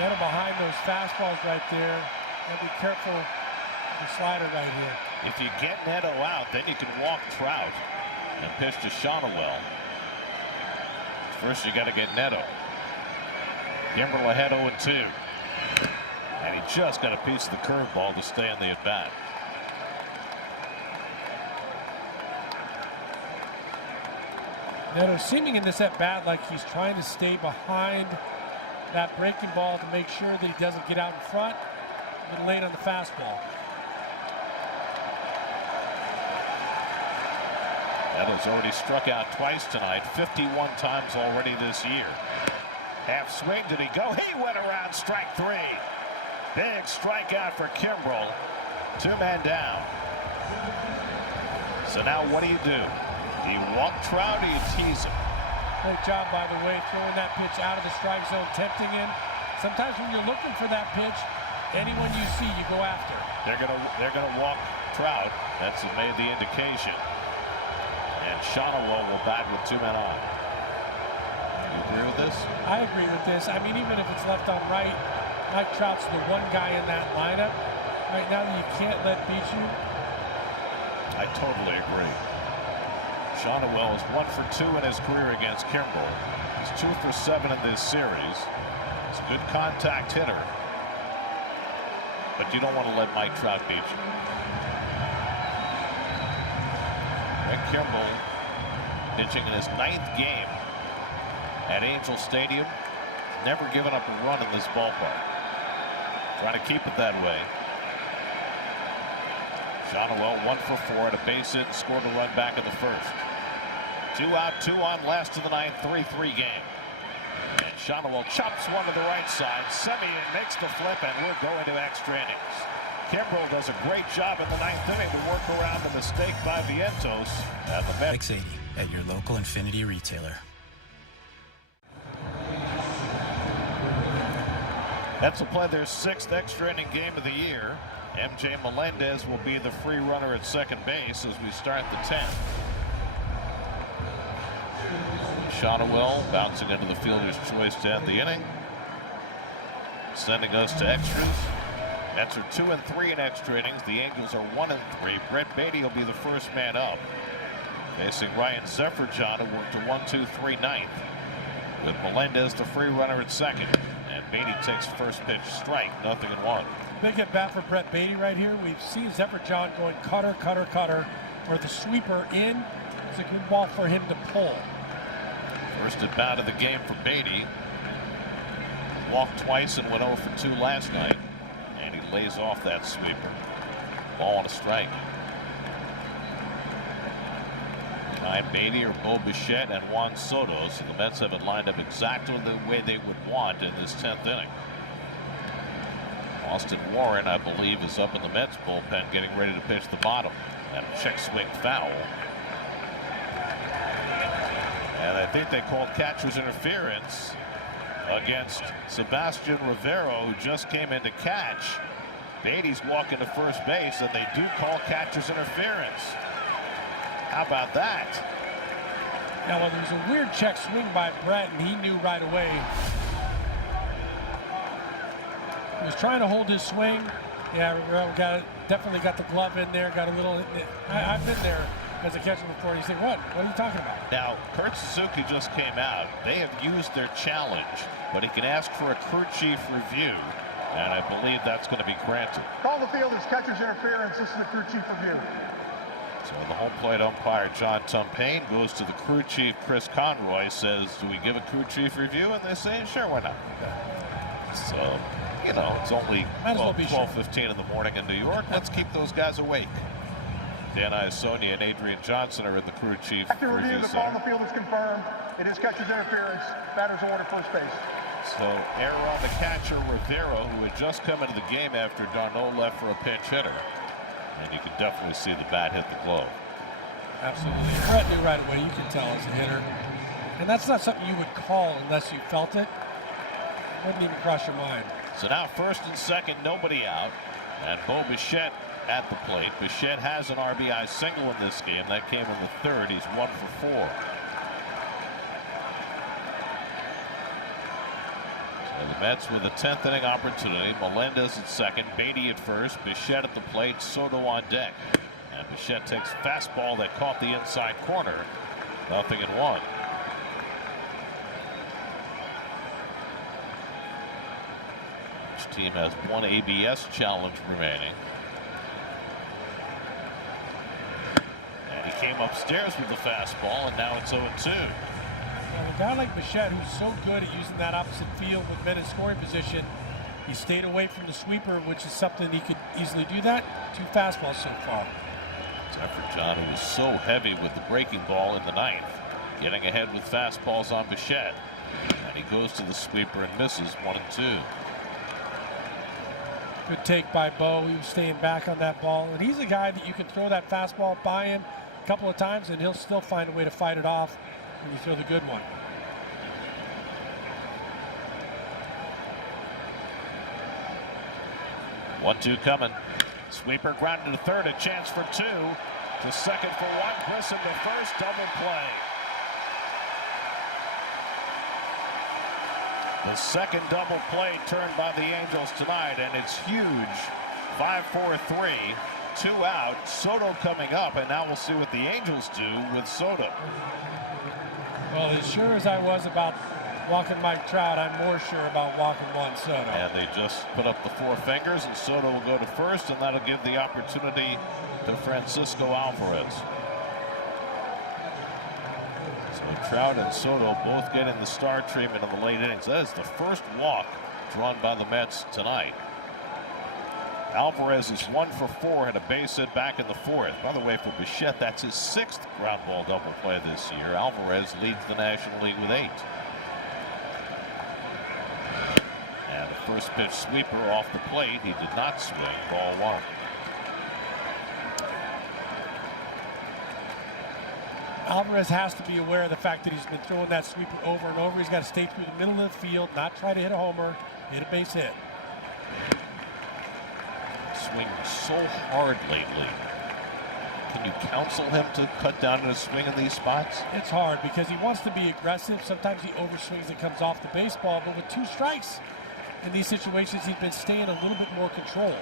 Neto behind those fastballs right there. Gotta be careful with the slider right here. If you get Neto out, then you can walk Trout and pitch to Shonowell. First, you got to get Neto. Kimbrel ahead 0-2. And he just got a piece of the curveball to stay in the at-bat. Neto seeming in this at-bat like he's trying to stay behind that breaking ball to make sure that he doesn't get out in front. A little late on the fastball. Neto's already struck out twice tonight, 51 times already this year. Half swing, did he go? He went around strike 3. Big strikeout for Kimbrel. 2 men down. So now what do? Do you walk Trout or do you tease him? Great job, by the way, throwing that pitch out of the strike zone, tempting him. Sometimes when you're looking for that pitch, anyone you see, you go after. They're gonna walk Trout. That's made the indication. And Shonowell will bat with 2 men on. You agree with this? I agree with this. I mean, even if it's left on right, Mike Trout's the one guy in that lineup right now that you can't let beat you. I totally agree. Shonowell is 1 for 2 in his career against Kimbrel. He's 2 for 7 in this series. He's a good contact hitter. But you don't want to let Mike Trout beat you. Greg Kimbrel pitching in his 9th game at Angel Stadium. Never given up a run in this ballpark. Trying to keep it that way. Shonowell 1 for 4 at a base hit and scored a run back in the first. 2 out, 2 on, last of the 9th, 3-3 game. And Shonowell chops one to the right side. Semien makes the flip, and we're going to extra innings. Kimbrel does a great job in the 9th inning to work around the mistake by Vientos. And the Mets. 680 at your local Infinity retailer. Mets will play their 6th extra inning game of the year. MJ Melendez will be the free runner at second base as we start the 10th. Shonowell bouncing into the fielder's choice to end the inning. Sending us to extras. Mets are 2 and 3 in extra innings. The Angels are 1 and 3. Brett Beatty will be the first man up, facing Ryan Zefferjohn, who worked a 1-2-3 ninth, with Melendez the free runner at second. And Beatty takes first pitch strike, 0-1. Big at bat for Brett Beatty right here. We've seen Zefferjohn going cutter, cutter, cutter, or the sweeper in. It's a good ball for him to pull. First at bat of the game for Beatty. Walked twice and went 0 for 2 last night. And he lays off that sweeper. Ball on a strike. Behind Beatty are Bo Bichette and Juan Soto. So the Mets have it lined up exactly the way they would want in this 10th inning. Austin Warren, I believe, is up in the Mets bullpen getting ready to pitch the bottom. And a check swing foul. And I think they called catcher's interference against Sebastian Rivero, who just came in to catch. Beatty's walking to first base, and they do call catcher's interference. How about that? Yeah, well, there was a weird check swing by Brett, and he knew right away. He was trying to hold his swing. Yeah, definitely got the glove in there, got a little. I've been there as a catcher before. You say, what are you talking about? Now, Kurt Suzuki just came out. They have used their challenge, but he can ask for a crew chief review, and I believe that's going to be granted. Call the field as catcher's interference. This is the crew chief review. So the home plate umpire, John Tumpane, goes to the crew chief, Chris Conroy, says, do we give a crew chief review? And they say, sure, why not? So, you know, it's only 12:15 in the morning in New York. Let's keep those guys awake. Dan Iasonia and Adrian Johnson are in the crew chief review. The call on the field is confirmed. It is catcher's interference. Batter's awarded first base. So error on the catcher, Rivera, who had just come into the game after Darno left for a pinch hitter. And you can definitely see the bat hit the glove. Absolutely. Brett knew right away. You can tell as a hitter. And that's not something you would call unless you felt it. It wouldn't even cross your mind. So now first and second, nobody out. And Bo Bichette at the plate. Bichette has an RBI single in this game. That came in the third. He's 1 for 4. So the Mets with a 10th inning opportunity. Melendez at second, Beatty at first, Bichette at the plate, Soto on deck. And Bichette takes a fastball that caught the inside corner. 0-1. Each team has one ABS challenge remaining. And he came upstairs with the fastball, and now it's 0-2. A guy like Bichette, who's so good at using that opposite field with men in scoring position, he stayed away from the sweeper, which is something he could easily do that. 2 fastballs so far. Zephyr John, who was so heavy with the breaking ball in the ninth, getting ahead with fastballs on Bichette. And he goes to the sweeper and misses 1-2. Good take by Bo. He was staying back on that ball. And he's a guy that you can throw that fastball by him a couple of times, and he'll still find a way to fight it off when you throw the good one. One-two coming. Sweeper grounded to third, a chance for 2. To second for 1. Grissom to first, double play. The second double play turned by the Angels tonight, and it's huge. 5-4-3, 2 out. Soto coming up, and now we'll see what the Angels do with Soto. Well, as sure as I was about walking Mike Trout, I'm more sure about walking Juan Soto. And they just put up the 4 fingers, and Soto will go to first, and that'll give the opportunity to Francisco Alvarez. So Trout and Soto both getting the star treatment in the late innings. That is the first walk drawn by the Mets tonight. Alvarez is 1 for 4, had a base hit back in the 4th. By the way, for Bichette, that's his 6th ground ball double play this year. Alvarez leads the National League with 8. And the first pitch sweeper off the plate. He did not swing. Ball 1. Alvarez has to be aware of the fact that he's been throwing that sweeper over and over. He's got to stay through the middle of the field, not try to hit a homer, hit a base hit. Swinging so hard lately. Can you counsel him to cut down on his swing in these spots? It's hard because he wants to be aggressive. Sometimes he overswings and comes off the baseball, but with 2 strikes in these situations, he's been staying a little bit more control.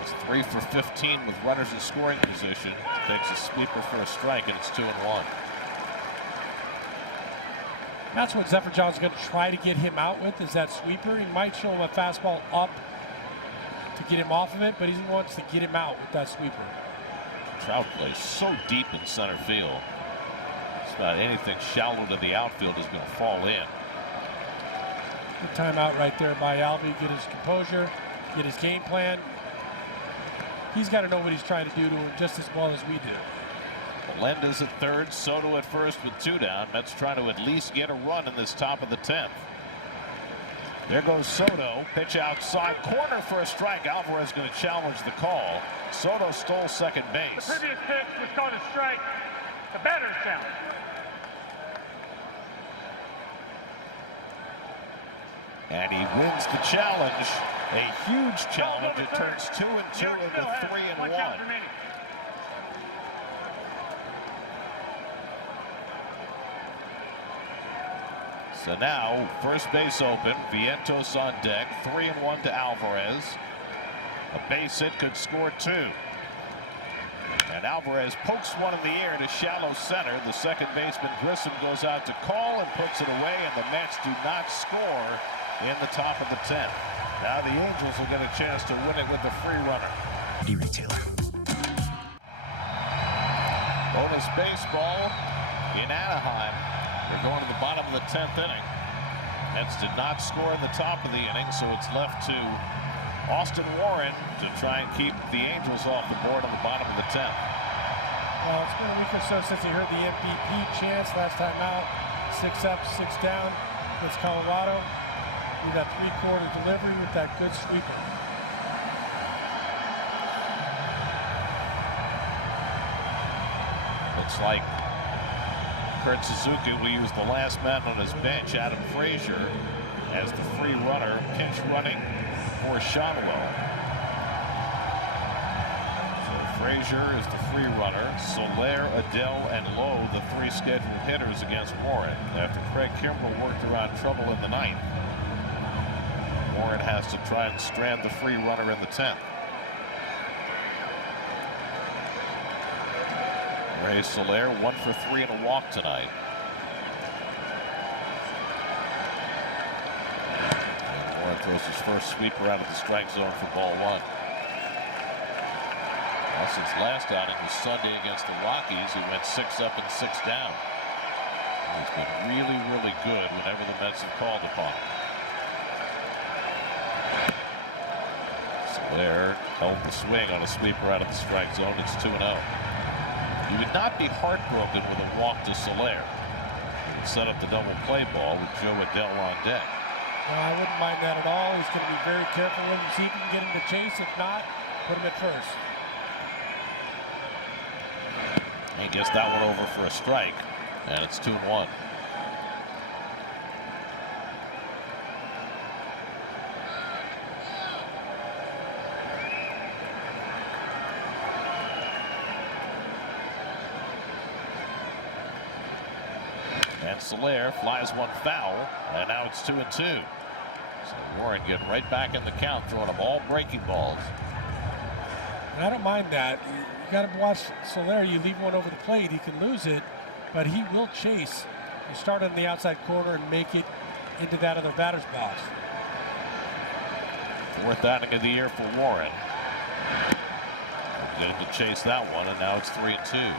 It's 3 for 15 with runners in scoring position. Takes a sweeper for a strike, and it's 2-1. That's what Zephyr John's going to try to get him out with, is that sweeper. He might show him a fastball up to get him off of it, but he wants to get him out with that sweeper. Trout plays so deep in center field. Just about anything shallow to the outfield is going to fall in. Good timeout right there by Alvey. Get his composure, get his game plan. He's got to know what he's trying to do to him just as well as we do. Melendez at third, Soto at first with 2 down. Mets trying to at least get a run in this top of the 10th. There goes Soto. Pitch outside corner for a strike. Alvarez going to challenge the call. Soto stole second base. The previous pitch was called a strike. The batter's challenge. And he wins the challenge. A huge challenge. It turns 2-2 into 3-1. So now, first base open. Vientos on deck. 3-1 to Alvarez. A base hit could score 2. And Alvarez pokes one in the air to shallow center. The second baseman Grissom goes out to call and puts it away, and the Mets do not score in the top of the 10th. Now the Angels will get a chance to win it with the free runner. Retailer. Bonus baseball in Anaheim. They're going to the bottom of the 10th inning. Mets did not score in the top of the inning, so it's left to Austin Warren to try and keep the Angels off the board on the bottom of the 10th. Well, it's been a week or so since he heard the MVP chants. Last time out, 6 up, 6 down against Colorado. We got 3-quarter delivery with that good sweeper. Looks like Kurt Suzuki will use the last man on his bench, Adam Frazier, as the free runner, pinch running for Shotwell. So Frazier is the free runner. Soler, Adele, and Lowe, the 3 scheduled hitters against Warren. After Craig Kimbrell worked around trouble in the 9th, Warren has to try and strand the free runner in the 10th. Ray Soler 1 for 3 and a walk tonight. And Warren throws his first sweeper out of the strike zone for ball 1. Well, since last outing was Sunday against the Rockies, he went 6 up and 6 down. He's been really, really good whenever the Mets have called upon him. Soler held the swing on a sweeper out of the strike zone. It's 2-0. You would not be heartbroken with a walk to Soler. He would set up the double play ball with Joe Adele on deck. No, I wouldn't mind that at all. He's going to be very careful with him, see if he can get him to chase. If not, put him at first. He gets that one over for a strike, and it's 2-1. And Soler flies one foul, and now it's 2-2. So Warren getting right back in the count, throwing them all breaking balls. And I don't mind that. You got to watch Soler. You leave one over the plate, he can lose it, but he will chase. You start on the outside corner and make it into that other batter's box. 4th outing of the year for Warren. Getting to chase that one, and now it's 3-2.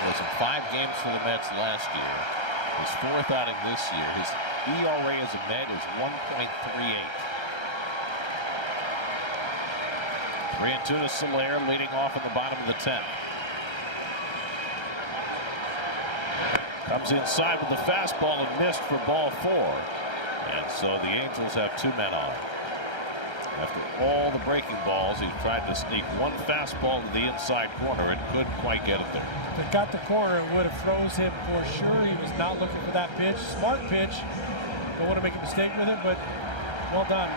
Was in 5 games for the Mets last year. His 4th outing this year. His ERA as a Met is 1.38. 3-2 to Soler, leading off in the bottom of the 10th. Comes inside with the fastball and missed for ball 4. And so the Angels have 2 men on. After all the breaking balls, he tried to sneak one fastball to the inside corner and couldn't quite get it there. If it got the corner, it would have froze him for sure. He was not looking for that pitch. Smart pitch. Don't want to make a mistake with it, but well done.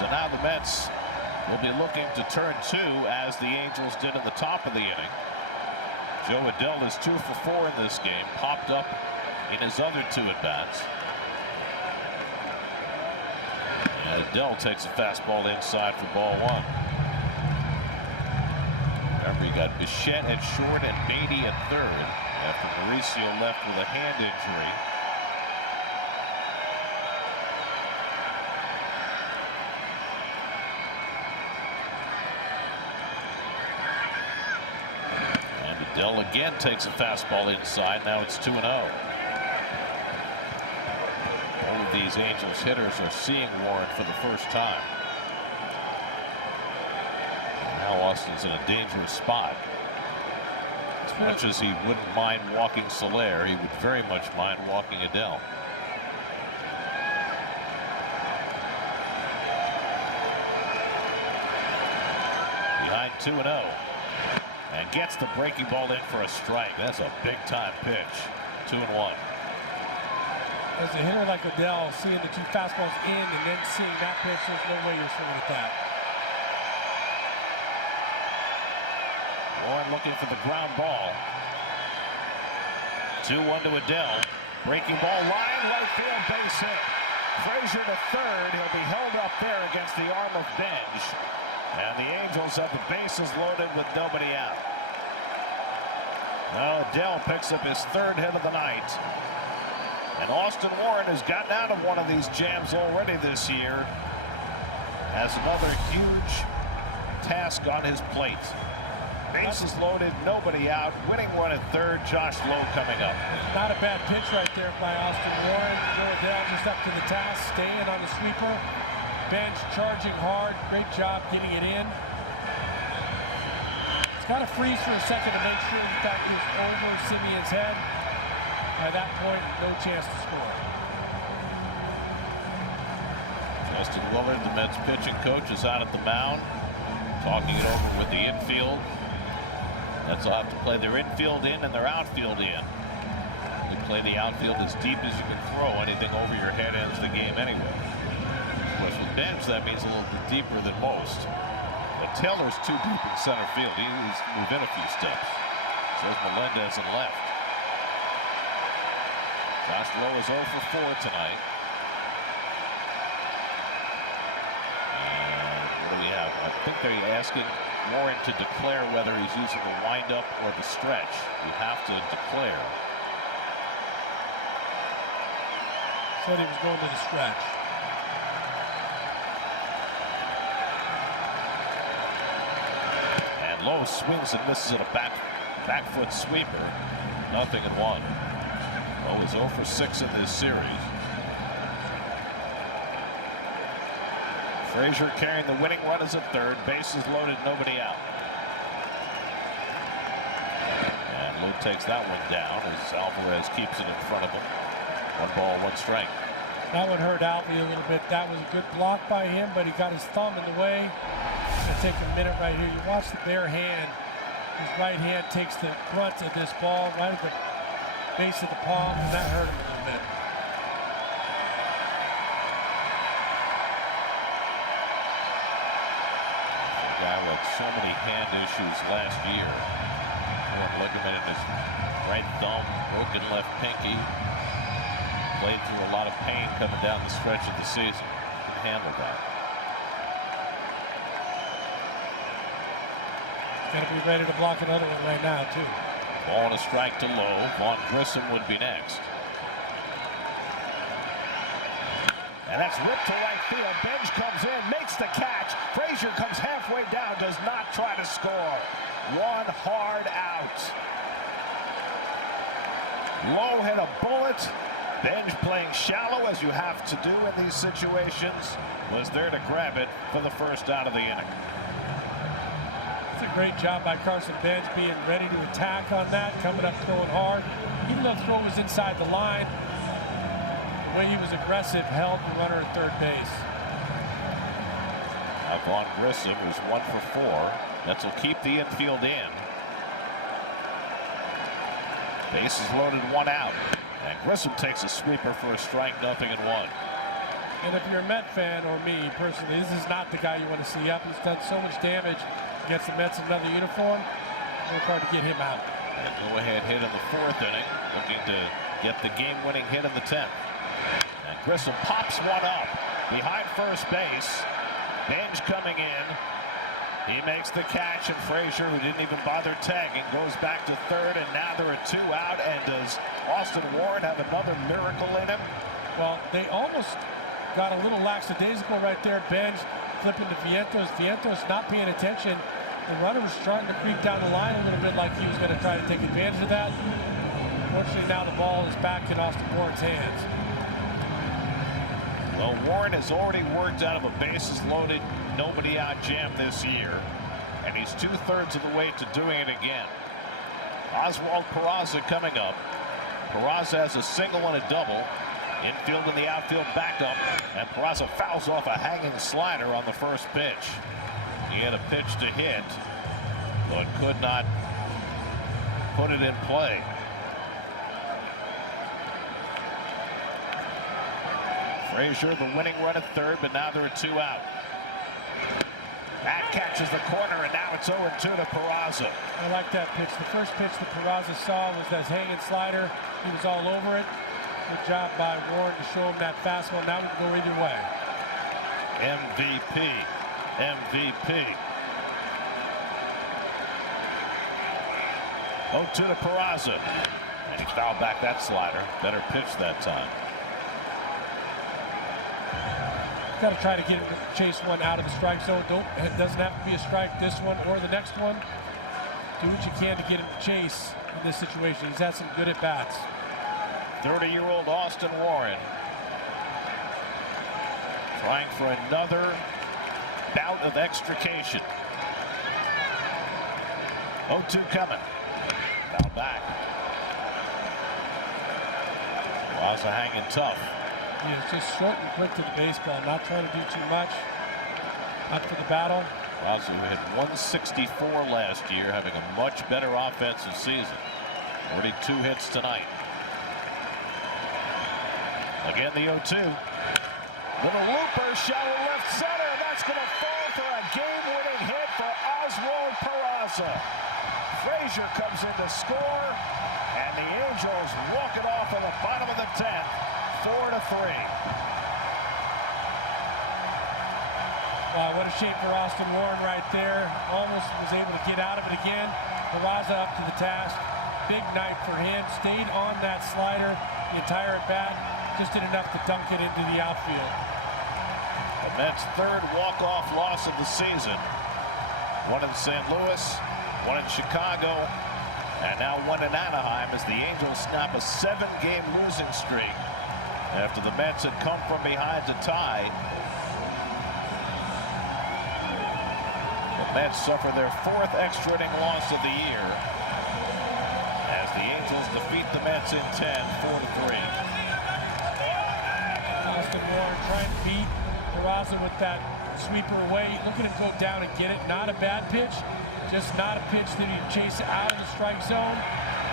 So now the Mets will be looking to turn 2 as the Angels did in the top of the inning. Joe Adele is 2 for 4 in this game. Popped up in his other 2 at-bats. And Adele takes a fastball inside for ball 1. Remember, you got Bichette at short and Beatty at 3rd after Mauricio left with a hand injury. And Adele again takes a fastball inside. Now it's 2-0. All of these Angels hitters are seeing Warren for the first time. Now Austin's in a dangerous spot. As much as he wouldn't mind walking Soler, he would very much mind walking Adele. Behind 2-0. And gets the breaking ball in for a strike. That's a big-time pitch. 2-1. As a hitter like Adele, seeing the 2 fastballs in and then seeing that pitch, there's no way you're swinging at that. Warren looking for the ground ball. 2-1 to Adele. Breaking ball line, right field, base hit. Frazier to third. He'll be held up there against the arm of Benj. And the Angels have the bases loaded with nobody out. Now Adele picks up his third hit of the night. And Austin Warren has gotten out of one of these jams already this year. Has another huge task on his plate. Bases loaded, nobody out. Winning one at third. Josh Lowe coming up. Not a bad pitch right there by Austin Warren. Joe Adele just up to the task, staying on the sweeper. Bench charging hard. Great job getting it in. It's got to freeze for a second to make sure that is over Simeon's head. By that point, no chance to score. Justin Willard, the Mets pitching coach, is out at the mound, talking it over with the infield. Mets will have to play their infield in and their outfield in. You play the outfield as deep as you can throw. Anything over your head ends the game anyway. Of course, with Benj, that means a little bit deeper than most. But Taylor's too deep in center field. He needs to move in a few steps. So is Melendez in left. Josh Lowe is 0 for 4 tonight. And what do we have? I think they're asking Warren to declare whether he's using the windup or the stretch. You have to declare. Said he was going to the stretch. And Lowe swings and misses at a back foot sweeper. 0-1. Lowe is 0 for 6 in this series. Frazier carrying the winning runners at third. Bases loaded, nobody out. And Lowe takes that one down as Alvarez keeps it in front of him. 1 ball, 1 strike. That one hurt Alvy a little bit. That was a good block by him, but he got his thumb in the way. It's going to take a minute right here. You watch the bare hand. His right hand takes the brunt of this ball right at the base of the palm, and that hurt him a little bit. So many hand issues last year. Torn ligament in his right thumb, broken left pinky. Played through a lot of pain coming down the stretch of the season. Can handle that. Got to be ready to block another one right now, too. Ball and a strike to Lowe. Vaughn Grissom would be next. And that's ripped to right field. Benj comes in, makes the catch. Frazier comes halfway down, does not try to score. 1 hard out. Lowe hit a bullet. Benj playing shallow, as you have to do in these situations, was there to grab it for the first out of the inning. It's a great job by Carson Benj being ready to attack on that, coming up throwing hard. Even though the throw was inside the line, the way he was aggressive held the runner at third base. Vaughn Grissom is 1 for 4. Mets will keep the infield in. Bases loaded, 1 out. And Grissom takes a sweeper for a strike, 0-1. And if you're a Met fan, or me personally, this is not the guy you want to see up. He's done so much damage against the Mets in another uniform. Work hard to get him out. And go-ahead hit in the 4th inning, looking to get the game-winning hit in the 10th. And Grissom pops one up behind first base. Benj coming in. He makes the catch, and Frazier, who didn't even bother tagging, goes back to third, and now there are 2 out. And does Austin Warren have another miracle in him? Well, they almost got a little lackadaisical right there. Benj flipping to Vientos. Vientos not paying attention. The runner was trying to creep down the line a little bit, like he was going to try to take advantage of that. Fortunately, now the ball is back in Austin Warren's hands. Well, Warren has already worked out of a bases-loaded, nobody-out jam this year, and he's 2/3 of the way to doing it again. Oswald Peraza coming up. Peraza has a single and a double. Infield and the outfield backup, and Peraza fouls off a hanging slider on the first pitch. He had a pitch to hit, but could not put it in play. Frazier, the winning run at third, but now there are 2 out. That catches the corner, and now it's 0-2 to Peraza. I like that pitch. The first pitch that Peraza saw was that hanging slider. He was all over it. Good job by Warren to show him that fastball. Now we can go either way. MVP. MVP. 0-2 to Peraza. And he fouled back that slider. Better pitch that time. Got to try to get him to chase one out of the strike zone. It doesn't have to be a strike, this one or the next one. Do what you can to get him to chase in this situation. He's had some good at-bats. 30-year-old Austin Warren trying for another bout of extrication. 0-2 coming. Foul back. Peraza hanging tough. Yeah, it's just short and quick to the baseball. Not trying to do too much. Up for the battle. Peraza had 164 last year, having a much better offensive season. Already 2 hits tonight. Again, the 0-2. Little looper, shallow left center. That's going to fall for a game-winning hit for Oswald Peraza. Frazier comes in to score, and the Angels walk it off in the bottom of the 10th, 4-3. Wow, what a shape for Austin Warren right there. Almost was able to get out of it again. Peraza up to the task. Big night for him. Stayed on that slider the entire at-bat. Just did enough to dunk it into the outfield. The Mets' 3rd walk-off loss of the season. 1 in St. Louis, 1 in Chicago, and now 1 in Anaheim as the Angels snap a 7-game losing streak after the Mets had come from behind to tie. The Mets suffer their 4th extra inning loss of the year as the Angels defeat the Mets in 10, 4-3. Austin Warren trying to beat Peraza with that sweeper away. Look at him go down and get it. Not a bad pitch, just not a pitch that he'd chase it out of the strike zone.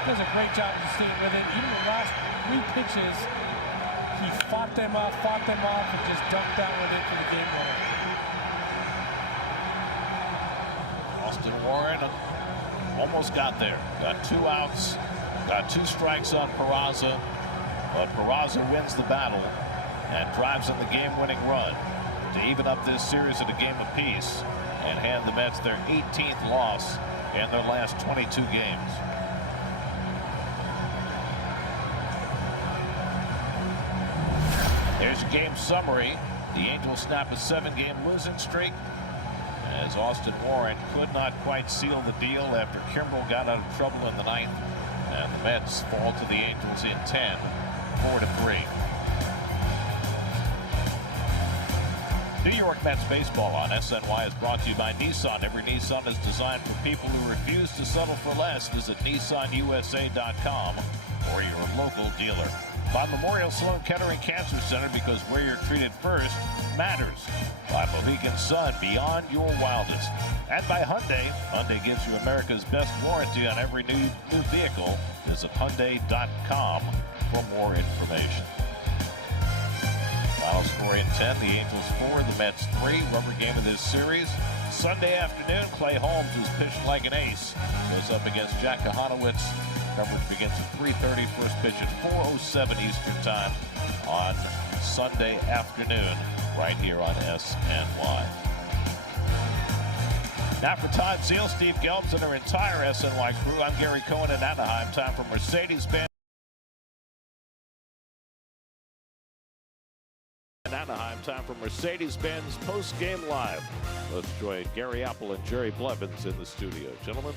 Does a great job of staying with it. Even the last 3 pitches, he fought them off, and just dumped that one in for the game winner. Austin Warren almost got there. Got 2 outs, got 2 strikes on Peraza, but Peraza wins the battle and drives in the game-winning run to even up this series at a game apiece and hand the Mets their 18th loss in their last 22 games. Here's a game summary. The Angels snap a 7-game losing streak as Austin Warren could not quite seal the deal after Kimbrel got out of trouble in the 9th, and the Mets fall to the Angels in 10, 4-3. New York Mets baseball on SNY is brought to you by Nissan. Every Nissan is designed for people who refuse to settle for less. Visit NissanUSA.com or your local dealer. By Memorial Sloan Kettering Cancer Center, because where you're treated first matters. By Mohegan Sun, beyond your wildest. And by Hyundai. Hyundai gives you America's best warranty on every new vehicle. Visit Hyundai.com for more information. Final score in 10, the Angels 4, the Mets 3. Rubber game of this series. Sunday afternoon, Clay Holmes, who's pitched like an ace, goes up against Jack Kahanowitz. Coverage begins at 3:30, first pitch at 4:07 Eastern Time on Sunday afternoon, right here on SNY. Now for Todd Zeal, Steve Gelbs, and our entire SNY crew, I'm Gary Cohen in Anaheim. Time for Mercedes-Benz. In Anaheim, time for Mercedes-Benz post-game live. Let's join Gary Apple and Jerry Blevins in the studio. Gentlemen.